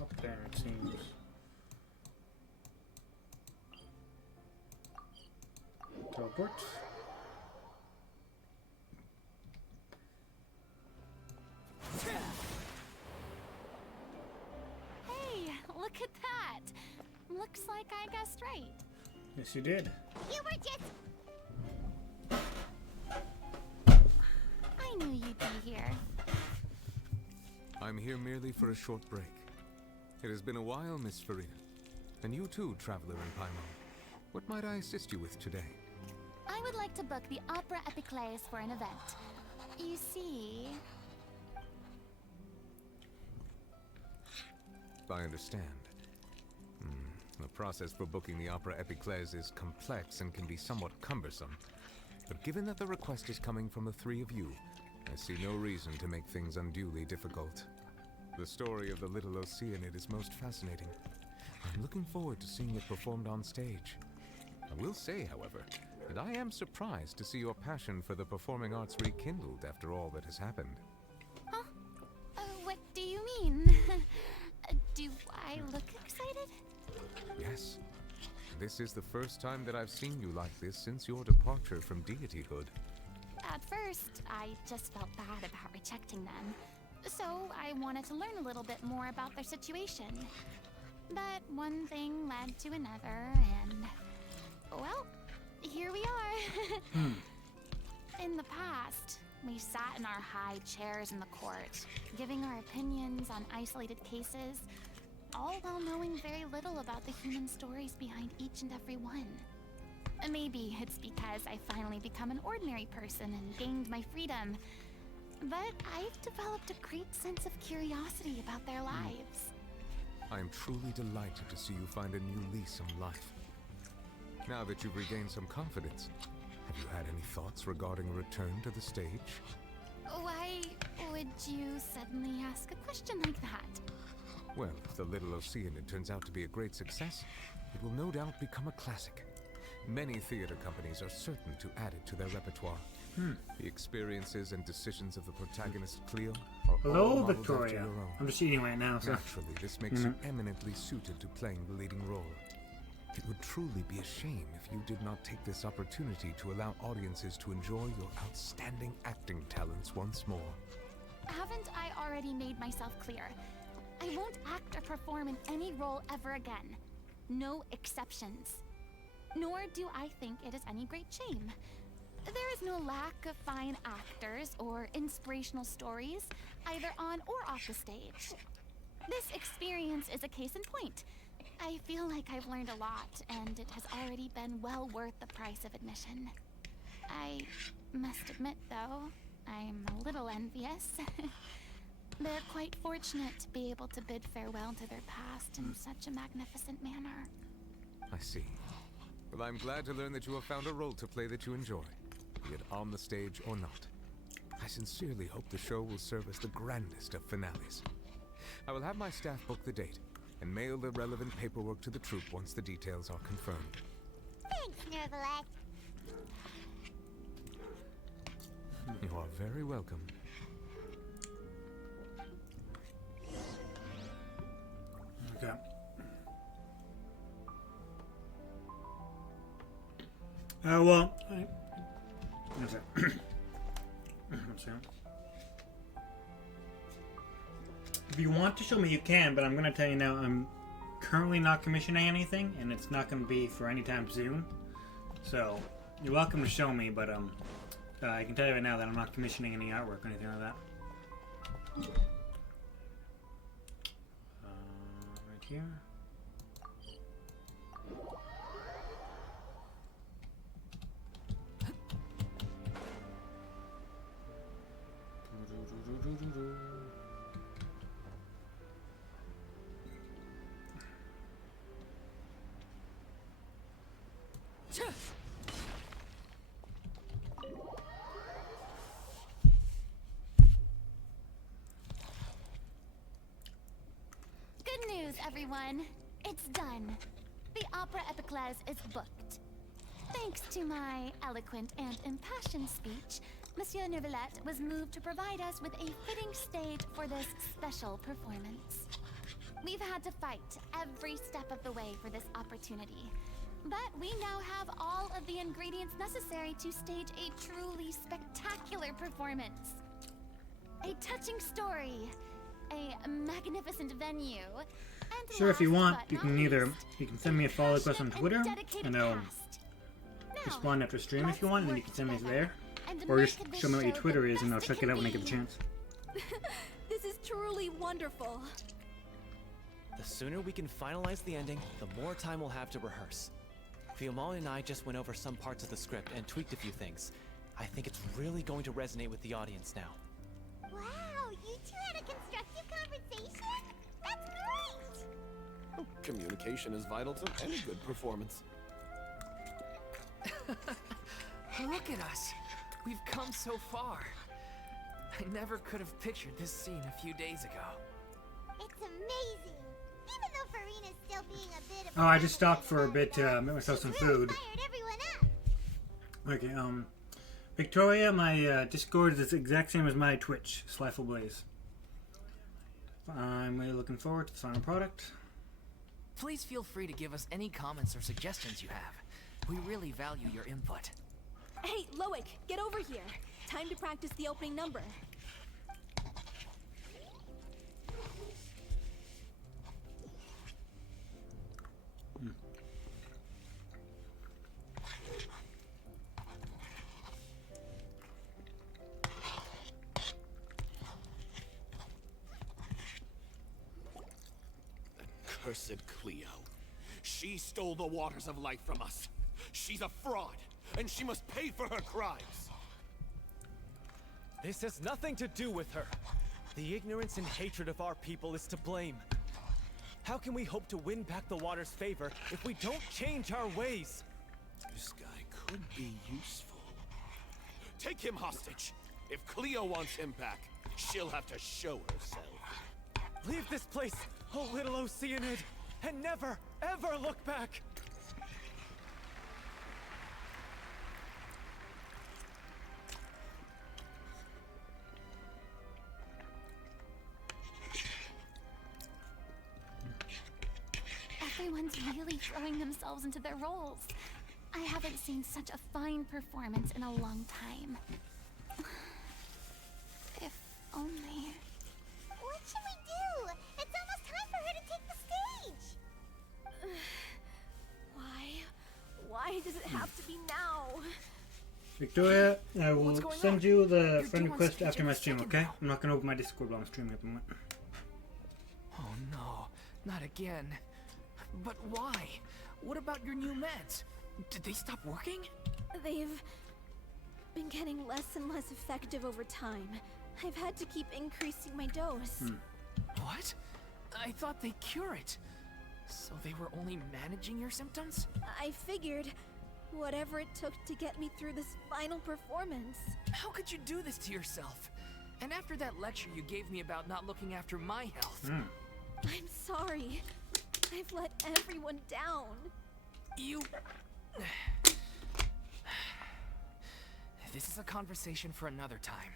Up there, it seems. Teleport. Hey, look at that! Looks like I guessed right. Yes, you did. You were just... I knew you'd be here. I'm here merely for a short break. It has been a while, Miss Farina. And you too, traveler in Paimon. What might I assist you with today? I would like to book the Opera Epiclese for an event. You see... I understand. The process for booking the Opera Epiclese is complex and can be somewhat cumbersome. But given that the request is coming from the three of you, I see no reason to make things unduly difficult. The story of the little Oceanid is most fascinating. I'm looking forward to seeing it performed on stage. I will say, however, that I am surprised to see your passion for the performing arts rekindled after all that has happened. Huh? What do you mean? Do I look excited? Yes. This is the first time that I've seen you like this since your departure from deityhood. At first, I just felt bad about rejecting them. So I wanted to learn a little bit more about their situation. But one thing led to another, and... well, here we are. In the past, we sat in our high chairs in the court, giving our opinions on isolated cases, all while knowing very little about the human stories behind each and every one. Maybe it's because I finally become an ordinary person and gained my freedom, but I've developed a great sense of curiosity about their lives. I am truly delighted to see you find a new lease on life. Now that you've regained some confidence, have you had any thoughts regarding a return to the stage? Why would you suddenly ask a question like that? Well, if the Little Oceanid turns out to be a great success, it will no doubt become a classic. Many theater companies are certain to add it to their repertoire. The experiences and decisions of the protagonist, Cleo, are all Hello, modeled after Victoria. your own. I'm just eating right now, so... Naturally, this makes you eminently suited to playing the leading role. It would truly be a shame if you did not take this opportunity to allow audiences to enjoy your outstanding acting talents once more. Haven't I already made myself clear? I won't act or perform in any role ever again. No exceptions. Nor do I think it is any great shame. There is no lack of fine actors or inspirational stories, either on or off the stage. This experience is a case in point. I feel like I've learned a lot, and it has already been well worth the price of admission. I must admit, though, I'm a little envious. They're quite fortunate to be able to bid farewell to their past in such a magnificent manner. I see. Well, I'm glad to learn that you have found a role to play that you enjoy, be it on the stage or not. I sincerely hope the show will serve as the grandest of finales. I will have my staff book the date and mail the relevant paperwork to the troupe once the details are confirmed. Thanks, Nervalet. You are very welcome. Okay. Well, that's it. Let's see. If you want to show me, you can, but I'm going to tell you now, I'm currently not commissioning anything, and it's not going to be for any time soon. So, you're welcome to show me, but I can tell you right now that I'm not commissioning any artwork or anything like that. Right here. Good news, everyone. It's done. The Opera Epiclese is booked. Thanks to my eloquent and impassioned speech, Monsieur Neuvillette was moved to provide us with a fitting stage for this special performance. We've had to fight every step of the way for this opportunity, but we now have all of the ingredients necessary to stage a truly spectacular performance. A touching story, a magnificent venue, and Sure, if you want, last you but can not either least, you can send me a follow request on Twitter, and I'll Now, respond after stream if you want, and then you can send me there, and or just make this show me what your show Twitter the is, and I'll best check can it out when I get the be. chance. This is truly wonderful. The sooner we can finalize the ending, the more time we'll have to rehearse. Fiamma and I just went over some parts of the script and tweaked a few things. I think it's really going to resonate with the audience now. Wow, you two had a constructive conversation? That's great! Oh, communication is vital to any good performance. Look at us. We've come so far. I never could have pictured this scene a few days ago. It's amazing. Even though Farina's still being a bit of Oh, I just stopped for a bit to make myself some food. fired everyone up. Okay, Victoria, my Discord is the exact same as my Twitch, SlyfulBlaze. I'm really looking forward to the final product. Please feel free to give us any comments or suggestions you have. We really value your input. Hey, Loic, get over here. Time to practice the opening number. Cursed Cleo. She stole the waters of life from us. She's a fraud, and she must pay for her crimes. This has nothing to do with her. The ignorance and hatred of our people is to blame. How can we hope to win back the water's favor if we don't change our ways? This guy could be useful. Take him hostage. If Cleo wants him back, she'll have to show herself. Leave this place, oh little Oceanid, and never, ever look back! Everyone's really throwing themselves into their roles. I haven't seen such a fine performance in a long time. If only... What should we do? It's almost time for her to take the stage. Why does it have to be now? Victoria, I will send you the You're friend doing request speech after in my a stream, second okay? now. I'm not gonna open my Discord while I'm streaming at the moment. Oh no, not again. But why? What about your new meds? Did they stop working? They've been getting less and less effective over time. I've had to keep increasing my dose. What? I thought they cure it. So they were only managing your symptoms? I figured whatever it took to get me through this final performance. How could you do this to yourself? And after that lecture you gave me about not looking after my health. I'm sorry. I've let everyone down. You... This is a conversation for another time.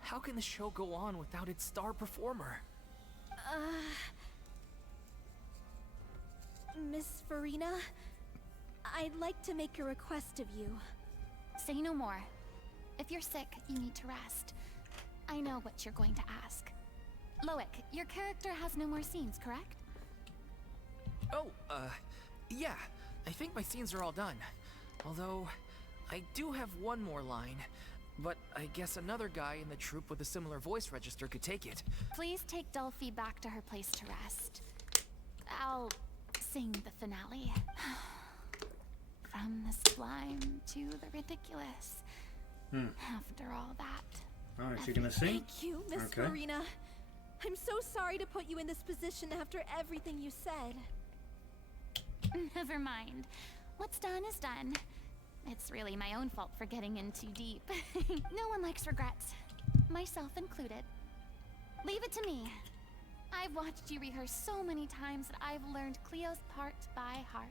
How can the show go on without its star performer? Miss Farina, I'd like to make a request of you. Say no more. If you're sick, you need to rest. I know what you're going to ask. Loic, your character has no more scenes, correct? Oh, yeah. I think my scenes are all done. Although, I do have one more line. But I guess another guy in the troupe with a similar voice register could take it. Please take Delphi back to her place to rest. I'll sing the finale. From the sublime to the ridiculous. After all that. Alright, so you're gonna sing? Thank you, Miss Farina. I'm so sorry to put you in this position after everything you said. Never mind. What's done is done. It's really my own fault for getting in too deep. No one likes regrets, myself included. Leave it to me. I've watched you rehearse so many times that I've learned Cleo's part by heart.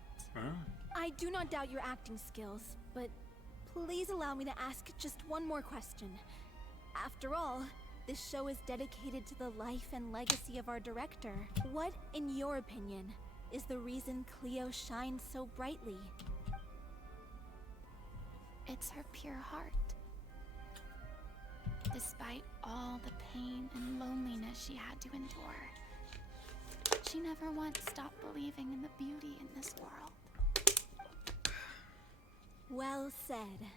I do not doubt your acting skills, but please allow me to ask just one more question. After all, this show is dedicated to the life and legacy of our director. What, in your opinion, is the reason Cleo shines so brightly? It's her pure heart. Despite all the pain and loneliness she had to endure, she never once stopped believing in the beauty in this world. Well said.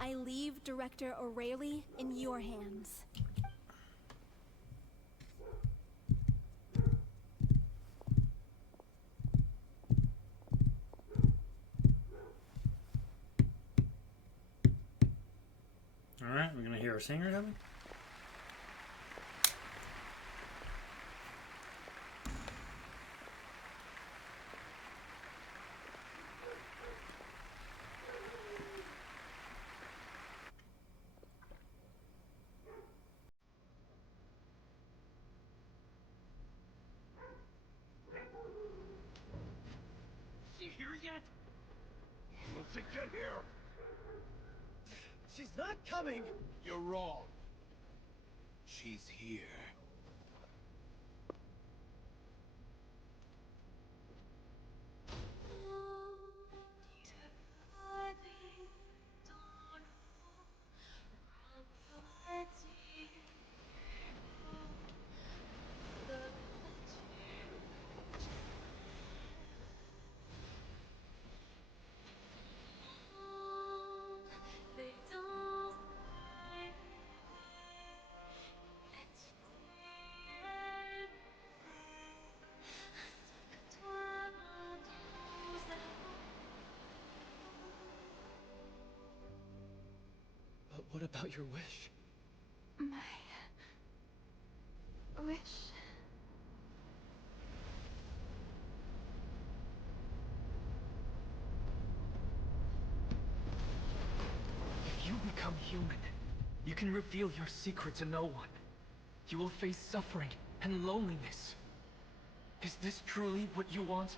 I leave Director O'Reilly in your hands. Alright, we're gonna hear a singer coming. yet? Lucy, get here! She's not coming! You're wrong. She's here. But what about your wish? My wish. If you become human, you can reveal your secret to no one. You will face suffering and loneliness. Is this truly what you want?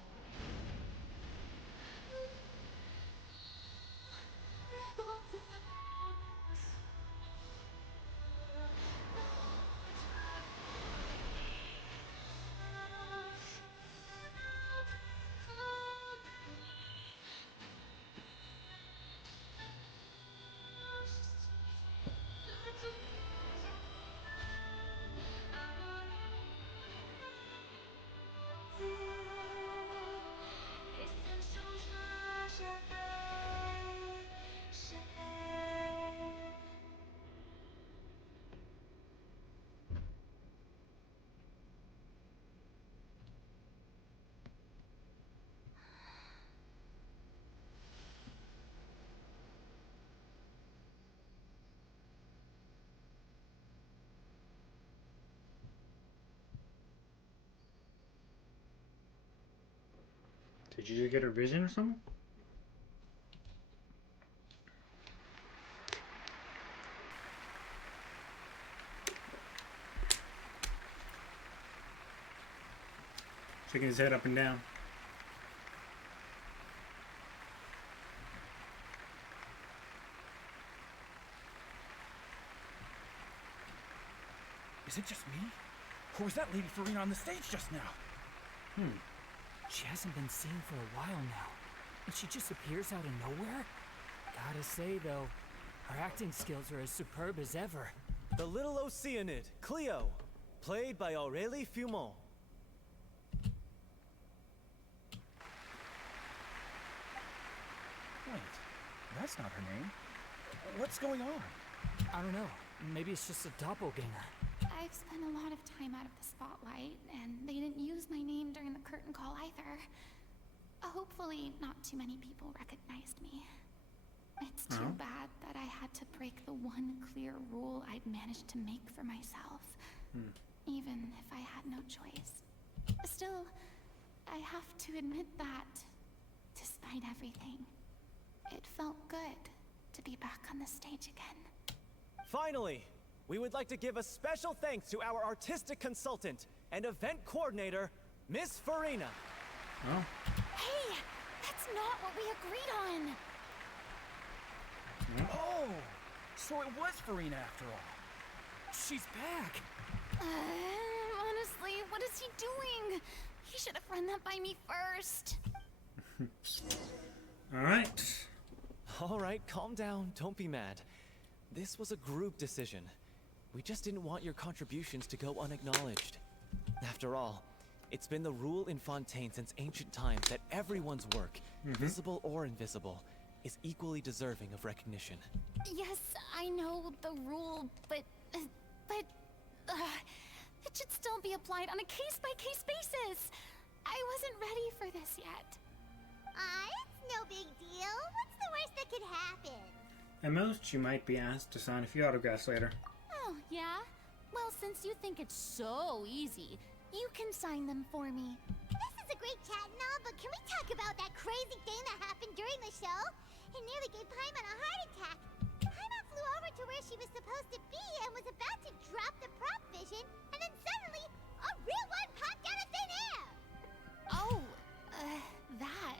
Did you just get her vision or something? Shaking his head up and down. Is it just me? Or was that Lady Farina on the stage just now? She hasn't been seen for a while now, and she just appears out of nowhere? Gotta say, though, her acting skills are as superb as ever. The little Oceanid, Cleo, played by Aurélie Fumont. Wait, that's not her name. What's going on? I don't know. Maybe it's just a doppelganger. I've spent a lot of time out of the spotlight, and they didn't use my name during the curtain call either. Hopefully, not too many people recognized me. It's too bad that I had to break the one clear rule I'd managed to make for myself, even if I had no choice. Still, I have to admit that, despite everything, it felt good to be back on the stage again. Finally, we would like to give a special thanks to our artistic consultant and event coordinator, Miss Farina. Oh. Hey, that's not what we agreed on. Oh, so it was Farina after all. She's back. Honestly, what is he doing? He should have run that by me first. All right, calm down. Don't be mad. This was a group decision. We just didn't want your contributions to go unacknowledged. After all, it's been the rule in Fontaine since ancient times that everyone's work, visible or invisible, is equally deserving of recognition. Yes, I know the rule, but it should still be applied on a case-by-case basis. I wasn't ready for this yet. It's no big deal. What's the worst that could happen? At most, you might be asked to sign a few autographs later. Oh, yeah? Well, since you think it's so easy, you can sign them for me. This is a great chat and all, but can we talk about that crazy thing that happened during the show? It nearly gave Paimon a heart attack. Paimon flew over to where she was supposed to be and was about to drop the prop vision, and then suddenly, a real one popped out of thin air! Oh, that.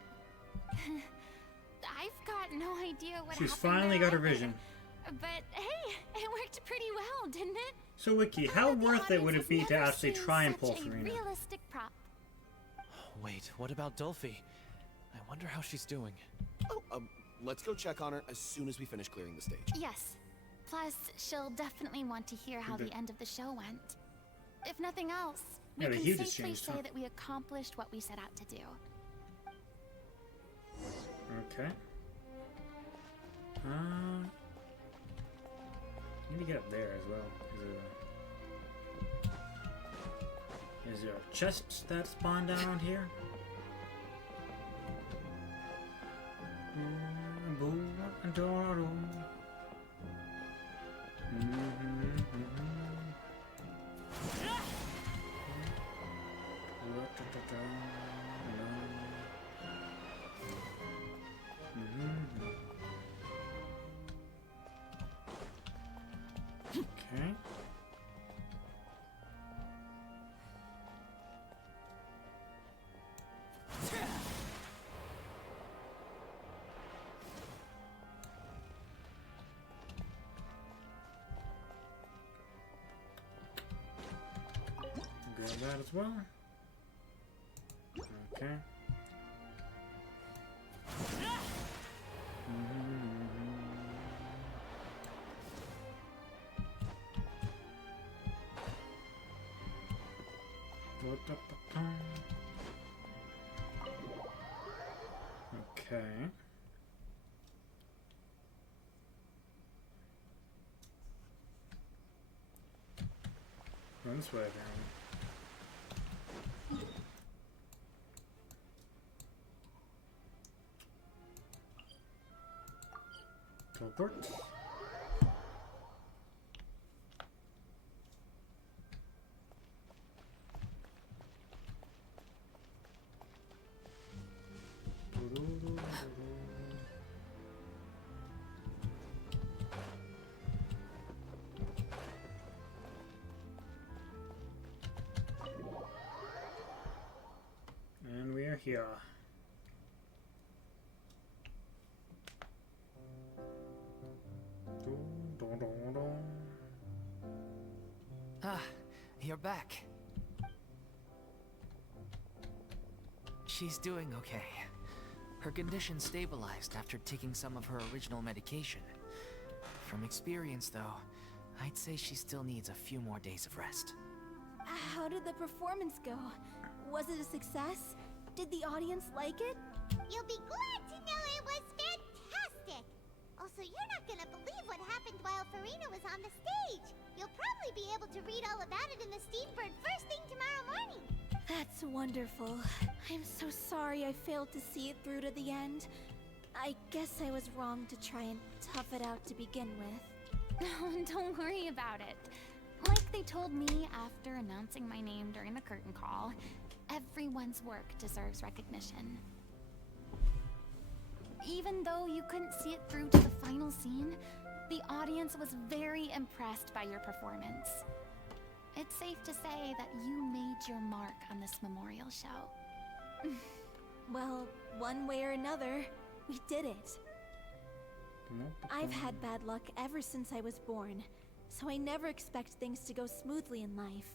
I've got no idea what She's happened finally there got her either. vision. But hey, it worked pretty well, didn't it? So Wiki, how The worth it would it audience be has to never actually seen try and such pull a Farina? realistic prop. Wait, what about Dolphy? I wonder how she's doing. Oh, let's go check on her as soon as we finish clearing the stage. Yes. Plus, she'll definitely want to hear how the end of the show went. If nothing else, we Yeah, the can huge safely exchange, say huh? that we accomplished what we set out to do. Okay. Need to get up there as well. Is there a chest that spawned down here? Okay. Grab that as well. Okay. Okay. Run this way, apparently. Teleport. And we are here. Ah, you're back. She's doing okay. Her condition stabilized after taking some of her original medication. From experience, though, I'd say she still needs a few more days of rest. How did the performance go? Was it a success? Did the audience like it? You'll be glad to know it was fantastic! Also, you're not gonna believe what happened while Farina was on the stage! You'll probably be able to read all about it in the Steambird first thing tomorrow morning! That's wonderful. I'm so sorry I failed to see it through to the end. I guess I was wrong to try and tough it out to begin with. Don't worry about it. Like they told me after announcing my name during the curtain call, everyone's work deserves recognition. Even though you couldn't see it through to the final scene, the audience was very impressed by your performance. It's safe to say that you made your mark on this memorial show. Well, one way or another, we did it. I've had bad luck ever since I was born, so I never expect things to go smoothly in life.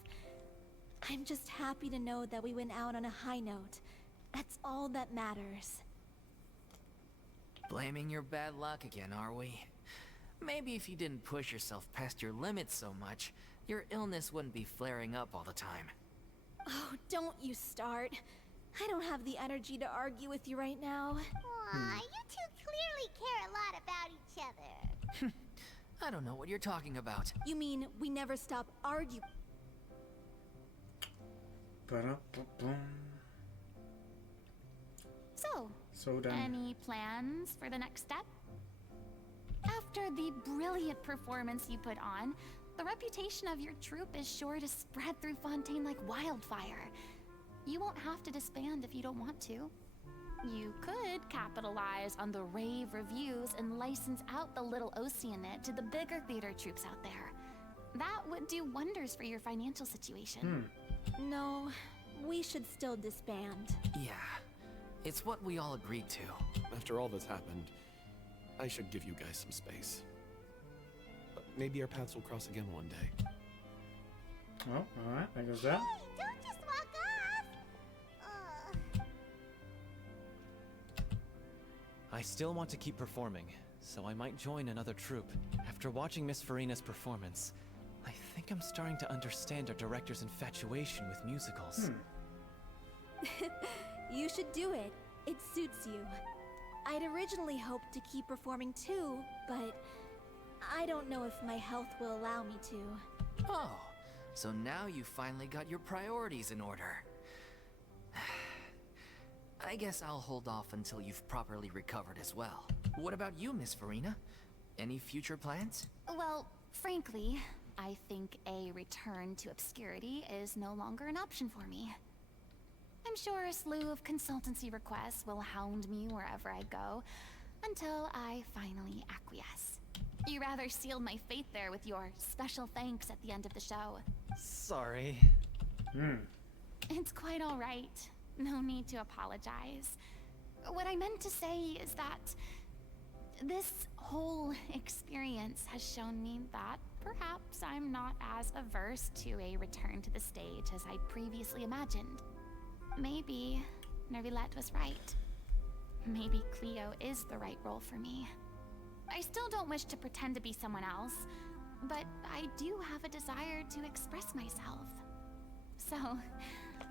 I'm just happy to know that we went out on a high note. That's all that matters. Blaming your bad luck again, are we? Maybe if you didn't push yourself past your limits so much, your illness wouldn't be flaring up all the time. Oh, don't you start. I don't have the energy to argue with you right now. Aw, you two clearly care a lot about each other. I don't know what you're talking about. You mean we never stop arguing? So done. Any plans for the next step? After the brilliant performance you put on, the reputation of your troupe is sure to spread through Fontaine like wildfire. You won't have to disband if you don't want to. You could capitalize on the rave reviews and license out the Little Oceanid to the bigger theater troupes out there. That would do wonders for your financial situation. No, we should still disband. Yeah. It's what we all agreed to. After all that's happened, I should give you guys some space. But maybe our paths will cross again one day. Oh, alright, there goes that. Hey, don't just walk off! I still want to keep performing, so I might join another troupe. After watching Miss Farina's performance, I think I'm starting to understand our director's infatuation with musicals. You should do it. It suits you. I'd originally hoped to keep performing too, but I don't know if my health will allow me to. Oh, so now you finally got your priorities in order. I guess I'll hold off until you've properly recovered as well. What about you, Miss Farina? Any future plans? Well, frankly, I think a return to obscurity is no longer an option for me. I'm sure a slew of consultancy requests will hound me wherever I go, until I finally acquiesce. You rather sealed my fate there with your special thanks at the end of the show. Sorry. It's quite all right. No need to apologize. What I meant to say is that this whole experience has shown me that perhaps I'm not as averse to a return to the stage as I previously imagined. Maybe Nervilette was right. Maybe Cleo is the right role for me. I still don't wish to pretend to be someone else, but I do have a desire to express myself. So,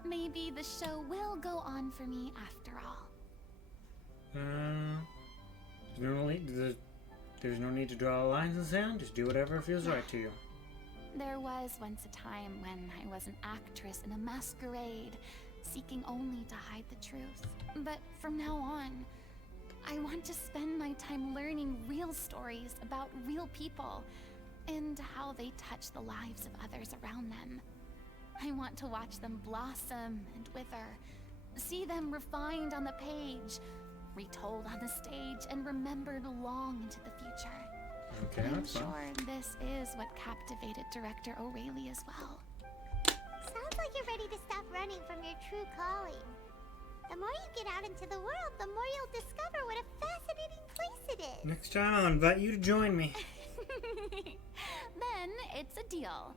maybe the show will go on for me after all. There's no need to draw lines in the sand. Just do whatever feels right to you. There was once a time when I was an actress in a masquerade, seeking only to hide the truth. But from now on, I want to spend my time learning real stories about real people and how they touch the lives of others around them. I want to watch them blossom and wither, see them refined on the page, retold on the stage, and remembered long into the future. Okay, I'm that's fine. sure this is what captivated director O'Reilly as well. Sounds like you're ready to stop running from your true calling. The more you get out into the world, the more you'll discover what a fascinating place it is. Next time I'll invite you to join me. Then it's a deal.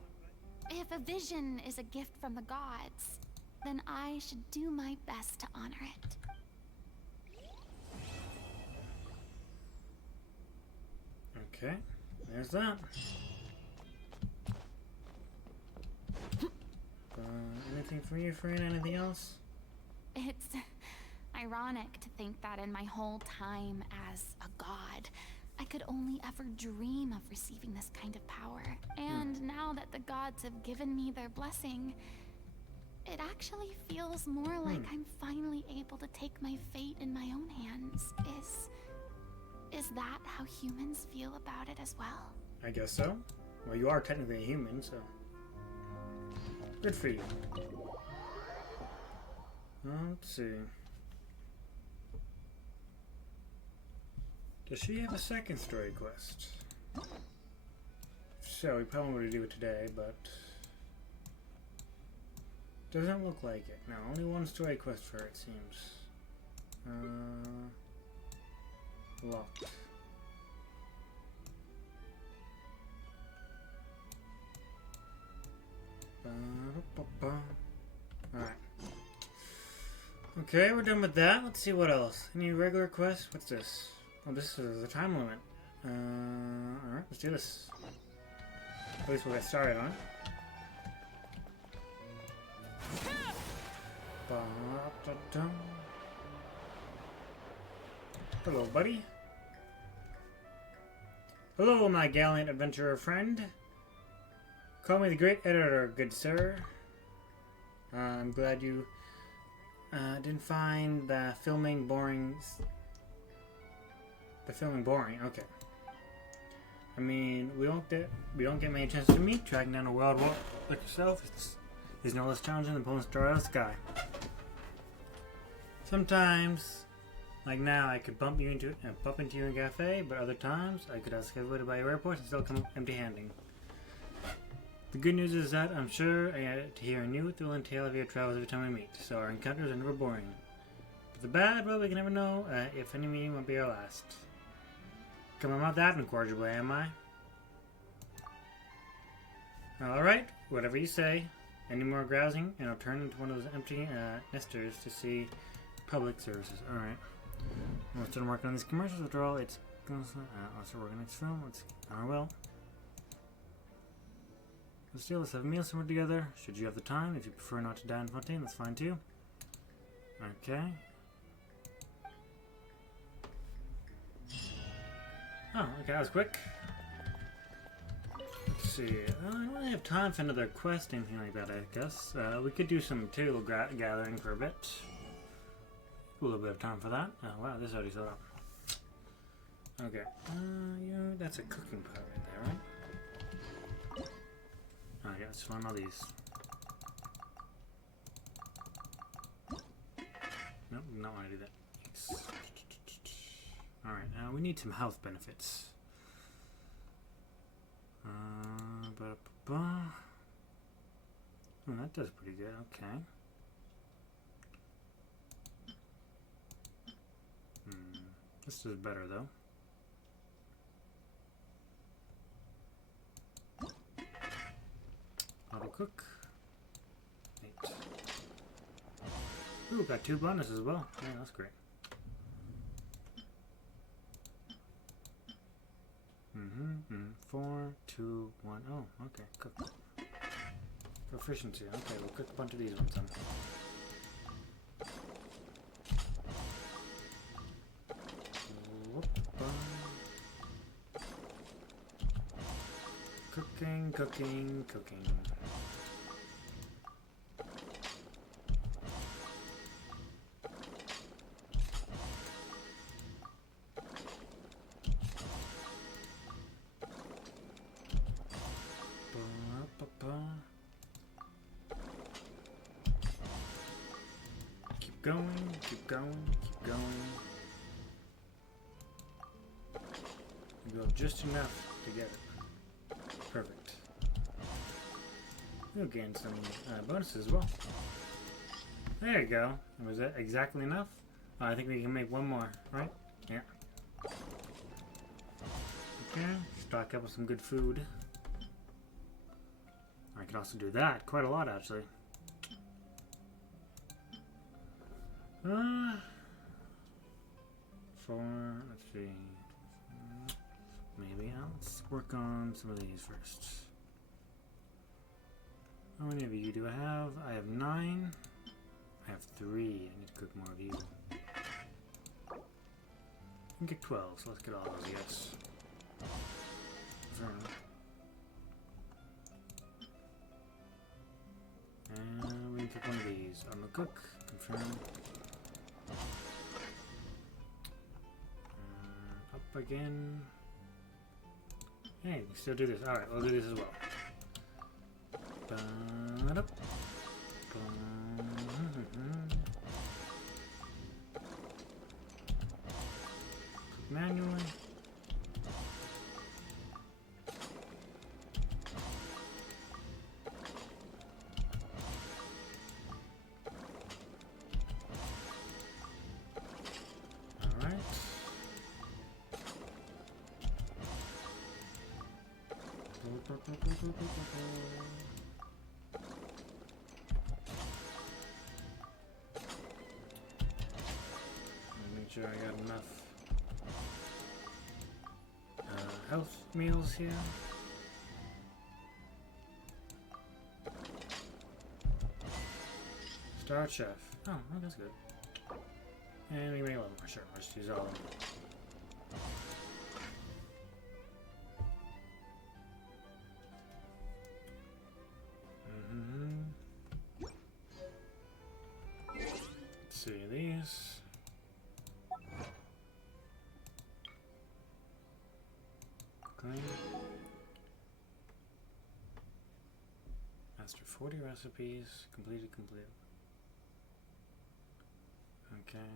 If a vision is a gift from the gods, then I should do my best to honor it. Okay, there's that. Anything from you, Farina? Anything else? It's ironic to think that in my whole time as a god, I could only ever dream of receiving this kind of power. And now that the gods have given me their blessing, it actually feels more like I'm finally able to take my fate in my own hands. Is that how humans feel about it as well? I guess so. Well, you are technically a human, so good for you. Let's see. Does she have a second story quest? So we probably would do it today, but doesn't look like it. No, only one story quest for her, it seems. Locked. Alright. Okay, we're done with that. Let's see what else. Any regular quests? What's this? Oh, this is a time limit. Alright, let's do this. At least we'll get started on it. Ba-da-dum. Hello, buddy. Hello, my gallant adventurer friend. Call me the great editor, good sir. I'm glad you didn't find the filming boring. Okay. I mean, we don't get many chances to meet. Tracking down a wild wolf like yourself is no less challenging than pulling a star out of the sky. Sometimes, like now, I could bump into you in a cafe, but other times I could ask everybody by your airport and still come empty-handed. The good news is that I'm sure I get to hear a new thrilling tale of your travels every time we meet, so our encounters are never boring. For the bad, well, we can never know if any meeting will be our last. Come on, not that incorrigible, am I? Alright, whatever you say. Any more grousing, and I'll turn into one of those empty nesters to see public services. Alright. We'll start working on these commercials. After all, it's gonna let's start working on this film. Well. But still, let's have a meal somewhere together. Should you have the time. If you prefer not to dine in Fontaine, that's fine too. Okay. Oh, okay, that was quick. Let's see. I don't really have time for another quest, anything like that, I guess. We could do some table gathering for a bit. A little bit of time for that. Oh, wow, this already set up. Okay. Yeah, that's a cooking pot right there, right? Oh, yeah, let's find all these. Nope, not want to do that. Alright, we need some health benefits. Oh, that does pretty good, okay. This is better, though. Auto cook. 8. Ooh, got 2 bonuses as well. Yeah, that's great. 4, 2, 1. Oh, okay. Cook. Proficiency. Okay, we'll cook a bunch of these ones then. Cooking, cooking, cooking. Keep going, keep going, keep going. You go just enough to get it. Perfect. We'll gain some bonuses as well. There you go. Was that exactly enough? I think we can make one more, right? Yeah. Okay, stock up with some good food. I can also do that. Quite a lot, actually. Let's see. Maybe let's work on some of these first. How many of you do I have? I have 9. I have 3. I need to cook more of you. I can get 12, so let's get all those, yes. And we can cook one of these. I'm gonna cook. Confirm. Up again. Hey, we still do this. Alright, we'll do this as well. Manually. Make sure I got enough health meals here. Star Chef. Oh, that's good. And we can make a little more. Sure, let's use all of them. See these. Clean. Master 40 recipes. Complete. Okay.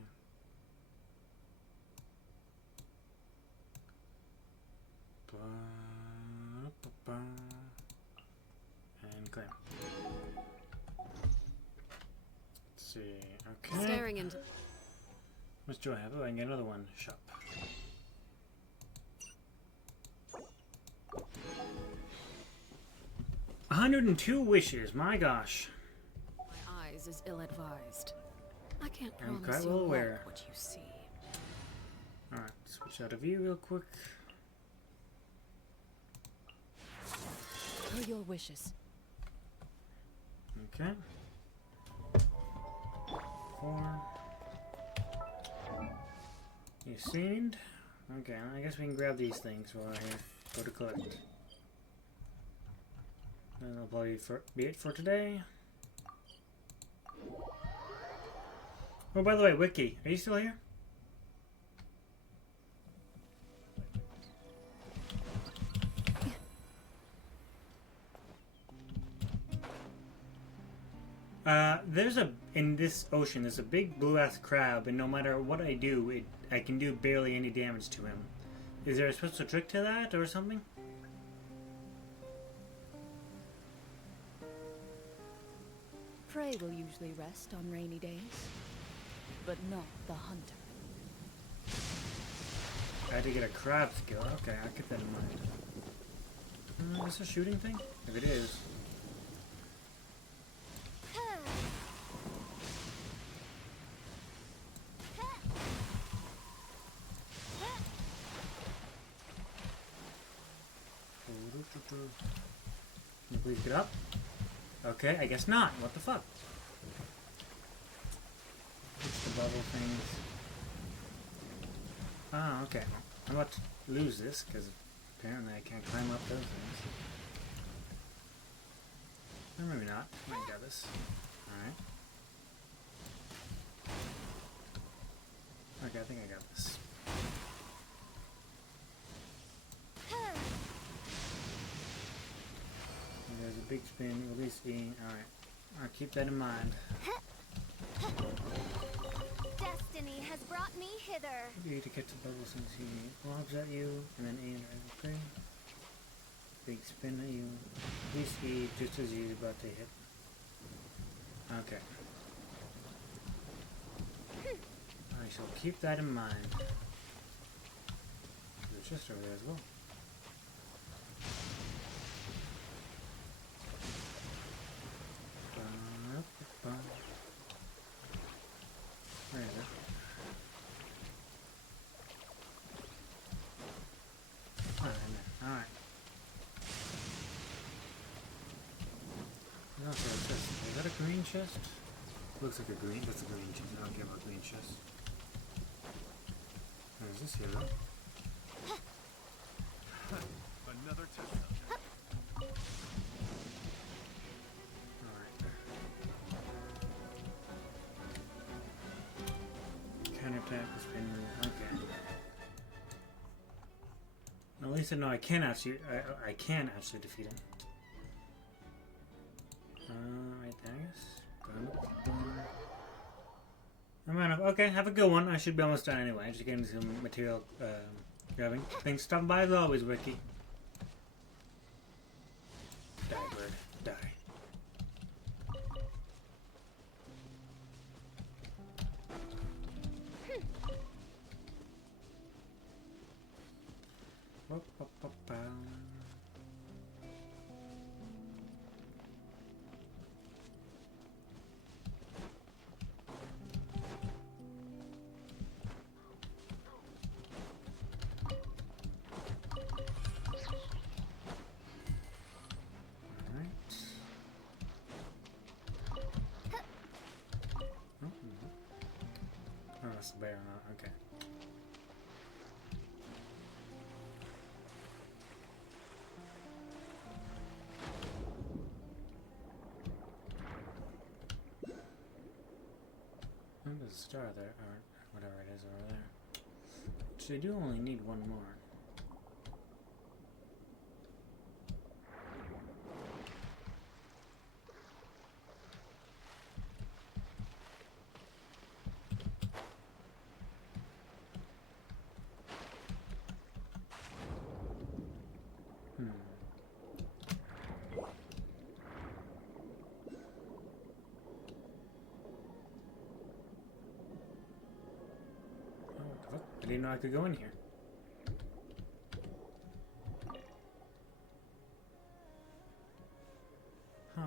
And claim. Let's see. Okay. Staring into. What's Joe have? Oh, I can get another one. Shop. $102 wishes. My gosh. My eyes is ill-advised. I can't I'm promise quite you well like aware. what you see. Alright, switch out of view real quick. Per your wishes. Okay. 4. You seemed? Okay, I guess we can grab these things while we're here. Go to collect. And that'll probably be it for today. Oh, by the way, Wiki, are you still here? In this ocean, there's a big blue-ass crab, and no matter what I do, I can do barely any damage to him. Is there a special trick to that, or something? Prey will usually rest on rainy days, but not the hunter. I had to get a crab skill. Okay, I'll keep that in mind. Is this a shooting thing? If it is. Can you please get up? Okay, I guess not. What the fuck? It's the bubble things. Ah, okay. I'm about to lose this because apparently I can't climb up those things. Or maybe not. I might get this. Alright. Okay, I think I got this. There's a big spin, release E. Alright. I'll keep that in mind. Destiny has brought me hither. You to catch the bubble since he lobs at you, and then aim right at the big spin at you. Release E just as he's about to hit. Okay. I shall keep that in mind. There's just over there as well. Where is it? Oh, in there. Alright. Is that a green chest? Looks like a green. That's a green chest. I don't care about green chests. There's this here though. Another test subject. Counterattack, spin move. Okay. At least I know I can actually. I can actually defeat him. Right there, I guess. I'm out of. Okay, have a good one. I should be almost done anyway. Just getting some material grabbing. Thanks for stopping by as always, Ricky. Die, bird. Die. Oh, that's the bear, not okay. And there's a star there, or whatever it is over there. So you do only need one more. didn't know I could go in here. Huh.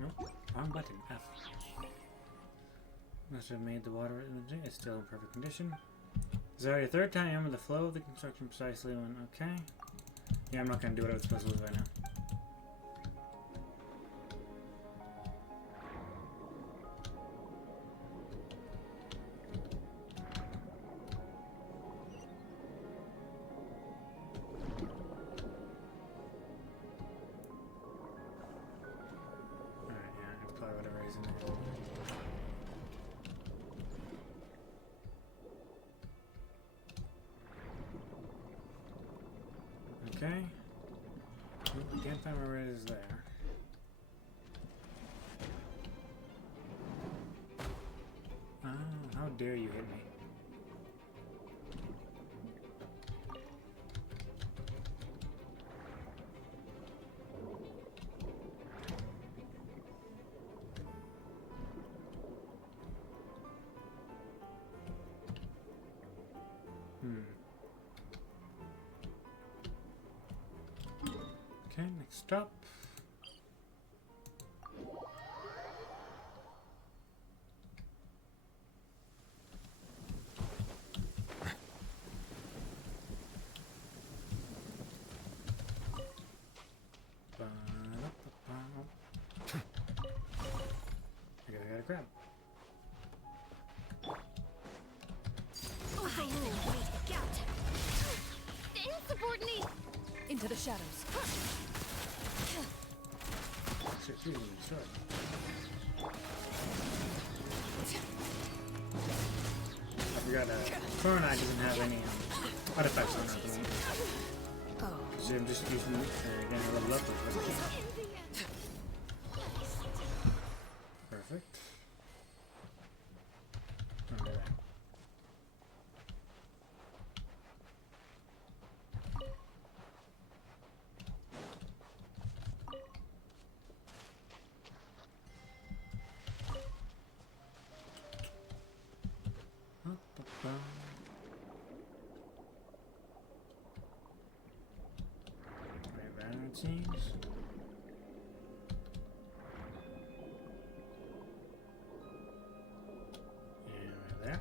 Nope. Wrong button. F. Must have made the water imaging. It's still in perfect condition. Is already the third time I remember the flow of the construction precisely when. Okay. Yeah, I'm not gonna do what I was supposed to do right now. Alright, yeah, that's probably whatever is in there. Okay. Nope, I can't find where it is there. Oh, how dare you hit me. Okay, next stop. I gotta grab. Insubordinate! Into the shadows. Shit, she's gonna be destroyed. I forgot that Coronite doesn't have any artifacts on her at the moment. So I'm just using again a level up with it. Perfect. Alright. Scenes. And right there.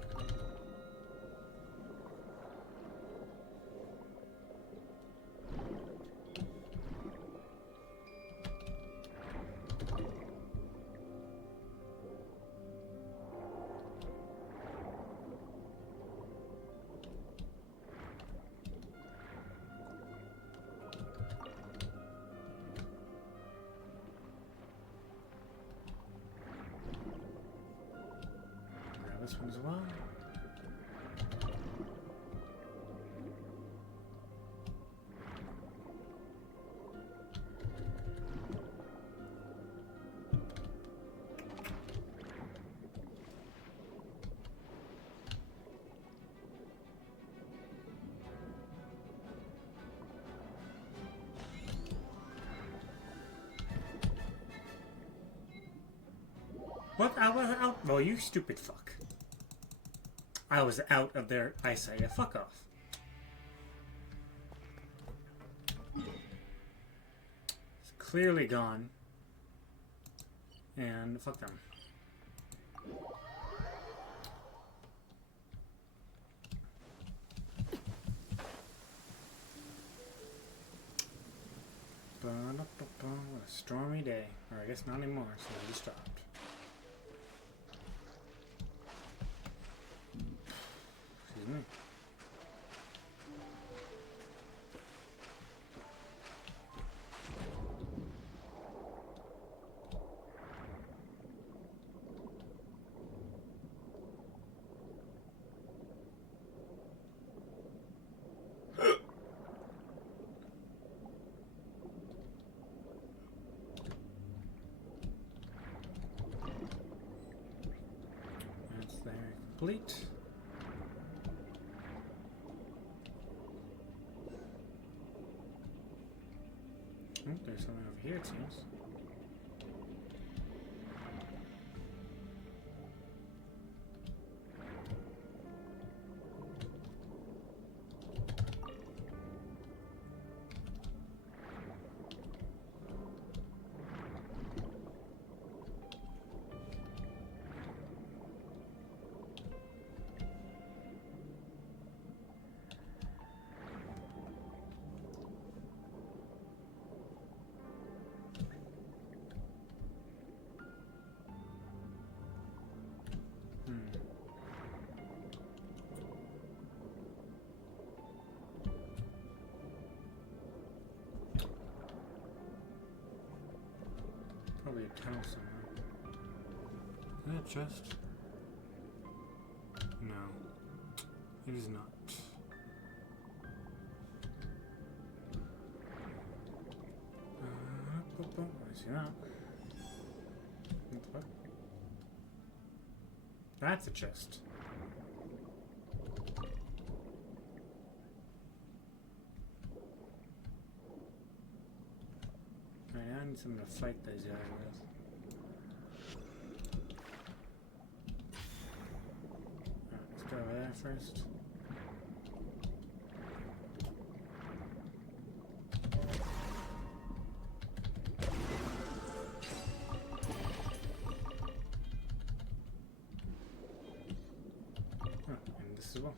This one as well. What? I was out. Oh, you stupid fuck. I was out of their eyesight. Yeah, fuck off. It's clearly gone. And fuck them. What a stormy day. Or I guess not anymore, so I just stopped. Excuse me. That's there complete. Oh, there's something over here, it seems. that a chest? No. It is not. I see that. What? That's a chest. I need something to fight those guys with. Alright, let's go over there first. Oh, and this as well.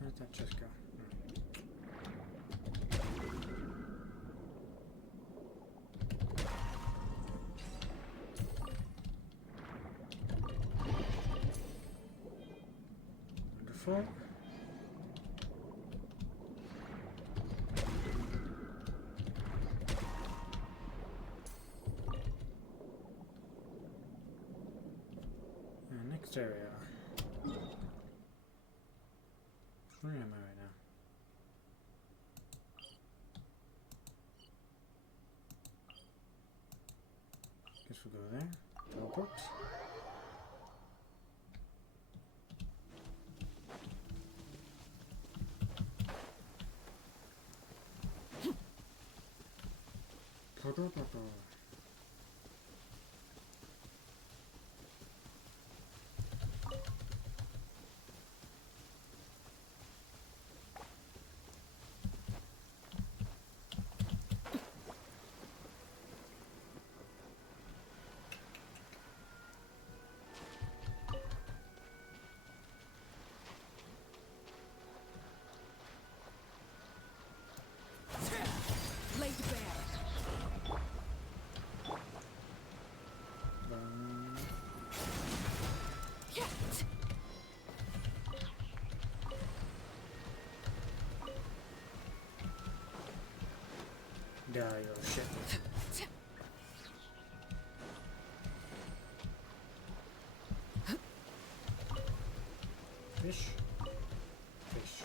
Where'd that chest go? Wonderful. Next area. Where am I right now? Guess we'll go there. Teleport. Laid bare. Die, oh shit. Fish. Fish.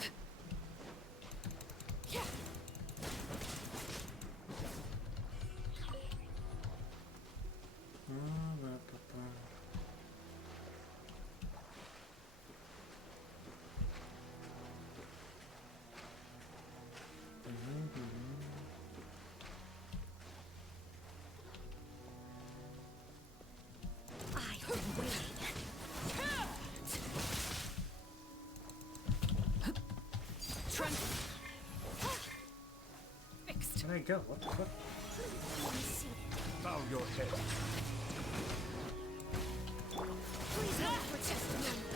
Fixed. Where'd I go? What the fuck? Bow your head. Please not for just a moment.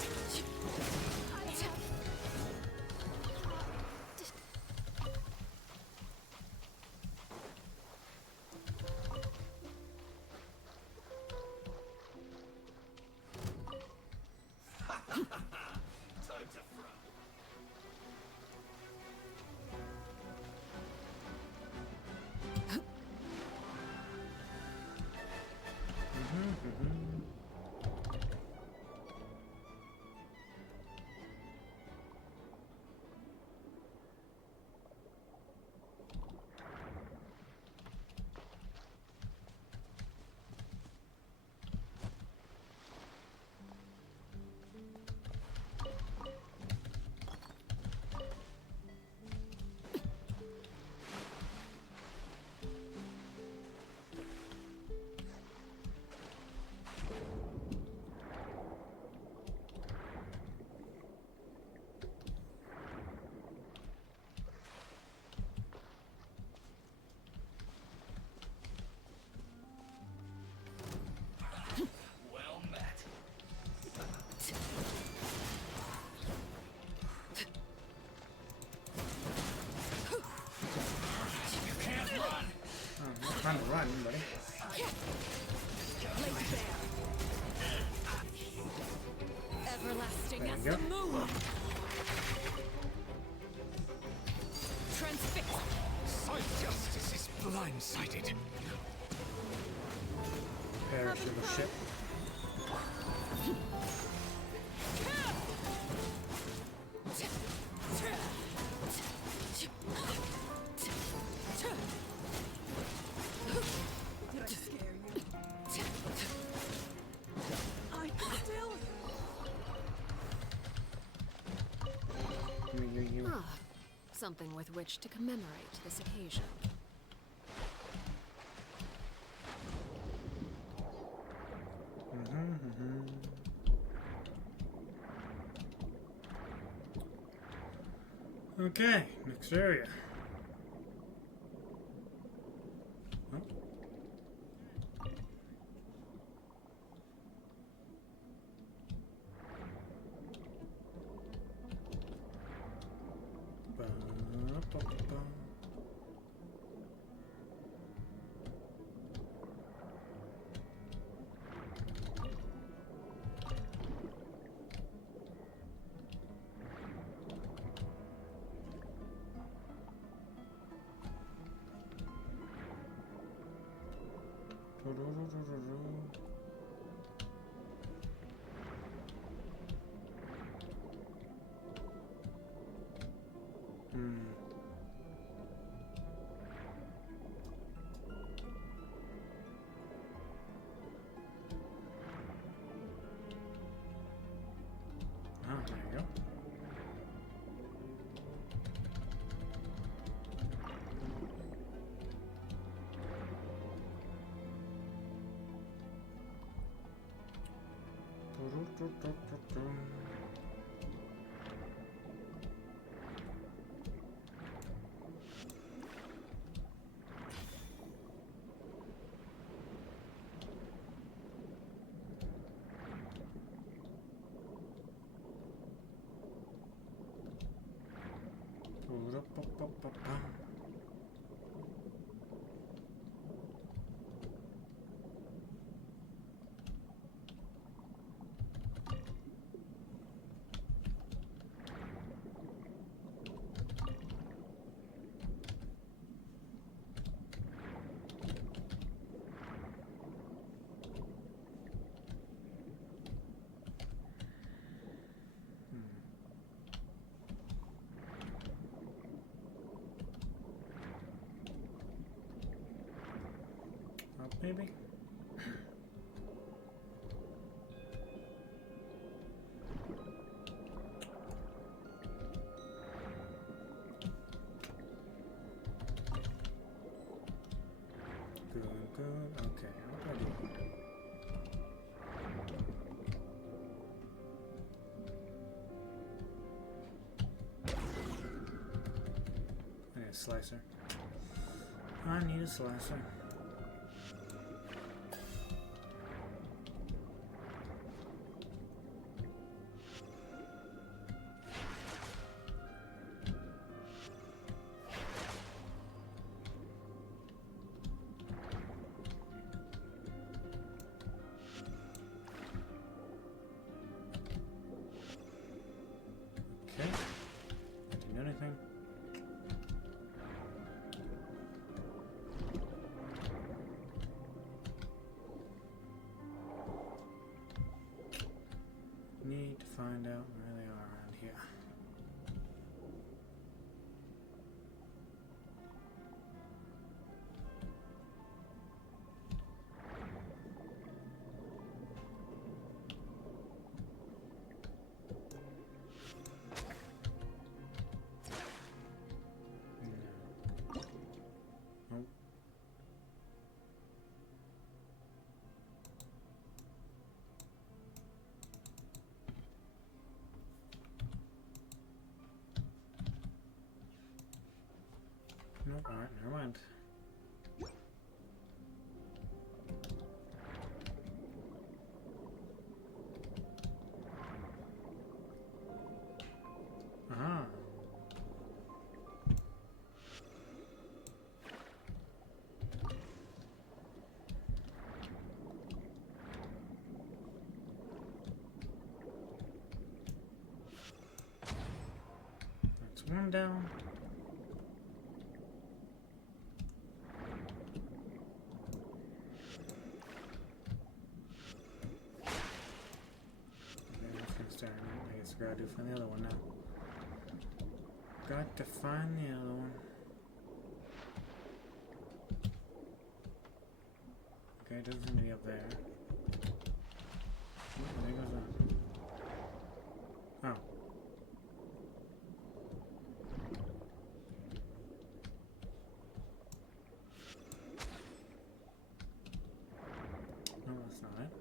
crash of the ship. Did I scare you? I'm still... Ah, something with which to commemorate this occasion. Okay, next area. Huh? Ba-ba-ba-ba. Ah, there you go. Up, maybe? Good. Okay, how do I do that? I need a slicer. I need a slicer. Okay. Didn't do anything. Need to find out where they are around here. No. Nope. Nope, alright, never mind. Aha. That's one down. I gotta do find the other one now. Got to find the other one. Okay, it doesn't seem to be up there. Oh, there goes that. Oh. No, that's not it.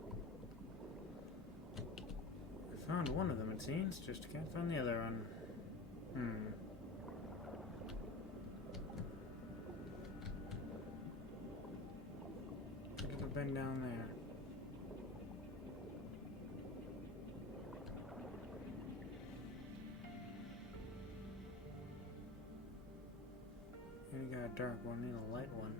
I found one of them, it seems, just can't find the other one. Could have been down there. You got a dark one, need a light one.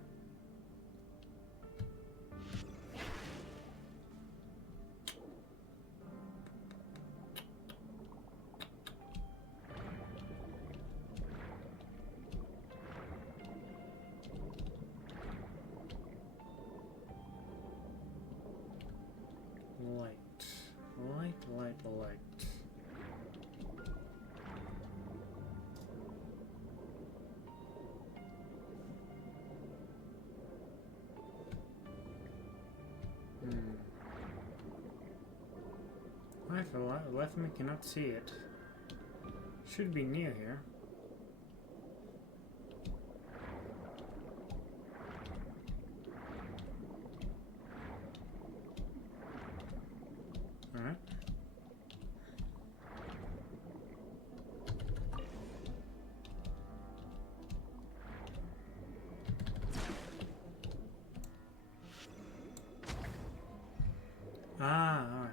Light. Light for left me cannot see it. Should be near here. Alright. Ah, alright.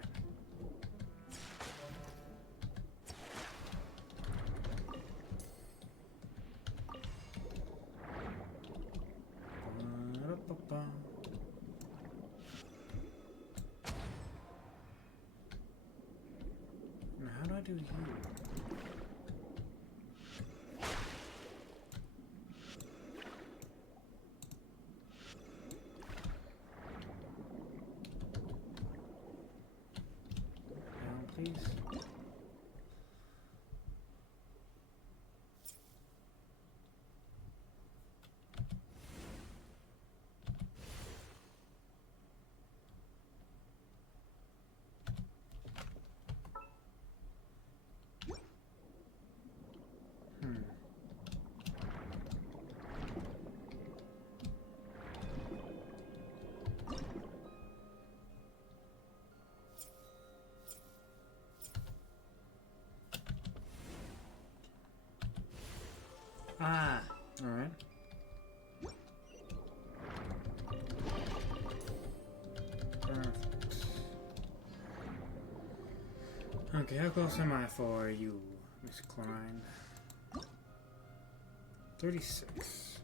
Now how do I do you? Please. Ah, alright. Perfect. Okay, how close am I for you, Miss Klein? 36.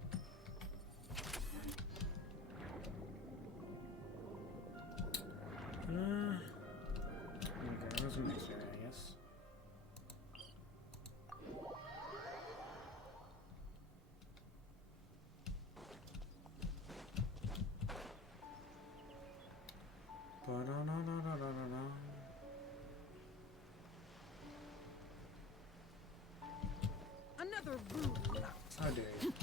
Okay, that was a nice area, I guess. Another rude lout. How dare you?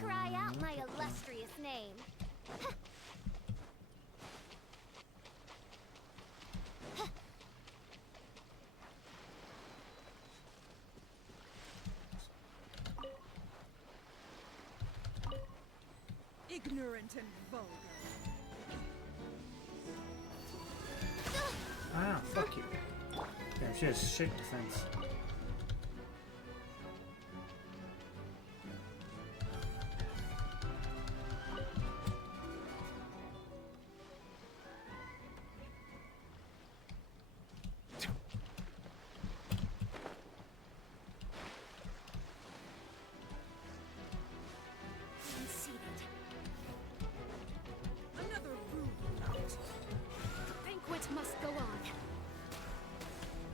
Cry out my illustrious name. Ignorant and vulgar. Ah, fuck you. Damn, she has shit defense.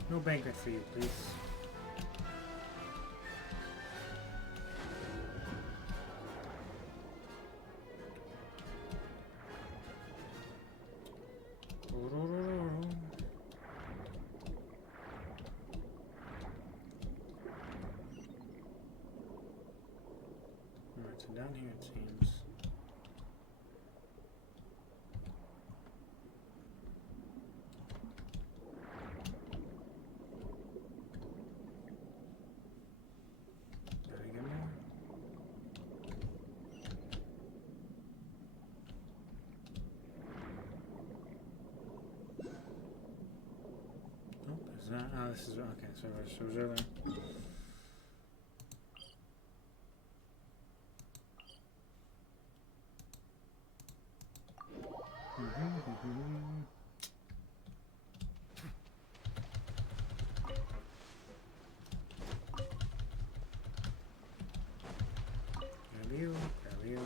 No banquet for you, please. Alright, so down here it seems. Gotta get more. Nope, it's not. Oh, this is okay. So it was earlier. Grab you, grab you.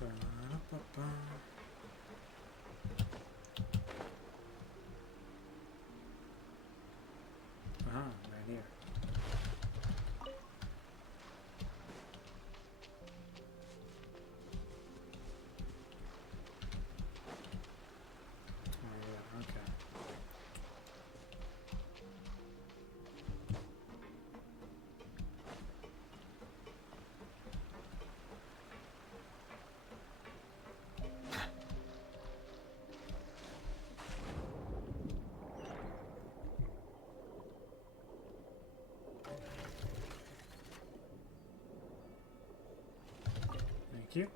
Ba-da-ba-ba. Right here. Oh yeah, okay. Thank you.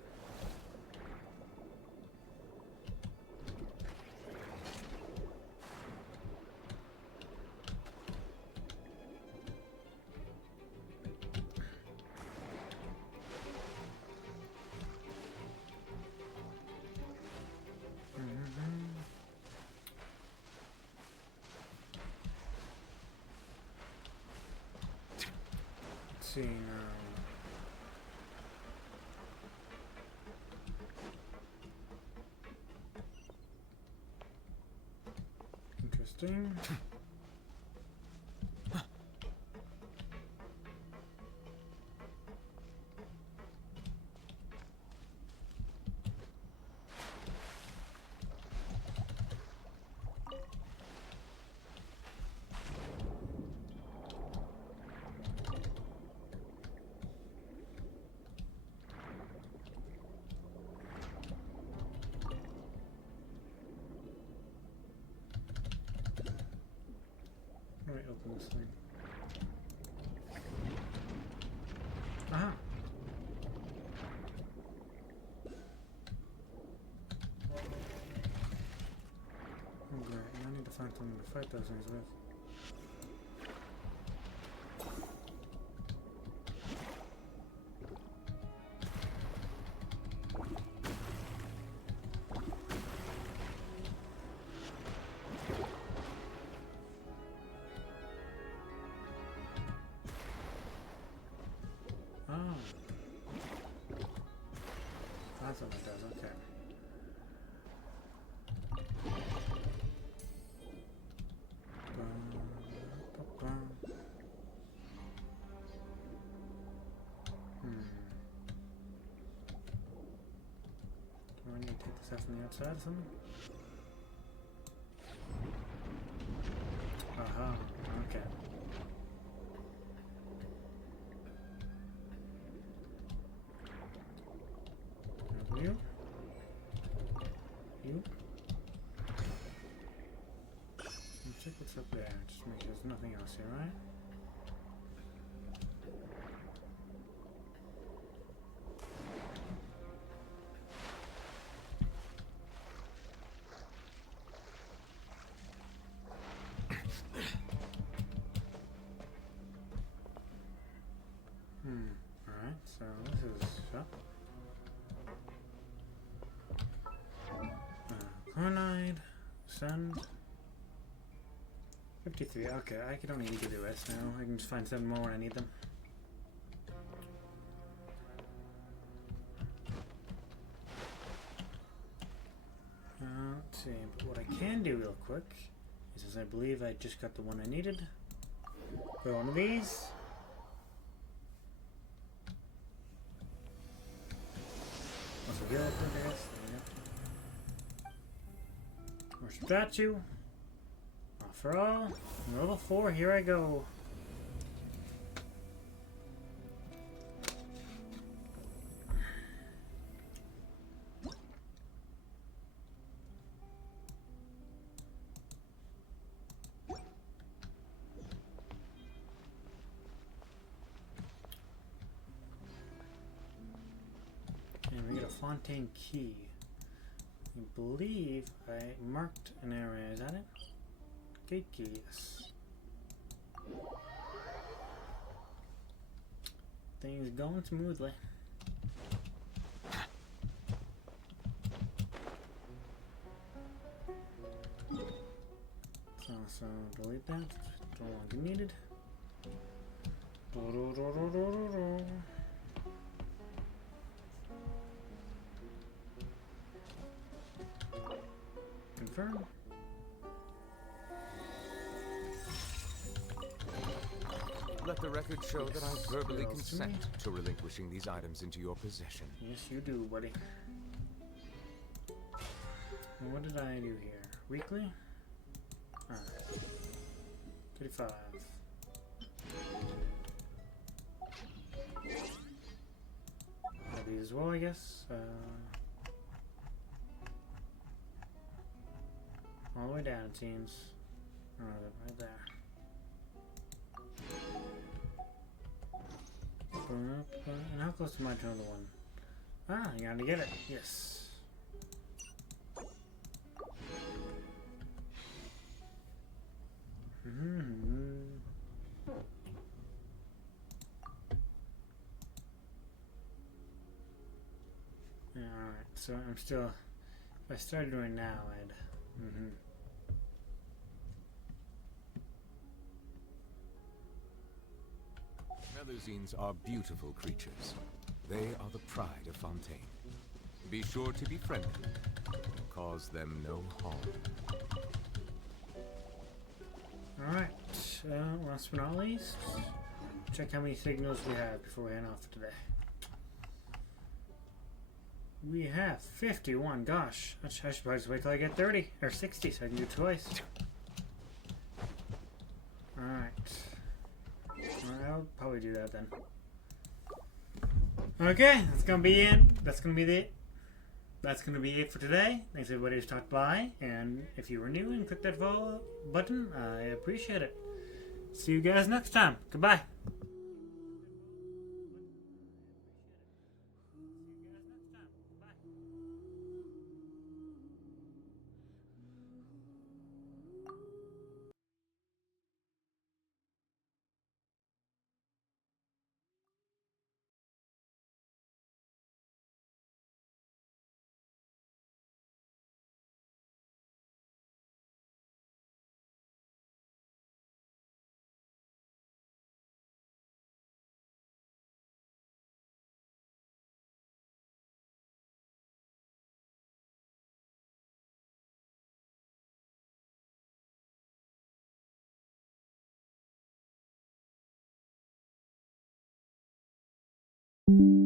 Let's see now. Interesting. Right, open this thing. Aha! Oh great, I need to find something to fight those things with. That's what it does, okay. Do I need to take this out from the outside or something? Aha, okay. You? You? Let's check what's up there. Just make sure there's nothing else here, right? Alright, so this is shut. Cyanide, send. Good. 53. Okay, I don't need to do the rest now. I can just find 7 more when I need them. Let's see. But what I can do real quick is, as I believe I just got the one I needed, go one of these. Also good, I guess. More statue. For all, level 4, here I go. And we get a Fontaine key. I believe I marked an area, is that it? Gate key, yes. Things going smoothly. So delete that. No longer needed. Confirm. Let the record show that I verbally consent to relinquishing these items into your possession. Yes, you do, buddy. And what did I do here? Weekly? Alright. 35. These as well, I guess. All the way down, it seems. Oh, right there. And how close am I to another one? Ah, I gotta get it. Yes. Yeah, alright, so I'm still. If I started doing now, I'd. Melusines are beautiful creatures. They are the pride of Fontaine. Be sure to be friendly and cause them no harm. Alright, last but not least, check how many signals we have before we head off today. We have 51, gosh. I should probably just wait till I get 30, or 60 so I can do twice. Alright. I'll probably do that then. Okay, that's gonna be it. That's gonna be it for today. Thanks everybody who stopped by, and if you were new and clicked that follow button, I appreciate it. See you guys next time. Goodbye. you